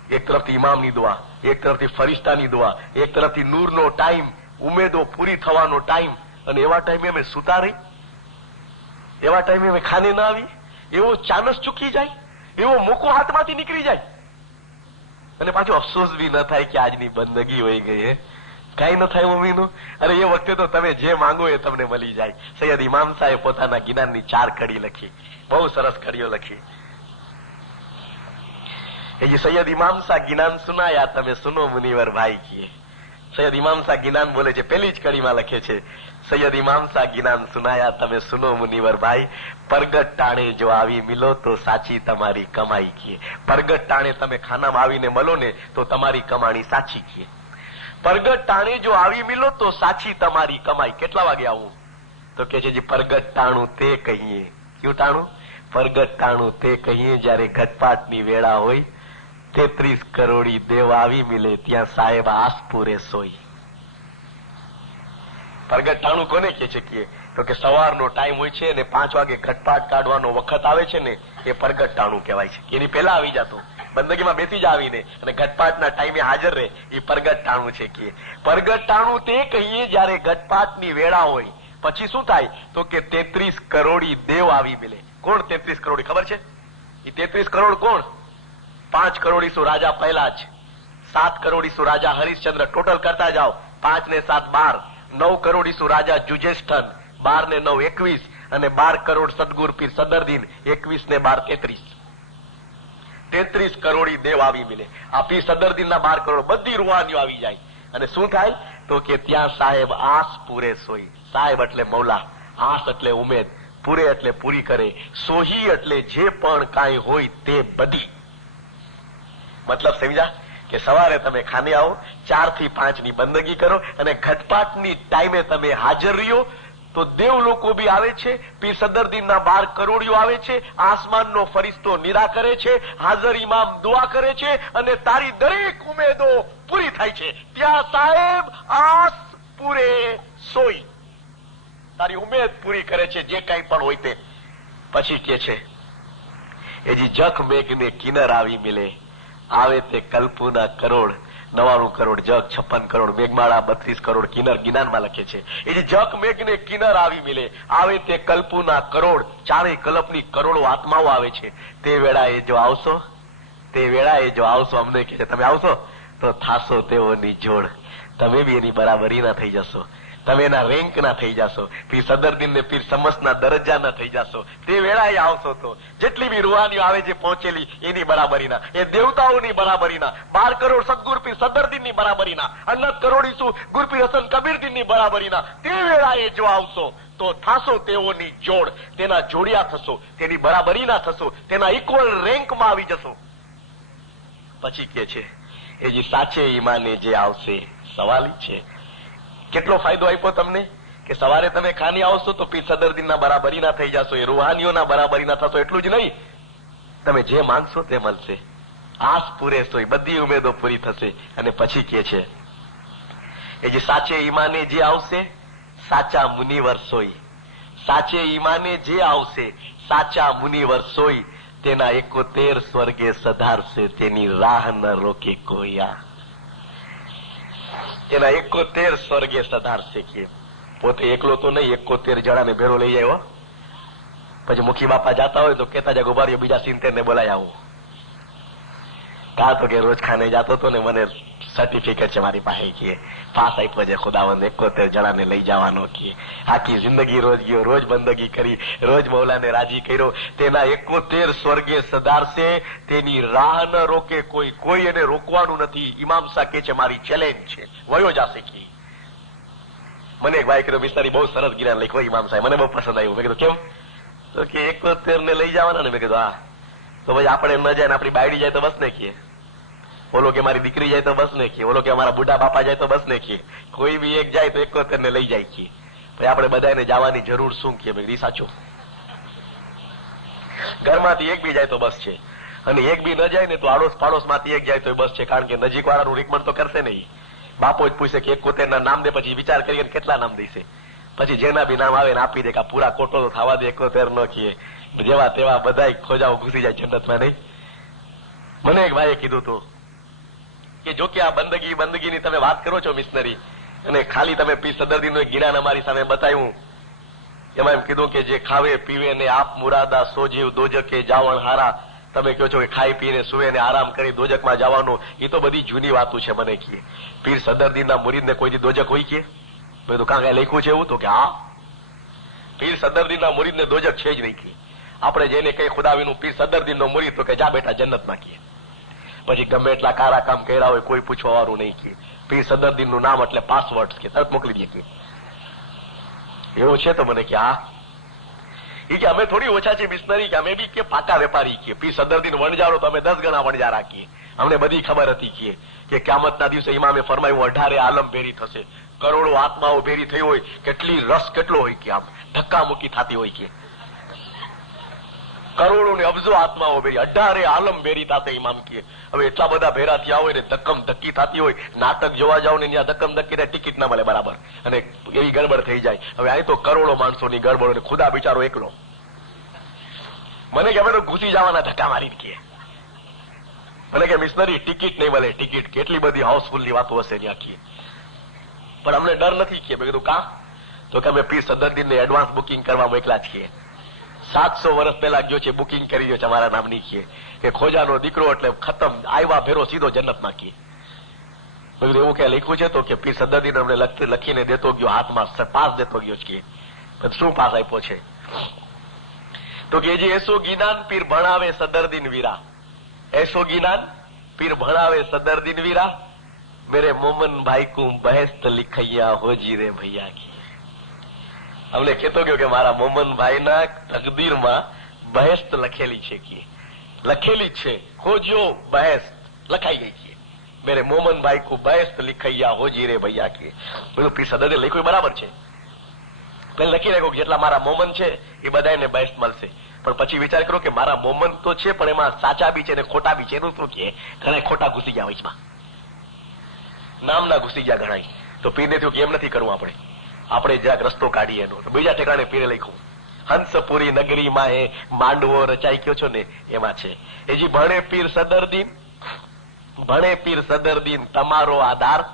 એક તરફથી ઇમામની દુઆ, એક તરફથી ફરિશ્તાની દુઆ, એક તરફથી નૂરનો ટાઈમ, ઉમેદો પૂરી થવાનો ટાઈમ. અને એવા ટાઈમે અમે સુતા રહી, એવા ટાઈમે અમે ખાને ના આવી, એવો ચાનસ ચૂકી જાય, એવો મોકો હાથમાંથી નીકળી જાય અને પાછો અફસોસ બી ન થાય કે આજની બંદગી હોઈ ગઈ. હે કઈ ન થાય મમ્મીનું. અરે એ વખતે તો તમે જે માંગો એ તમને મળી જાય. સૈયદ ઇમામ સાહેબ પોતાના ગિનાનની 4 કડી લખી, બહુ સરસ કડીઓ લખી. ये सैयद इमाम सा गिनान सुनाया तमे सुनो मुनिवर भाई किए. सैयद इमाम सा गिनान बोले છે, પહેલી જ કડીમાં લખે છે, સૈયદ ઇમામ સા ગિનાન સુનાયા તમે સુનો મુનિવર ભાઈ, પરગટ ટાણે જો આવી મિલો તો સાચી તમારી કમાઈ કીએ. પરગટ ટાણે તમે ખાનામાં આવીને મળો ને તો તમારી કમાણી સાચી કીએ. પરગટ ટાણે જો આવી મિલો તો સાચી તમારી કમાઈ. કેટલા વાગે આવું? તો કે છે જી પરગટ ટાણું તે કહીએ. કયું ટાણું? પરગટ ટાણું તે કહીએ જયારે ઘટપાટની વેળા હોય, 33 કરોડી દેવ આવી મિલે ત્યાં સાહેબ આસ પૂરે સોઈ. પરગટ ટાણું કોને કે છે કે તો કે સવારનો ટાઈમ હોય છે અને 5 વાગે ઘટપાટ કાઢવાનો વખત આવે છે ને એ પરગટ ટાણું કહેવાય છે. એની પહેલા આવી જતો, બંદગીમાં બેસી જ આવીને અને ઘટપાટના ટાઈમે હાજર રહે, એ પરગટ ટાણું છે કે. પરગટ ટાણું તે કહીએ જયારે ઘટપાટની વેળા હોય. પછી શું થાય? તો કે 33 કરોડી દેવ આવી મિલે. કોણ 33 કરોડી ખબર છે? એ 33 કરોડ કોણ? 5 કરોડીસુ રાજા પહેલા જ, 7 કરોડીસુ રાજા હરિશ્ચંદ્ર, ટોટલ કરતા જાઓ, 5 ને 7 12, 9 કરોડીસુ રાજા જુજેષ્ઠન, 12 ને 9 21, અને 12 કરોડ સદગુર પીર સદરદીન, 21 ને 12 33. 33 કરોડી દેવ આવી મિલે. આ પીર સદરદીન ના 12 કરોડ બધી રૂહાનીઓ આવી જાય. અને શું થાય? તો કે ત્યાં સાહેબ આસ પૂરે સોઈ. સાહેબ એટલે મૌલા, આસ એટલે ઉમેદ, પૂરે એટલે પૂરી કરે, સોહી એટલે જે પણ કાંઈ હોય તે બધી. મતલબ સમજ્યા કે સવારે તમે ખાને આવો, 4 થી 5 ની બંદગી કરો અને ઘટપાટની ટાઈમે તમે હાજર રહ્યો તો દેવ લોકો બી આવે છે, પીર સદરદીનના 12 કરોડીઓ આવે છે, આસમાનનો ફરિશ્તો નિરા કરે છે, હાજર ઇમામ દુઆ કરે છે અને તારી દરેક ઉમેદો પૂરી થાય છે. ત્યાં સાહેબ આસ પૂરે સોઈ, તારી ઉમેદ પૂરી કરે છે જે કઈ પણ હોય તે. પછી કે છે એજી જખ મેઘને કિનર આવી મિલે, આવે તે કલ્પના કરોડ, 99 કરોડ જગ, 56 કરોડ મેઘમાળા, 32 કરોડ કિનર. ગિનાનમાં લખે છે એ જે જખ મેઘને કિનર આવી મિલે, આવે તે કલ્પના કરોડ, 4 કલ્પની કરોડો આત્માઓ આવે છે. તે વેળાએ જો આવશો, તે વેળાએ જો આવશો, અમને કહે છે તમે આવશો તો થાશો તેઓની જોડ. તમે બી એની બરાબરી ના થઈ જશો, તમે એના રેન્ક ના થઈ જશો, પીર સદરદીન ને પીર સમસ ના દરજ્જા ના થઈ જશો. તે વેળાએ આવશો તો જેટલી બી રૂહાનીઓ આવે છે પહોંચેલી એની બરાબરીના, એ દેવતાઓની બરાબરીના, 12 કરોડ સદગુર પીર સદરદીન ની બરાબરીના, 8 કરોડીસુ ગુરપીર હસન કબીરદીન ની બરાબરીના. તે વેળાએ જો આવશો તો થાશો તેઓની જોડ, તેના જોડિયા થશો, તેની બરાબરીના થશો, તેના ઇક્વલ રેન્કમાં આવી જશો. પછી કે છે એ જે સાચે ઈમાને જે આવશે. સવાલ છે કેટલો ફાયદો આપ્યો તમને કે સવારે તમે ખાની આવશો તો પીર સદરદીનના બરાબરીના થઈ જશો, એ રૂહાનીઓના બરાબરીના થશો. એટલું જ નહીં, તમે જે માંગશો તે મળશે. આસ પૂરે સોઈ, બધી ઉમેદો પૂરી થશે. અને પછી કે છે એ જે સાચે ઈમાને જે આવશે, સાચા મુનિવર સોઈ. સાચે ઈમાને જે આવશે, સાચા મુનિવર સોઈ, તેના 71 સ્વર્ગે સધારશે, તેની રાહ ન રોકે કોયા. તેના 71 સ્વર્ગે સધારશે. કે પોતે એકલો તો નહીં, 71 જણાને ભેરો લઈ આવ્યો. પછી મુખી બાપા જાતા હોય તો કેતા જાય ગોબારીઓ બીજા 70 ને બોલાય આવું. કા તો કે રોજ ખાને જાતો હતો ને મને સર્ટિફિકેટ છે મારી પાસે, કે પાસ આપ્યો છે ખુદાવંદ, 71 જણાને લઈ જવાનો. કે આખી જિંદગી રોજ ગયો, રોજ બંદગી કરી, રોજ મૌલાને રાજી કર્યો. તેના 71 સ્વર્ગે સધારશે, તેની રાહ ન રોકે કોઈ, કોઈ એને રોકવાનું નથી. ઇમામ સાહેબ કે છે મારી ચેલેન્જ છે, વયો જશે. કે મને એક ભાઈ કીધું મિસ્ત્રી બહુ સરસ જ્ઞાન લખ્યો ઇમામ સાહેબ, મને બહુ પસંદ આવ્યું. મેં કીધું કેમ? તો કે 71 ને લઈ જવાના ને. મેં કીધું હા. તો ભાઈ આપણે ન જાય ને આપણી બાયડી જાય તો બસ ને. કે ઓલો કે મારી દીકરી જાય તો બસ ને. કે ઓલો કે અમારા બુઢા બાપા જાય તો બસ ને. કે કોઈ બી એક જાય તો 71 ને લઈ જાય. કે ભાઈ આપણે બધાને જવાની જરૂર શું? કે ભાઈ સાચું, ઘરમાંથી એક બી જાય તો બસ છે, અને એક બી ન જાય ને તો આડોશ પાડોશ માંથી એક જાય તો બસ છે. કારણ કે નજીક વાળાનું રિકમેન્ડ તો કરશે નહીં. બાપો જ પૂછે કે 71 ના નામ દે, પછી વિચાર કરીને કેટલા નામ દેશે. પછી જેના બી નામ આવે ને આપી દે કે પૂરા કોટો તો થવા દે, 71 ન કીએ, જેવા તેવા બધા ખોજાઓ ઘૂસી જાય જન્નતમાં. નહીં, મને એક ભાઈએ કીધું હતું કે જો કે આ બંદગીની તમે વાત કરો છો મિશનરી, અને ખાલી તમે પીર સદરદીનનું એક ગિરાન અમારી સામે બતાવ્યું, એમાં એમ કીધું કે જે ખાવે પીવે ને આપ મુરાદા સો જીવ દોજકે જાવણ હારા, તમે કહો છો કે ખાઈ પીને સુવે ને આરામ કરી દોજકમાં જવાનું, એ તો બધી જૂની વાતો છે. મને કહે પીર સદરદીનના મુરીદને કોઈ દોજક હોય કે? બધું કાં કઈ લખ્યું છે એવું? તો કે હા, પીર સદરદીનના મુરીદને દોજક છે જ નહીં. કે આપણે જેને કઈ ખુદાવીનું પીર સદરદીનનો મુરીદ, તો કે જા બેટા જન્નતમાં. કહે પછી ગમે એટલા કારા કામ કર્યા હોય કોઈ પૂછવા વાળું નહીં. કે પીર સદરદીનનું નામ એટલે પાસવર્ડ કે તરત મોકલી દે. કે એવું છે? તો મને કે હા. એ કે અમે થોડી ઓછા છીએ મિશનરી, કે અમે બી કે પાકા વેપારી. કે પીર સદરદીન વણજારો તો અમે 10 ગણા વણજા રાખીએ. અમને બધી ખબર હતી કે ક્યામતના દિવસે ઇમામે ફરમાયું 18 આલમ ભેરી થશે, કરોડો આત્માઓ ભેરી થઈ હોય, કેટલી રસ કેટલો હોય, કે આમ ધક્કા મૂકી થતી હોય, કે કરોડો ને અબજો આત્માઓ ભેરી, 18 આલમ ભેરી થશે ઇમામ. કે હવે એટલા બધા ભેરા થયા હોય ને ધક્કમ ધક્કી થતી હોય, નાટક જોવા જાવ ને ત્યાં ધક્કમ ધક્કી ને ટિકિટ ના મળે બરાબર, અને એવી ગડબડ થઈ જાય. હવે અહીં તો કરોડો માણસોની ગડબડ, ખુદા બિચારો એકલો. મને કે અમે તો ઘૂસી જવાના ધક્કા મારી. કે મને કે મિશનરી ટિકિટ નહીં મળે, ટિકિટ કેટલી બધી હાઉસફુલ ની વાતો હશે ત્યાં. કે પણ અમને ડર નથી. કે મેં કીધું કા? તો કે અમે પીર સદરદીન ને એડવાન્સ બુકિંગ કરવા મોકલા છીએ. 700 વર્ષ પહેલા ગયો છે, બુકિંગ કરી ગયો છે અમારા નામની. કે ખોજાનો દીકરો એટલે ખતમ, આવ્યા ભેરો સીધો જન્નતમાં. કે એવું કે લખ્યું છે? તો કે પીર સદરદીન અમને લખીને દેતો ગયો, હાથમાં પાસ દેતો ગયો. કે શું પાસ આપ્યો છે? તો કે જે એસો ગીનાન પીર ભણાવે સદરદીન વીરા, એસો ગીનાન પીર ભણાવે સદરદીન વીરા, મેરે મોમન ભાઈ કો બહેસ્ત લિખૈયા હોજી રે ભૈયા. કી અમને કહેતો ગયો કે મારા મોમન ભાઈના તકદીરમાં બહેસ્ત લખેલી છે. કે લખેલી છે, હોજો બહેસ્ત લખાઈ ગઈ. છે મેરે મોમન ભાઈ કો બહેસ્ત લિખૈયા હોજી રે ભૈયા. કે બધું પીર સદરદીન લખ્યું બરાબર છે. પેલા લખી રાખ્યો જેટલા મારા મોમન છે એ બધાને બહેસ્ત મળશે. પણ પછી વિચાર કરો કે મારા મોમન તો છે, પણ એમાં સાચા બી છે ને ખોટા બી છે. એનું શું? કે ઘણા ખોટા ઘૂસી ગયા વચમાં, નામના ઘૂસી ગયા ઘણા. તો પીરને થયું કે એમ નથી કરવું, આપણે જરાક રસ્તો કાઢીએ એનો. બીજા ઠેકાણે પીરે લખ્યું, હંસપુરી નગરીમાં એ માંડવો રચાઈ ગયો છો ને એમાં છે. એ જી ભણે પીર સદરદીન, ભણે પીર સદરદીન તમારો આધાર,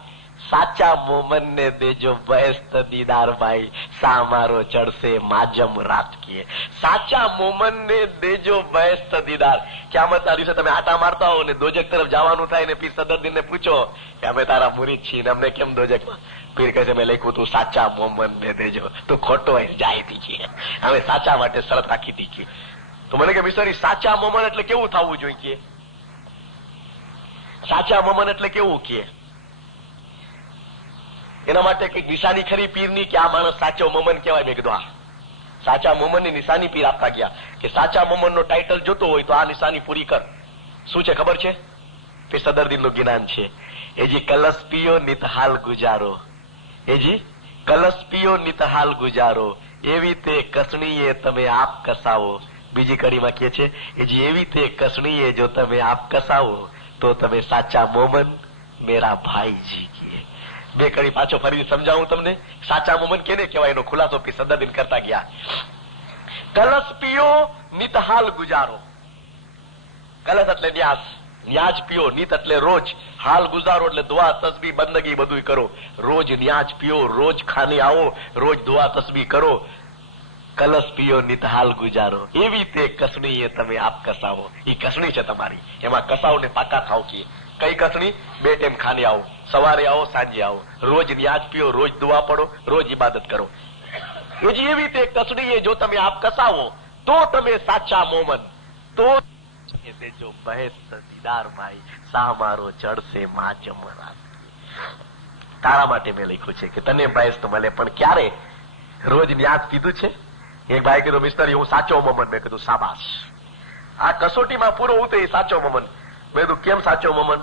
સાચા મોમન ને દેજો બહેસ્ત દીદાર ભાઈ, સા મારો ચડશે માજમ રાત. કે સાચા મોમન ને દેજો બહેસ્ત દીદાર. ક્યામતના દિવસે તમે આટા મારતા હો ને દોજક તરફ જવાનું થાય ને પીર સદરદીન ને પૂછો કે અમે તારા મુરીદ છીએ ને અમને કેમ દોજકમાં? પીર કહે છે મેં લખ્યું તું સાચા મોમન ને દેજો, તો ખોટો જાય હતી. અમે સાચા માટે શરત રાખી હતી. તો મને કે મિસ્ટરી સાચા મોમન એટલે કેવું થવું જોઈએ? સાચા મોમન એટલે કેવું? કે એના માટે કઈક નિશાની ખરી પીરની કે આ માણસ સાચો મોમન કહેવાય? મેં કીધું હા, સાચા મોમન ની નિશાની પીર આપતા ગયા કે સાચા મોમન નો ટાઇટલ જોતો હોય તો આ નિશાની પૂરી કર. શું છે ખબર છે? પીર સદરદીન નું જ્ઞાન છે. એજી કલસ પીઓ નિતહાલ ગુજારો, એજી કલસ પીઓ નિતહાલ ગુજારો, એવી તે કસણીએ તમે આપ કસાવો. બીજી કડીમાં કહે છે એજી એવી તે કસણીએ જો તમે આપ કસાવો તો તમે સાચા મોમન મેરા ભાઈજી. બે કડી પાછો ફરી સમજાવું તમને. સાચા મોમન કેને કહેવાય એનો ખુલાસો પીર સદરદીન કરતા ગયા. કલસ પીઓ નિતહાલ ગુજારો, કલસ એટલે ન્યાસ, ન્યાજ પીઓ, નિત એટલે રોજ, હાલ ગુજારો એટલે દુઆ તસ્બીહ બંદગી બધું કરો. રોજ ન્યાજ પીઓ, રોજ ખાને આવો, રોજ દુઆ તસ્બીહ કરો. કલસ પીઓ નિતહાલ ગુજારો, એવી તે કસણી તમે આપ કસાવો. એ કસણી છે તમારી, એમાં કસાવો ને પાકા થાવ. કઈ કસણી? 2 ટાઈમ ખાને આવો, સવારે આવો સાંજે આવો, રોજ ન્યાજ પીઓ, રોજ દુઆ પડો, રોજ ઇબાદત કરો. એવી તે કસણી જો તમે આપ કસાવો તો તમે સાચા મોમન. તો દેજો બહેસ્ત દીદાર ભાઈ, સા મારો ચડશે માજમ રાત. તારા માટે મેં લખ્યું છે કે તને બહેસ્ત મળે, પણ ક્યારે? રોજ ન્યાજ કીધું છે. એક ભાઈ કીધું મિસ્ટરી હું સાચો મોમન. મેં કીધું શાબાશ, આ કસોટીમાં પૂરો હું તો એ સાચો મોમન. મેં કીધું કેમ સાચો મોમન?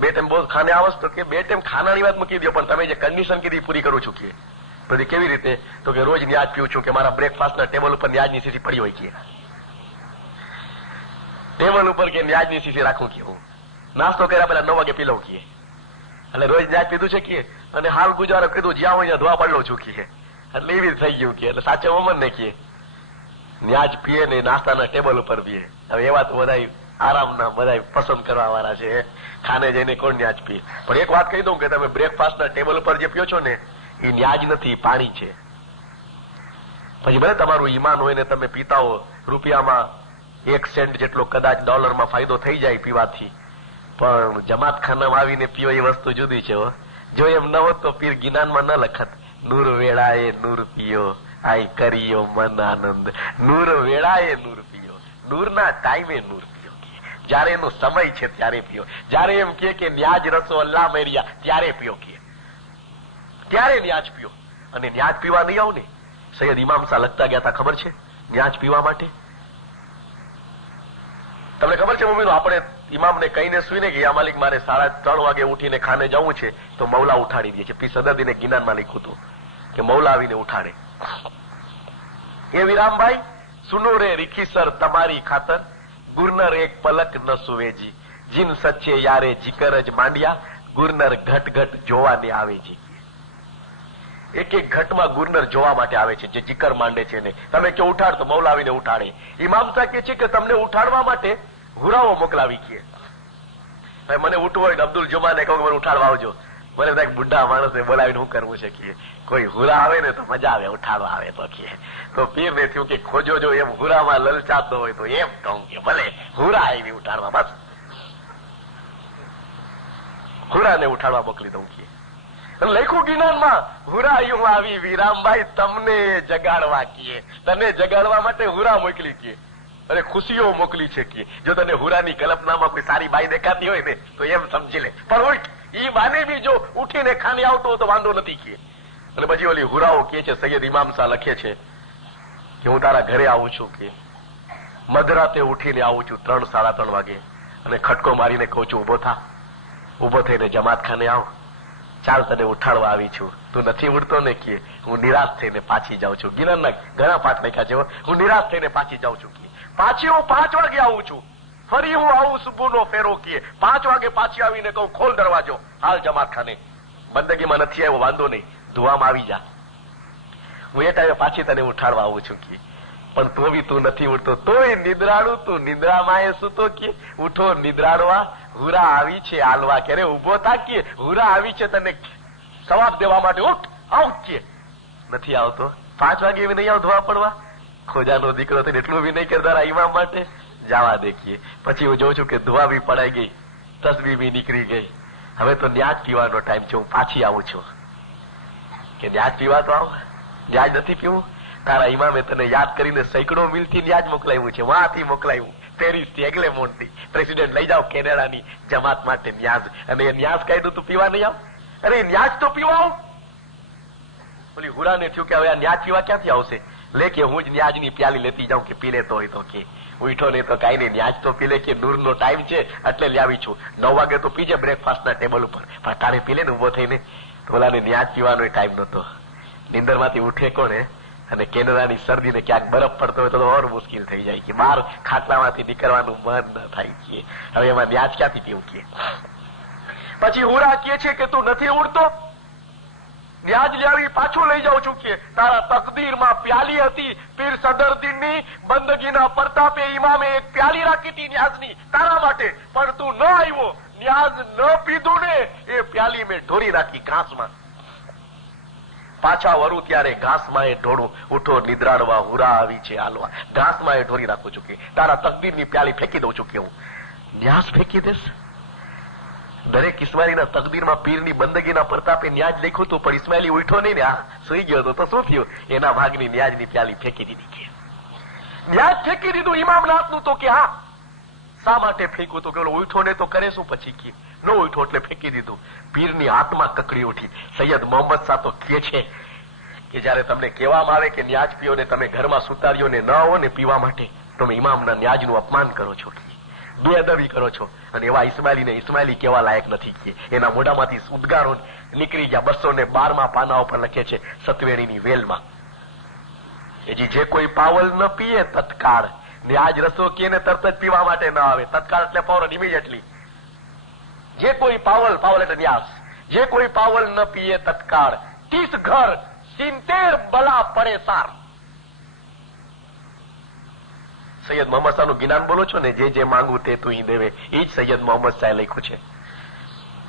2 ટાઈમ બહુ ખાને આવસ? તો કે 2 ટાઈમ ખાનાની વાત મૂકી દો, પણ તમે જે કન્ડિશન કીધી પૂરી કરું છું. કે બધી કેવી રીતે? તો કે રોજ ન્યાજ પીવું છું, કે મારા બ્રેકફાસ્ટના ટેબલ ઉપર ન્યાજની શીશી પડી હોય. કે ટેબલ ઉપર કે ન્યાજની શીશી રાખું. કે હું નાસ્તો કર્યા પહેલા 9 વાગે પી લઉં. કે એટલે રોજ ન્યાજ પીધું છે. કે અને હાલ ગુજારો કીધું જ્યાં હોય ધોવા પડલો ચૂકીએ, એટલે એવી થઈ ગયું કે એટલે સાચે મમન ને કીએ ન્યાજ પીએ ને નાસ્તાના ટેબલ ઉપર પીએ. હવે એવા તો બધા આરામના બધા પસંદ કરવા વાળા છે, ખાને જઈને કોણ ન્યાજ પીએ. પણ એક વાત કહી દઉં કે તમે બ્રેકફાસ્ટના ટેબલ ઉપર જે પીઓ છો ને એ ન્યાજ નથી, પાણી છે. પછી ભલે તમારું ઈમાન હોય ને તમે પીતા હો, રૂપિયામાં 1 સેન્ટ જેટલો કદાચ ડોલરમાં ફાયદો થઈ જાય પીવાથી, પણ જમાતખાનામાં આવીને પીઓ એ વસ્તુ જુદી છે. જો એમ ન હોત તો પીર ગિનાનમાં ન લખત નૂર વેળાએ નૂર પીયો આઈ કરીયો મન આનંદ. નૂર વેળાએ નૂર પીયો, નૂરના ટાઈમે નૂર પીયો. જયારે એનો સમય છે ત્યારે પીઓ. જયારે એમ કે ન્યાજ રસો અલ્લાહ મેરિયા ત્યારે પીઓ, કે ત્યારે ન્યાજ પીઓ. અને ન્યાજ પીવા નહીં આવ ને, સૈયદ ઇમામ શાહ લખતા ગયા હતા ખબર છે ન્યાજ પીવા માટે. તમને ખબર છે મમ્મી, આપણે ઇમામને કહીને સુઈને કે યા માલિક મારે 3:30 વાગે ઉઠીને ખાને જવું છે, તો મૌલા ઉઠાડી દે છે. પી સદરદીને ગિનાનમાં લખ્યું હતું કે મૌલા આવીને ઉઠાડે. એ વિરામભાઈ સુનો રે રીખીસર તમારી ખાતર, ગુરનર એક પલક ન સુવેજી, જીન સચ્ચે યારે જીકર જ માંડ્યા, ગુરનર ઘટ ઘટ જોવાને આવે છે. એક એક ઘટમાં ગુરનર જોવા માટે આવે છે, જે જીકર માંડે છે ને. તમે કે ઉઠાડ તો મૌલા આવીને ઉઠાડે. ઇમામ સાહેબ કે છે કે તમને ઉઠાડવા માટે હુરાઓ મોકલાવી કે મને ઉઠવું હોય અબ્દુલ જુમાને કહું મને ઉઠાડવા આવજો. મને બધા બુઢા માણસે બોલાવીને શું કરવું છે કે કોઈ હુરા આવે ને તો મજા આવે, ઉઠાડવા આવે તો કે. તો પીર ને થયું કે ખોજો જો એમ હુરામાં લલચાતો હોય તો એમ કહું કે ભલે હુરા આવી ઉઠાડવા, બસ હુરાને ઉઠાડવા મોકલી દઉં કે. લખ્યું ગિનાનમાં હુરા યું આવી વિરામભાઈ તમને જગાડવા કીએ, તને જગાડવા માટે હુરા મોકલી કે. અરે ખુશીઓ મોકલી છે કે જો તને હુરાની કલ્પનામાં કોઈ સારી બાઈ દેખાતી હોય ને તો એમ સમજી લે, પણ ઉઠ ઈ બાને બી જો ઉઠીને ખાને આવતો તો વાંધો નથી કે. અને પછી ઓલી હુરાઓ કે છે, સૈયદ ઇમામ શાહ લખે છે કે હું તારા ઘરે આવું છું કે મધરાતે ઉઠીને આવું છું 3-3:30 વાગે, અને ખટકો મારીને કહું છું ઉભો થા. ઉભો થઈને જમાત ખાને આવ, ચાલ તને ઉઠાડવા આવી છું. તું નથી ઉઠતો ને કે હું નિરાશ થઈને પાછી જાઉં છું. ગિરનના ઘણા પાઠ લખ્યા છે, હું નિરાશ થઈને પાછી જાઉં છું કે પાછી હું 5 વાગે આવું છું, ફરી હું આવું સુબુનો ફેરો કે 5 વાગે પાછી આવીને કહું ખોલ દરવાજો, હાલ જમાત ખાને. બંદગીમાં નથી આવ્યો વાંધો નહીં, ધુવામાં આવી જા. હું એ ટાઈમે પાછી તને ઉઠાડવા આવું છું કે પણ તો બી તું નથી ઉઠતો, તોય નિદ્રાળું તું નિદ્રામાં એ સૂતો કે ઉઠો નિદ્રાળવા, હુરા આવી છે આલવા. ક્યારે ઉભો થા કે હુરા આવી છે તને સવાબ દેવા માટે, ઉઠ આવ કે. નથી આવતો, 5 વાગે એવી નહીં આવ ધોવા પડવા. ખોજાનો દીકરો થઈને એટલું બી નહીં કરતા ઇમામ માટે, જવા દેખીએ. પછી હું જોઉં છું કે ધોવા બી પડાઈ ગઈ, તસબી બી નીકળી ગઈ. હવે તો ન્યાજ પીવાનો ટાઈમ છે, હું પાછી આવું છું કે ન્યાજ પીવા તો આવ. ન્યાજ નથી પીવું, તારા ઇમામે તને યાદ કરીને સેંકડો મિલથી ન્યાજ મોકલાવ્યું છે, વાંથી મોકલાવ્યું, પેરિસથી એગ્લેમોન્ટથી. પ્રેસિડેન્ટ લઈ જાઓ કેનેડાની જમાત માટે ન્યાજ, અને એ ન્યાજ કાઢ્યું તું પીવા નહીં આવ. અરે ન્યાજ તો પીવા આવ. ઓલી હુરાને થયું કે હવે આ ન્યાજ પીવા ક્યાંથી આવશે, લે કે હું જ ન્યાજની પ્યાલી લેતી જાઉં કે પી લેતો હોય તો કે. ઉઠો નહીં તો કઈ નહીં, ન્યાજ તો પી લે કે નૂરનો ટાઈમ છે એટલે લાવી છું. 9 વાગે તો પીજે બ્રેકફાસ્ટના ટેબલ ઉપર, પણ તારે પી લે ને ઉભો થઈને. ઓલાને ન્યાજ પીવાનો ટાઈમ નતો. નીંદર માંથી ઉઠે કોને, અને કેનેડાની શરદીને ક્યાંક બરફ પડતો હોય તો ઓર મુશ્કેલ થઈ જાય કે બહાર ખાટલામાંથી નીકળવાનું મન ન થાય કે હવે એમાં ન્યાજ ક્યાંથી પીવું કે. પછી હુરા કે છે કે તું નથી ઉડતો, ન્યાજ લાવી પાછું લઈ જાઉં છું કે તારા તકદીરમાં પ્યાલી હતી. પીર સદરદીનની બંદગીના પ્રતાપે ઇમામે એક પ્યાલી રાખી હતી ન્યાજની તારા માટે, પણ તું ન આવ્યો, ન્યાજ ન પીધું ને એ પ્યાલી મેં ઢોરી રાખી ઘાસમાં. પાછા વરું ત્યારે ઘાસમાં એ ઢોળું, ઉઠો નિદ્રાડવા હુરા આવી છે હાલવા. ઘાસમાં એ ઢોરી રાખું છું કે તારા તકદીરની પ્યાલી ફેંકી દઉં છું કે હું ન્યાસ ફેંકી દેશ. દરેક ઇસ્માઈલીના તકદીરમાં પીરની બંદગીના પ્રતાપે ન્યાજ લખ્યું હતું, પણ ઇસ્માઈલી ઉઠો નહીં ને, આ સુઈ ગયો હતો તો શું થયું, એના ભાગની ન્યાજની પ્યાલી ફેંકી દીધી કે ન્યાજ ફેંકી દીધું ઇમામ નાથનું. તો કે હા શા માટે ફેંકવું, તો કે ઉઠો ને તો કરે શું પછી કે ન ઉઠો એટલે ફેંકી દીધું. પીરની આત્મા કકડી ઉઠી. સૈયદ મોહમ્મદ શાહ તો કહે છે કે જયારે તમને કહેવામાં આવે કે ન્યાજ પીઓ ને તમે ઘરમાં સુતારીઓ ને ન આવો ને પીવા માટે, તમે ઇમામના ન્યાજનું અપમાન કરો છો, બેઅદબી કરો છો. અને એવા ઇસ્માઈલીને ઇસ્માઈલી કેવા લાયક નથી કે એના મોઢામાંથી ઉદ્ગારો નીકળી ગયા. 212 પાના ઉપર લખે છે સતવેણીની વેલમાં, હજી જે કોઈ પાવલ ન પીએ તત્કાળ, ન્યાજ રસો કે તરત જ પીવા માટે ન આવે. તત્કાળ એટલે ફોરન, ઇમિડિયેટલી. જે કોઈ પાવલ એટલે ન્યાસ જે કોઈ પાવલ ન પીએ તત્કાળ, 30 ઘર 70 બલા પડે સાર. સૈયદ મોહમ્મદ શાહનું જ્ઞાન બોલો છો ને, જે માંગવું તે તું ઈ દેવે, એ જ સૈયદ મોહમ્મદ શાહે લખ્યું છે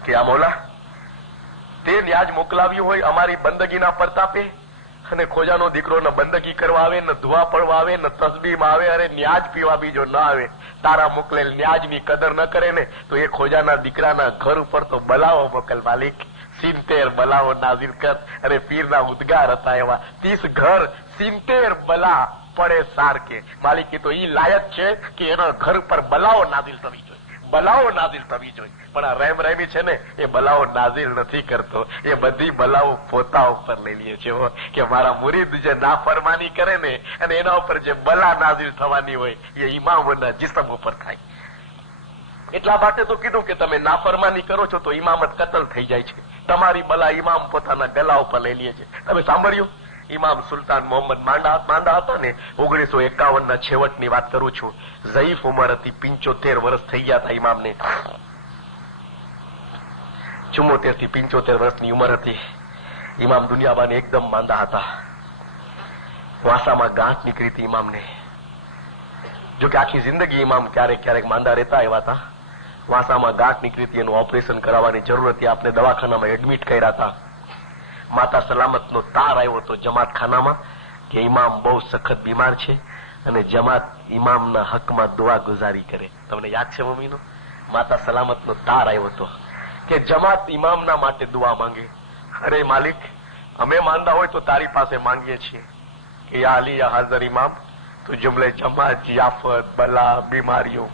કે આ મૌલા તે ન્યાજ મોકલાવ્યું હોય અમારી બંદગીના પ્રતાપે, અને ખોજાનો દીકરો ન બંદગી કરવા આવે, ન દુઆ પડવા આવે, ન તસબીહમાં આવે, અરે ન્યાજ પીવા બીજો ન આવે, તારા મોકલેલ ન્યાજની કદર ન કરે ને તો એ ખોજાના દીકરાના ઘર ઉપર તો બલાવો મોકલ માલિક. 70 બલાઓ નાઝિલ કર. અરે પીરના ઉદ્ગાર હતા એવા, 30 ઘર 70 બલા પડે સાર કે માલિકી તો ઈ લાયક છે કે એના ઘર પર બલાઓ નાઝિલ થવી જોઈએ, બલાઓ નાઝિલ થવી જોઈએ. પણ આ રહેમ રહેમી છે ને એ બલાઓ નાઝિલ નથી કરતો, એ બધી બલાઓ પોતા ઉપર લઈ લે છે કે મારા મુરીદ જે નાફરમાની કરે ને અને એના ઉપર જે બલા નાઝિલ થવાની હોય એ ઇમામોના જિસ્મ ઉપર થાય. એટલા માટે તો કીધું કે તમે નાફરમાની કરો છો તો ઇમામત કતલ થઈ જાય છે, તમારી બલા ઇમામ પોતાના ગલા ઉપર લઈ લે છે. તમે સાંભળ્યું ઇમામ સુલતાન મોહમ્મદ માંદા હતા ને, 1951 ના છેવટની વાત કરું છું. ઝયીફ ઉંમર હતી, 75 વર્ષ થઈ ગયા હતા ઇમામને, 74 થી 75 વર્ષની ઉંમર હતી. ઇમામ દુનિયાબાને એકદમ માંદા હતા, વાસામાં ગાંઠ નીકળી હતી ઇમામને. જોકે આખી જિંદગી ઇમામ ક્યારેક ક્યારેક માંદા રહેતા એવા હતા. વાસામાં ગાંઠ નીકળી હતી, એનું ઓપરેશન કરાવવાની જરૂર હતી. આપણે દવાખાનામાં એડમિટ કર્યા હતા. માતા સલામતનો તાર આવ્યો હતો જમાતખાનામાં કે ઇમામ બહુ સખત બીમાર છે અને જમાત ઇમામના હકમાં દુઆ ગુજારી કરે. તમને યાદ છે મમ્મીનો? માતા સલામતનો તાર આવ્યો હતો કે જમાત ઇમામના માટે દુઆ માંગે. અરે માલિક, અમે માંદા હોય તો તારી પાસે માંગીએ છીએ કે યા અલી યા હાજર ઇમામ, તું જુમલે જમાત યાફત બલા બીમારીઓ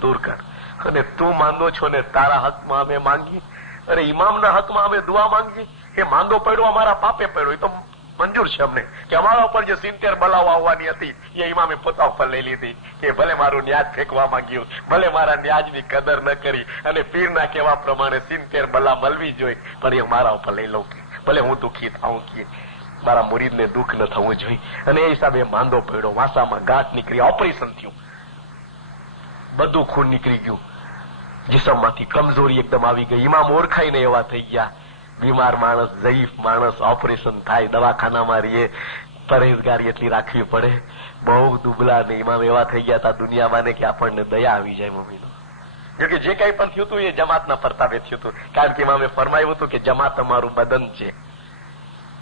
દૂર કર. અને તું માંદો છો ને તારા હકમાં અમે માંગીએ. અરે ઇમામના હકમાં અમે દુઆ માંગીએ. એ માંદો પડ્યો અમારા પાપે પડ્યો, એ તો મંજૂર છે અમને કે અમારા ઉપર જે 70 બલાઓ આવવાની હતી એ ઇમામે પોતા ઉપર લઈ લીધી કે ભલે મારું ન્યાજ ફેંકવા માંગ્યું, ભલે મારા ન્યાજની કદર ન કરી અને પીરના કહેવા પ્રમાણે 70 બલા મળવી જોઈએ, પણ એ મારા ઉપર લઈ લઉં કે ભલે હું દુઃખી થાઉં કે મારા મુરીદને દુઃખ ન થવું જોઈએ. અને એ હિસાબે માંદો પડ્યો, વાસામાં ગાંઠ નીકળી, ઓપરેશન થયું, બધું ખૂન નીકળી ગયું જિસ્મમાંથી, કમજોરી એકદમ આવી ગઈ. ઇમામ ઓળખાઈને એવા થઈ ગયા. બીમાર માણસ, ઝયીફ માણસ, ઓપરેશન થાય, દવાખાનામાં રહીએ, પરેશગારી એટલી રાખવી પડે, બહુ દુબળા ને ઇમામ એવા થઈ ગયા હતા દુનિયામાં કે આપણને દયા આવી જાય મમ્મીનો. જોકે જે કઈ પણ થયું હતું એ જમાતના પ્રતાપે થયું હતું, કારણ કે ઇમામે ફરમાયું હતું કે જમાત અમારું બદન છે,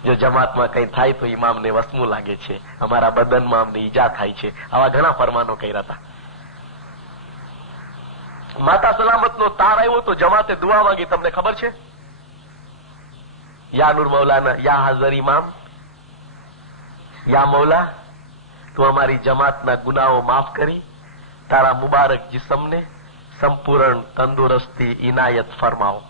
જો જમાતમાં કઈ થાય તો ઇમામને વસમું લાગે છે, અમારા બદનમાં અમને ઈજા થાય છે. આવા ઘણા ફરમાનો કર્યા હતા. માતા સલામતનો તાર આવ્યો તો જમાતે દુઆ માંગી. તમને ખબર છે? યા નૂર મૌલાના, યા હાજર ઇમામ, યા મૌલા, તું અમારી જમાતના ગુનાઓ માફ કરી તારા મુબારક જિસ્મને સંપૂર્ણ તંદુરસ્તી ઇનાયત ફરમાવો.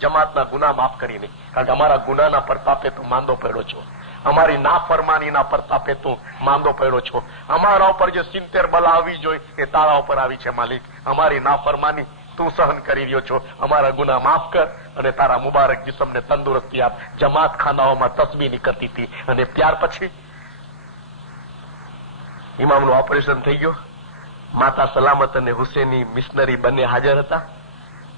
જમાતના ગુના માફ કરીને, કારણ કે અમારા ગુનાના પ્રતાપે તું માંદો પડ્યો છો, અમારી નાફરમાનીના પ્રતાપે તું માંદો પડ્યો છો. અમારા ઉપર જે 70 બલા આવી જોઈએ એ તારા ઉપર આવી છે માલિક. અમારી નાફરમાની તું સહન કરી રહ્યો છો, અમારા ગુના માફ કર અને તારા મુબારક જિસ્મને તંદુરસ્તી આપ. જમાત ખાનાઓમાં તસ્બીહ નીકળતી હતી. અને ત્યાર પછી ઇમામનું ઓપરેશન થઈ ગયું. માતા સલામત અને હુસેની મિશનરી બંને હાજર હતા.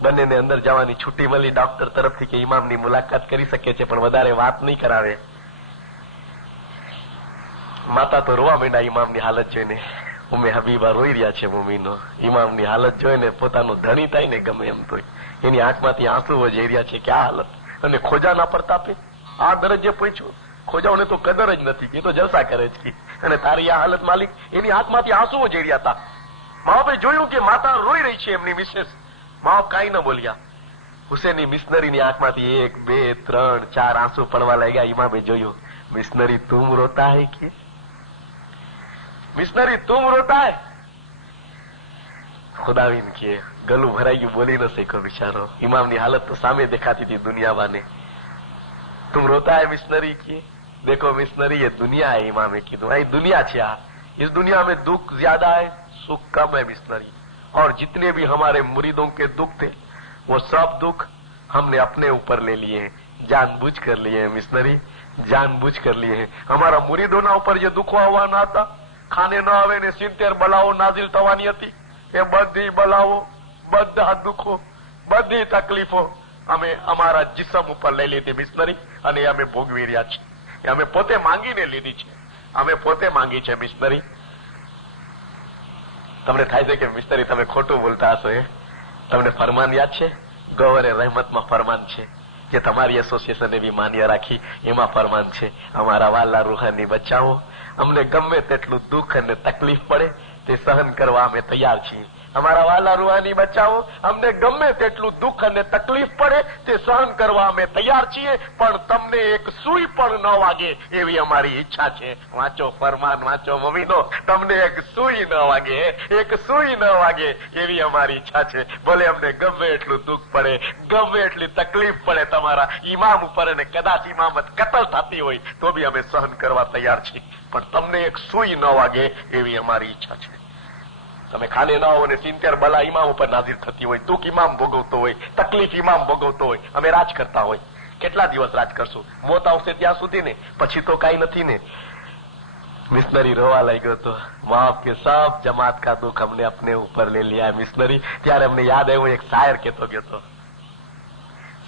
બંનેને અંદર જવાની છૂટી મળી ડોક્ટર તરફથી કે ઇમામની મુલાકાત કરી શકે છે પણ વધારે વાત નહીં કરાવે. માતા તો રોવા માંડ્યા ઇમામની હાલત જોઈને. ઉમ્મે હબીબા રોઈ રહ્યા છે મમ્મીનો. ઇમામની હાલત જોઈને પોતાનો ધણી થાય ને ગમે એમ તો એની આંખમાંથી આંસુઓ જઈ રહ્યા છે કે આ હાલત. અને ખોજાના પ્રતાપે આ દરજ્જે પહોંચ્યો. ખોજાઓને તો કદર જ નથી, એ તો જલસા કરે છે. અને તારી આ હાલત માલિક, એની આંખમાંથી આંસુઓ જઈ રહ્યા હતા. મા બાપે જોયું કે માતા રોઈ રહી છે એમની મિસેસ. મા બાપ કાંઈ ન બોલ્યા. હુસેનની મિશનરીની આંખમાંથી 1, 2, 3, 4 આંસુ પડવા લાગ્યા. ઇમામે જોયું, મિશનરી તુમ રોતા હૈ કે? મિશનરી તુમ રોતા હૈ? ખુદાવીન કે ગલું ભરાઈ ગયું, બોલી ન શક્યો બિચારો. ઇમામની હાલત તો સામે દેખાતી હતી દુનિયાવાને. તુમ રોતા હૈ મિશનરી કે? देखो मिशनरी ये दुनिया है. इमाम कीधु ये दुनिया है. इस दुनिया में दुख ज्यादा है, सुख कम है मिशनरी. और जितने भी हमारे मुरीदों के दुख थे वो सब दुख हमने अपने ऊपर ले लिए हैं, जानबूझ कर लिए हैं मिशनरी, जानबूझ कर लिए हैं. हमारा मुरीदोના ઉપર જે દુખો આવવાના હતા, ખાને ન આવે ને 70 બલાઓ નાઝિલ થવાની હતી, એ બધી બલાઓ, બધા દુખો, બધી તકલીફો અમે અમારા જિસ્મ ઉપર લઈ લીધી મિશનરી, અને અમે ભોગવી રહ્યા છીએ. અમે પોતે માંગીને લીધી છે, અમે પોતે માંગી છે મિશનરી. તમને થાય છે કે મિસ્ટરી તમે ખોટું બોલતા હશો. તમને ફરમાન યાદ છે? ગૌરે રહેમતમાં ફરમાન છે જે તમારી એસોસિએશન એવી માન્ય રાખી, એમાં ફરમાન છે, અમારા વાલા રૂહાની બચાવો, અમને ગમે તેટલું દુઃખ અને તકલીફ પડે તે સહન કરવા અમે તૈયાર છીએ. અમારા વાલા રૂહાની બચાવો, અમને ગમે તેટલું દુઃખ અને તકલીફ પડે તે સહન કરવા અમે તૈયાર છીએ, પણ તમને એક સુઈ પણ ન વાગે એવી અમારી ઈચ્છા છે. વાંચો ફરમાન, વાંચો મમ્મીનો, તમને એક સુઈ ન વાગે, એક સુઈ ન વાગે એવી અમારી ઈચ્છા છે. ભલે અમને ગમે એટલું દુઃખ પડે, ગમે એટલી તકલીફ પડે તમારા ઇમામ ઉપર, અને કદાચ ઇમામત કતલ થતી હોય તો બી અમે સહન કરવા તૈયાર છીએ, પણ તમને એક સુઈ ન વાગે એવી અમારી ઈચ્છા છે. તમે ખાને ના હો ને 70 બલા ઇમામ ઉપર નાઝિર થતી હોય, દુઃખ ઇમામ ભોગવતો હોય, તકલીફ ઇમામ ભોગવતો હોય, અમે રાજ કરતા હોય. કેટલા દિવસ રાજ કરશું? મોત આવશે ત્યાં સુધી ને, પછી તો કઈ નથી ને. મિશનરી રોવા લાગ્યો તો, માફ કે સબ જમાત કા દુઃખ हमने अपने ऊपर ले लिया મિશનરી. ત્યારે અમને યાદ આવ્યું, એક શાયર કહેતો ગયો તો,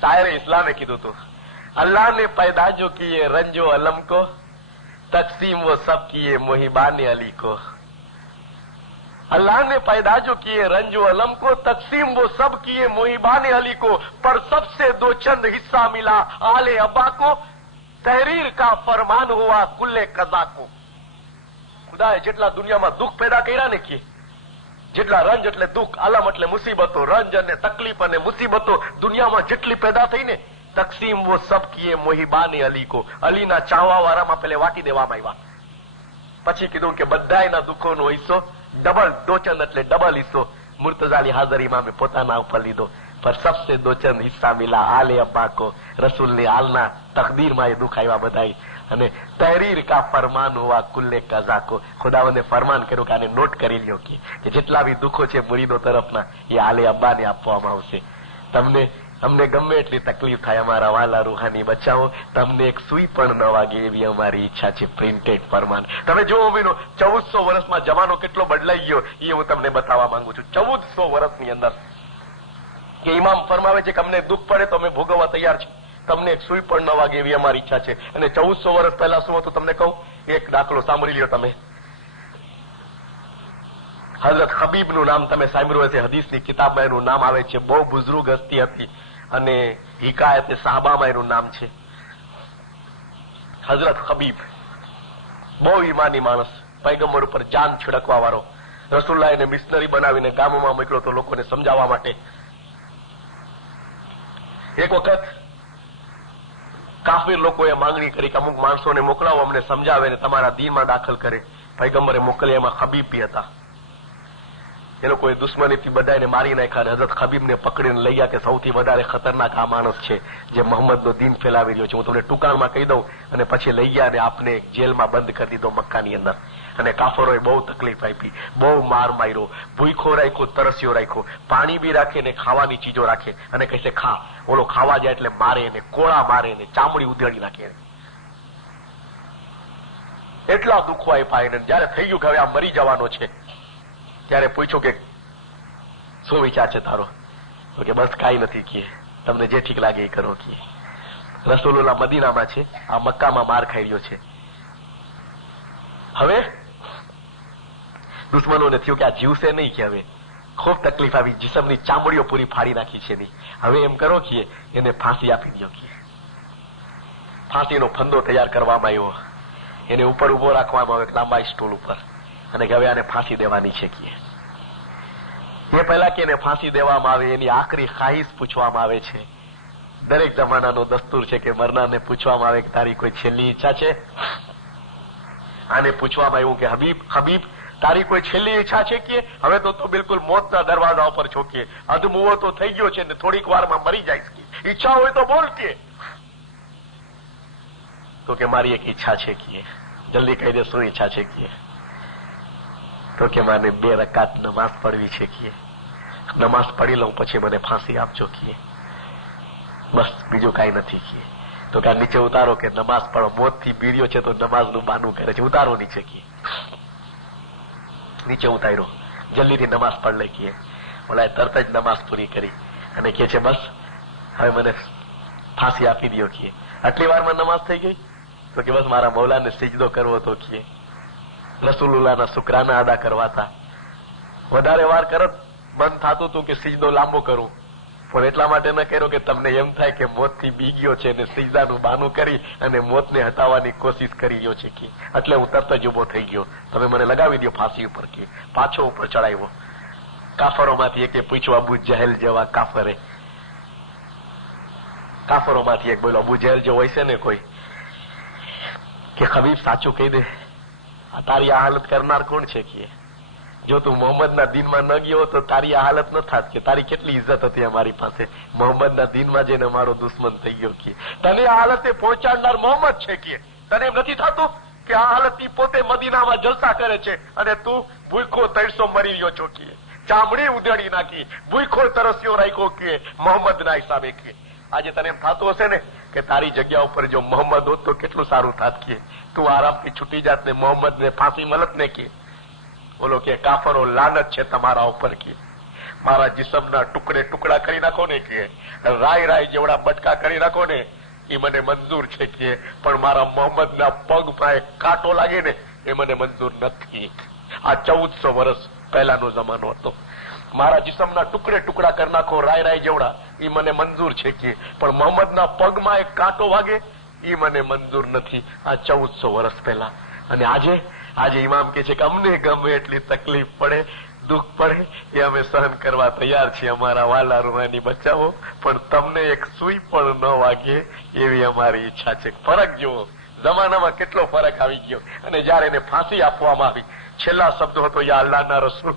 શાયરે ઇસ્લામે કીધું હતું, અલ્લાહ ને पैदा जो किए रंजो अलम को, तकसीम वो सब किए मोहिबान अली को. अल्लाह ने पैदा जो किए रंजो अलम को, तकसीम वो सब किए मोहिबान अली को, पर सबसे दो चंद हिस्सा मिला आले अब्बा को, तहरीर का फरमान हुआ कुल्ले कजा को. ખુદાએ જેટલા દુનિયામાં દુઃખ પેદા કર્યા ને કે, જેટલા રંજ એટલે દુઃખ, આલમ એટલે મુસીબતો, રંજ અને તકલીફ અને મુસીબતો દુનિયામાં જેટલી પેદા થઈ ને, તકસીમ વો સબ કિએ મોહિબાન અલી को, અલીના ચાહવા વાળામાં પેલે વાટી દેવામાં આવ્યા. પછી કીધું કે બધાયના દુઃખોનો હિસ્સો ડબલ, દોચંદ એટલે ડબલ હિસ્સો મુર્તઝાની હાજરીમાં મેં પોતાના ઉપર લીધો. પર સબસે દોચંદ હિસ્સા મિલા આલે અબ્બા को, રસૂલની હાલના તકદીરમાં એ દુઃખ આવ્યા બધાય. અને તહરીર કા ફરમાન હુઆ કુલ્લે કઝા को, ખુદાવંદે ફરમાન કર્યું કે આને નોટ કરી લ્યો કે જેટલા બી દુઃખો છે મુરીદો તરફના એ આલે અબ્બાને આપવામાં આવશે. તમને અમને ગમે એટલી તકલીફ થાય, અમારા વાલા રૂહાની બચાવો, તમને એક સુઈ પણ ન વાગે એવી અમારી ઈચ્છા છે. પ્રિન્ટેડ ફરમાન. તમે જુઓ મીનો, 1400 વર્ષમાં જમાનો કેટલો બદલાઈ ગયો એ હું તમને બતાવવા માંગુ છું. 1400 વર્ષની અંદર કે ઇમામ ફરમાવે છે કે અમને દુઃખ પડે તો અમે ભોગવવા તૈયાર છે, તમને એક સુઈ પણ ન વાગે એવી અમારી ઈચ્છા છે. અને 1400 વર્ષ પહેલા શું હતું તમને કહું, એક દાખલો સાંભળી લ્યો તમે. હઝરત હબીબ નું નામ તમે સાંભળ્યું હશે, હદીસની કિતાબમાં એનું નામ આવે છે. બહુ બુઝુર્ગ હસ્તી હતી અને હિકાયત સાહબામાં એનું નામ છે હઝરત હબીબ. બહુ ઈમાની માણસ, પૈગંબર ઉપર જાન છિડકવા વાળો. રસુલ્લાહ એને મિશનરી બનાવીને ગામોમાં મોકલ્યો તો લોકોને સમજાવવા માટે. એક વખત કાફિર લોકોએ માંગણી કરી કે અમુક માણસોને મોકલાવો, અમને સમજાવે ને તમારા દીનમાં દાખલ કરે. પૈગંબરે મોકલ્યા, એમાં હબીબ બી હતા. એ લોકોએ દુશ્મનીથી બધાને મારી નાખ્યા. હઝરત હબીબને પકડીને લઈ ગયા કે સૌથી વધારે ખતરનાક આ માણસ છે જે મોહમ્મદનો દીન ફેલાવી રહ્યો છે, હું તમને ટૂંકાણમાં કહી દઉં. અને પછી લઈ ગયા અને આપને જેલમાં બંધ કરી દીધો મક્કાની અંદર. અને કાફરોએ બહુ તકલીફ આપી, બહુ માર માર્યો, ભૂખો રાખ્યો, તરસ્યો રાખ્યો, પાણી બી રાખે ને ખાવાની ચીજો રાખે, અને કહેશે ખા. ઓલો ખાવા જાય એટલે મારે ને, કોળા મારે ને, ચામડી ઉધેડી નાખે. એટલા દુઃખો આપ્યા એને. જયારે થઈ ગયું કે હવે આ મરી જવાનો છે, ત્યારે પૂછ્યું કે શું વિચાર છે તારો? તો કે બસ કાંઈ નથી, કે તમને જે ઠીક લાગે એ કરો. કે રસૂલુલ્લાહ મદીનામાં છે, આ મક્કામાં માર ખાઈ રહ્યો છે. હવે દુશ્મનોને થયું કે આ જીવશે નહીં, કે હવે ખૂબ તકલીફ આવી, જીસમની ચામડીઓ પૂરી ફાડી નાખી છે નહીં. હવે એમ કરો કે એને ફાંસી આપી દો. કે ફાંસીનો ફંદો તૈયાર કરવામાં આવ્યો, એને ઉપર ઉભો રાખવામાં આવ્યો લાંબા સ્ટૂલ ઉપર, અને કે હવે આને ફાંસી દેવાની છે. કે એ પહેલા કે એને ફાંસી દેવામાં આવે એની આખરી ખ્વાહિશ પૂછવામાં આવે છે. દરેક જમાનાનો દસ્તુર છે કે મરનારને પૂછવામાં આવે કે તારી કોઈ છેલ્લી ઈચ્છા છે. આને પૂછવામાં આવ્યું કે હબીબ તારી કોઈ છેલ્લી ઈચ્છા છે? કે હવે તો બિલકુલ મોતના દરવાજા ઉપર છો, કે અધમુવો તો થઈ ગયો છે ને થોડીક વારમાં મરી જાય. કે ઈચ્છા હોય તો બોલ. કે તો કે મારી એક ઈચ્છા છે. કે જલ્દી કહી દે શું ઈચ્છા છે? કે તો કે મારે 2 રકાત નમાઝ પડવી છે. કે નમાઝ પડી લઉં પછી મને ફાંસી આપજો. કે બસ બીજું કઈ નથી. કે તો કે નીચે ઉતારો, કે નમાઝ પડો, મોત થી બીડ્યો છે તો નમાઝનું બાનું કરે છે, ઉતારો નીચે. કે નીચે ઉતાર્યો, જલ્દીથી નમાઝ પડ લે. કે ઓલા તરત જ નમાઝ પૂરી કરી અને કે છે બસ હવે મને ફાંસી આપી દો કે આટલી વારમાં નમાઝ થઈ ગઈ તો કે બસ મારા મૌલાને સિજદો કરવો તો કે રસૂલુલ્લાહના શુક્રાના અદા કરવાતા. વધારે વાર કરત બંધ થતું હતું કે સિજદો લાંબો કરું, પણ એટલા માટે ન કર્યો કે તમને એમ થાય કે મોતથી બી ગયો છે અને સિજદાનું બાનું કરી અને મોતને હટાવવાની કોશિશ કરી રહ્યો છે કે એટલે હું તરત જ ઉભો થઈ ગયો. તમે મને લગાવી દો ફાંસી ઉપર કે પાછો ઉપર ચડાવ્યો. કાફરોમાંથી એકે પૂછ્યું, અબુ જહેલ જેવા કાફરોમાંથી એક બોલો, અબુ જહેલ જો હોય છે ને કોઈ, કે ખબીબ સાચું કહી દે, તારી આ હાલત કરનાર કોણ છે કે જો તું મોહમ્મદના દિનમાં ન ગયો તો તારી આ હાલત ન થાત કે તારી કેટલી ઇજ્જત હતી અમારી પાસે. મોહમ્મદના દિનમાં જઈને મારો દુશ્મન થઈ ગયો કે તને આ હાલતે પહોંચાડનાર મોહમ્મદ છે કે તને એમ નથી થતું કે આ હાલત પોતે મદીનામાં જલસા કરે છે અને તું ભૂખો તરસો મરી રહ્યો છો કે ચામડી ઉધેડી નાખી, ભૂખો તરસ્યો રાખ્યો કે મોહમ્મદના હિસાબે કે આજે તને એમ થતું હશે ને કે તારી જગ્યા ઉપર જો મોહમ્મદ હોત તો કેટલું સારું થાત કે તું આરામથી છૂટી જાત ને મોહમ્મદને ફાંસી મળત ને કે બોલો કે કાફરો લાનત છે તમારા ઉપર કે મારા જિસ્મના ટુકડે ટુકડા કરી નાખો ને કે રાય જેવડા બટકા કરી નાખો ને એ મને મંજૂર છે કે પણ મારા મોહમ્મદના પગમાં એક કાંટો લાગે ને એ મને મંજૂર નથી. આ 1400 વર્ષ પહેલાનો જમાનો હતો. મારા જિસ્મના ટુકડે ટુકડા કરી નાખો રાય જેવડા એ મને મંજૂર છે કે પણ મોહમ્મદના પગમાં એક કાંટો વાગે એ મને મંજૂર નથી. આ 1400 વર્ષ પહેલા. અને આજે ઇમામ કે છે કે અમને ગમે એટલી તકલીફ પડે, દુઃખ પડે એ અમે સહન કરવા તૈયાર છીએ, અમારા વાલા રૂહાની બચાવો, પણ તમને એક સુઈ પણ ન વાગે એવી અમારી ઈચ્છા છે. ફરક જુઓ, જમાનામાં કેટલો ફરક આવી ગયો. અને જયારે એને ફાંસી આપવામાં આવી, છેલ્લા શબ્દો હતો, યા અલ્લાહના રસૂલ,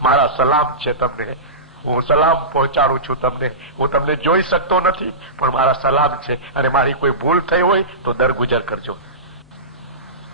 મારા સલામ છે તમને, હું સલામ પહોંચાડું છું તમને, હું તમને જોઈ શકતો નથી પણ મારા સલામ છે, અને મારી કોઈ ભૂલ થઈ હોય તો દરગુજર કરજો.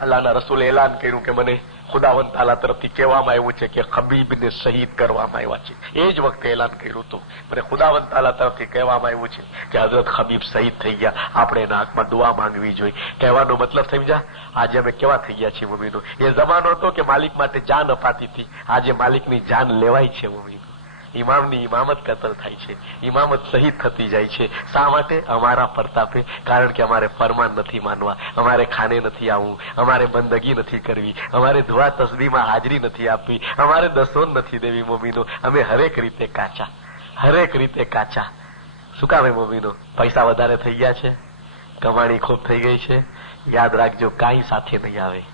અલ્લાહના રસૂલે એલાન કર્યું કે મને ખુદાવંદ તાલા તરફથી કહેવામાં આવ્યું છે કે ખબીબને શહીદ કરવામાં આવ્યા છે. એ જ વખતે એલાન કર્યું હતું, મને ખુદાવંદ તાલા તરફથી કહેવામાં આવ્યું છે કે હઝરત ખબીબ શહીદ થઈ ગયા, આપણે એના હાથમાં દુઆ માંગવી જોઈએ. કહેવાનો મતલબ સમજ્યા? આજે અમે કેવા થઈ ગયા છીએ મમ્મીનો. એ જમાનો હતો કે માલિક માટે જાન અપાતી હતી, આજે માલિકની જાન લેવાય છે મમ્મીનો. ઇમામની ઇમામત કતલ થાય છે, ઇમામત શહીદ થતી જાય છે. શા માટે? અમારા પ્રતાપે. કારણ કે અમારે ફરમાન નથી માનવા, અમારે ખાને નથી આવવું, અમારે બંદગી નથી કરવી, અમારે દુઆ તસ્બીહમાં હાજરી નથી આપવી, અમારે દસોન નથી દેવી મમ્મીનો. અમે હરેક રીતે કાચા. શું કામે મમ્મીનો? પૈસા વધારે થઈ ગયા છે, કમાણી ખૂબ થઈ ગઈ છે. યાદ રાખજો, કાંઈ સાથે નહીં આવે.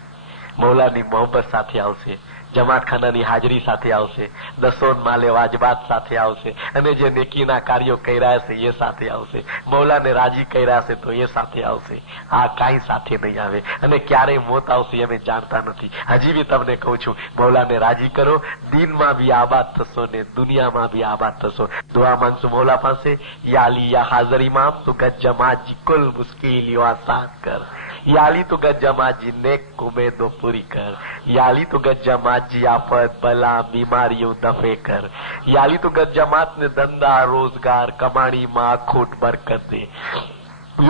મૌલાની મોહબ્બત સાથે આવશે, જમાતખાનાની હાજરી સાથે આવશે, દસોન માલે વાજબાત સાથે આવશે, અને જે નેકીના કાર્યો કર્યા છે એ સાથે આવશે, મૌલાને રાજી કર્યા છે તો એ સાથે આવશે. આ કાંઈ સાથે નહીં આવે. અને ક્યારે મોત આવશે અમે જાણતા નથી. હજી બી તમને કહું છું, મૌલાને રાજી કરો, દીનમાં બી આબાદ થશો ને દુનિયામાં બી આબાદ થશો. દુઆ માંગશું મૌલા પાસે, યા અલી યા હાજર ઇમામ તું ગજ જમાજી કુલ મુશ્કિલ આસાન કર, યાલી તું ગજ જમાજી નેક ઉમેદો પૂરી કર, યાલી તું ગજ જમાજી આફત બલા બીમારીઓ દફે કર, યાલી તું ગજ જમાત ને ધંધા રોજગાર કમાણીમાં ખોટ બરકત દે,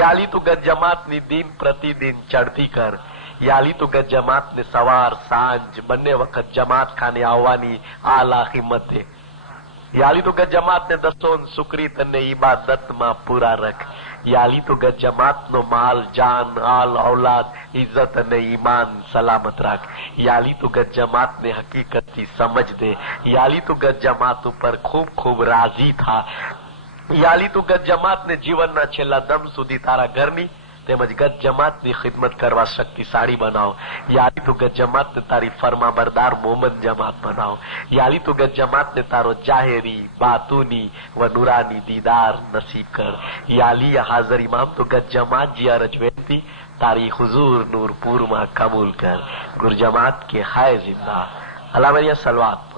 યાલી તું ગજ જમાત ની દિન પ્રતિદિન ચડતી કર, યાલી તું ગજ જમાત ને સવાર સાંજ બંને વખત જમાત ખાને આવવાની આલા હિંમત દે, યાલી તું ગજ જમાત ને દસોન સુકરી તને ઇબાદતમાં પૂરા રખ, યાલી તું ગજ જમાત નો માલ જાન આલ ઔલાદ ઇજ્જત અને ઈમાન સલામત રાખ, યાલી તું ગજ જમાત ને હકીકતથી સમજ દે, યાલી તું ગજ જમાત ઉપર ખૂબ ખૂબ રાજી થા, યાલી તું ગજ જમાત ને જીવનના છેલ્લા દમ સુધી તારા ઘરની તેમજ ગજ જમાતની ખિદમત કરવા શક્તિશાળી બનાવો, યાલી તું ગજ જમાત ને તારી ફરમાબરદાર મોમન જમાત બનાવો, યાલી તું ગજ જમાત ને તારો જાહેરી બાતુની વ નુરાની દીદાર નસીબ કર, યાલી હાજર ઇમામ તું ગજ જમાત જી અરજ વેતી તારી हुजूर नूरपुर में कबूल कर, गुर जमात के हाय जिंदा। अल्लाह सलवात।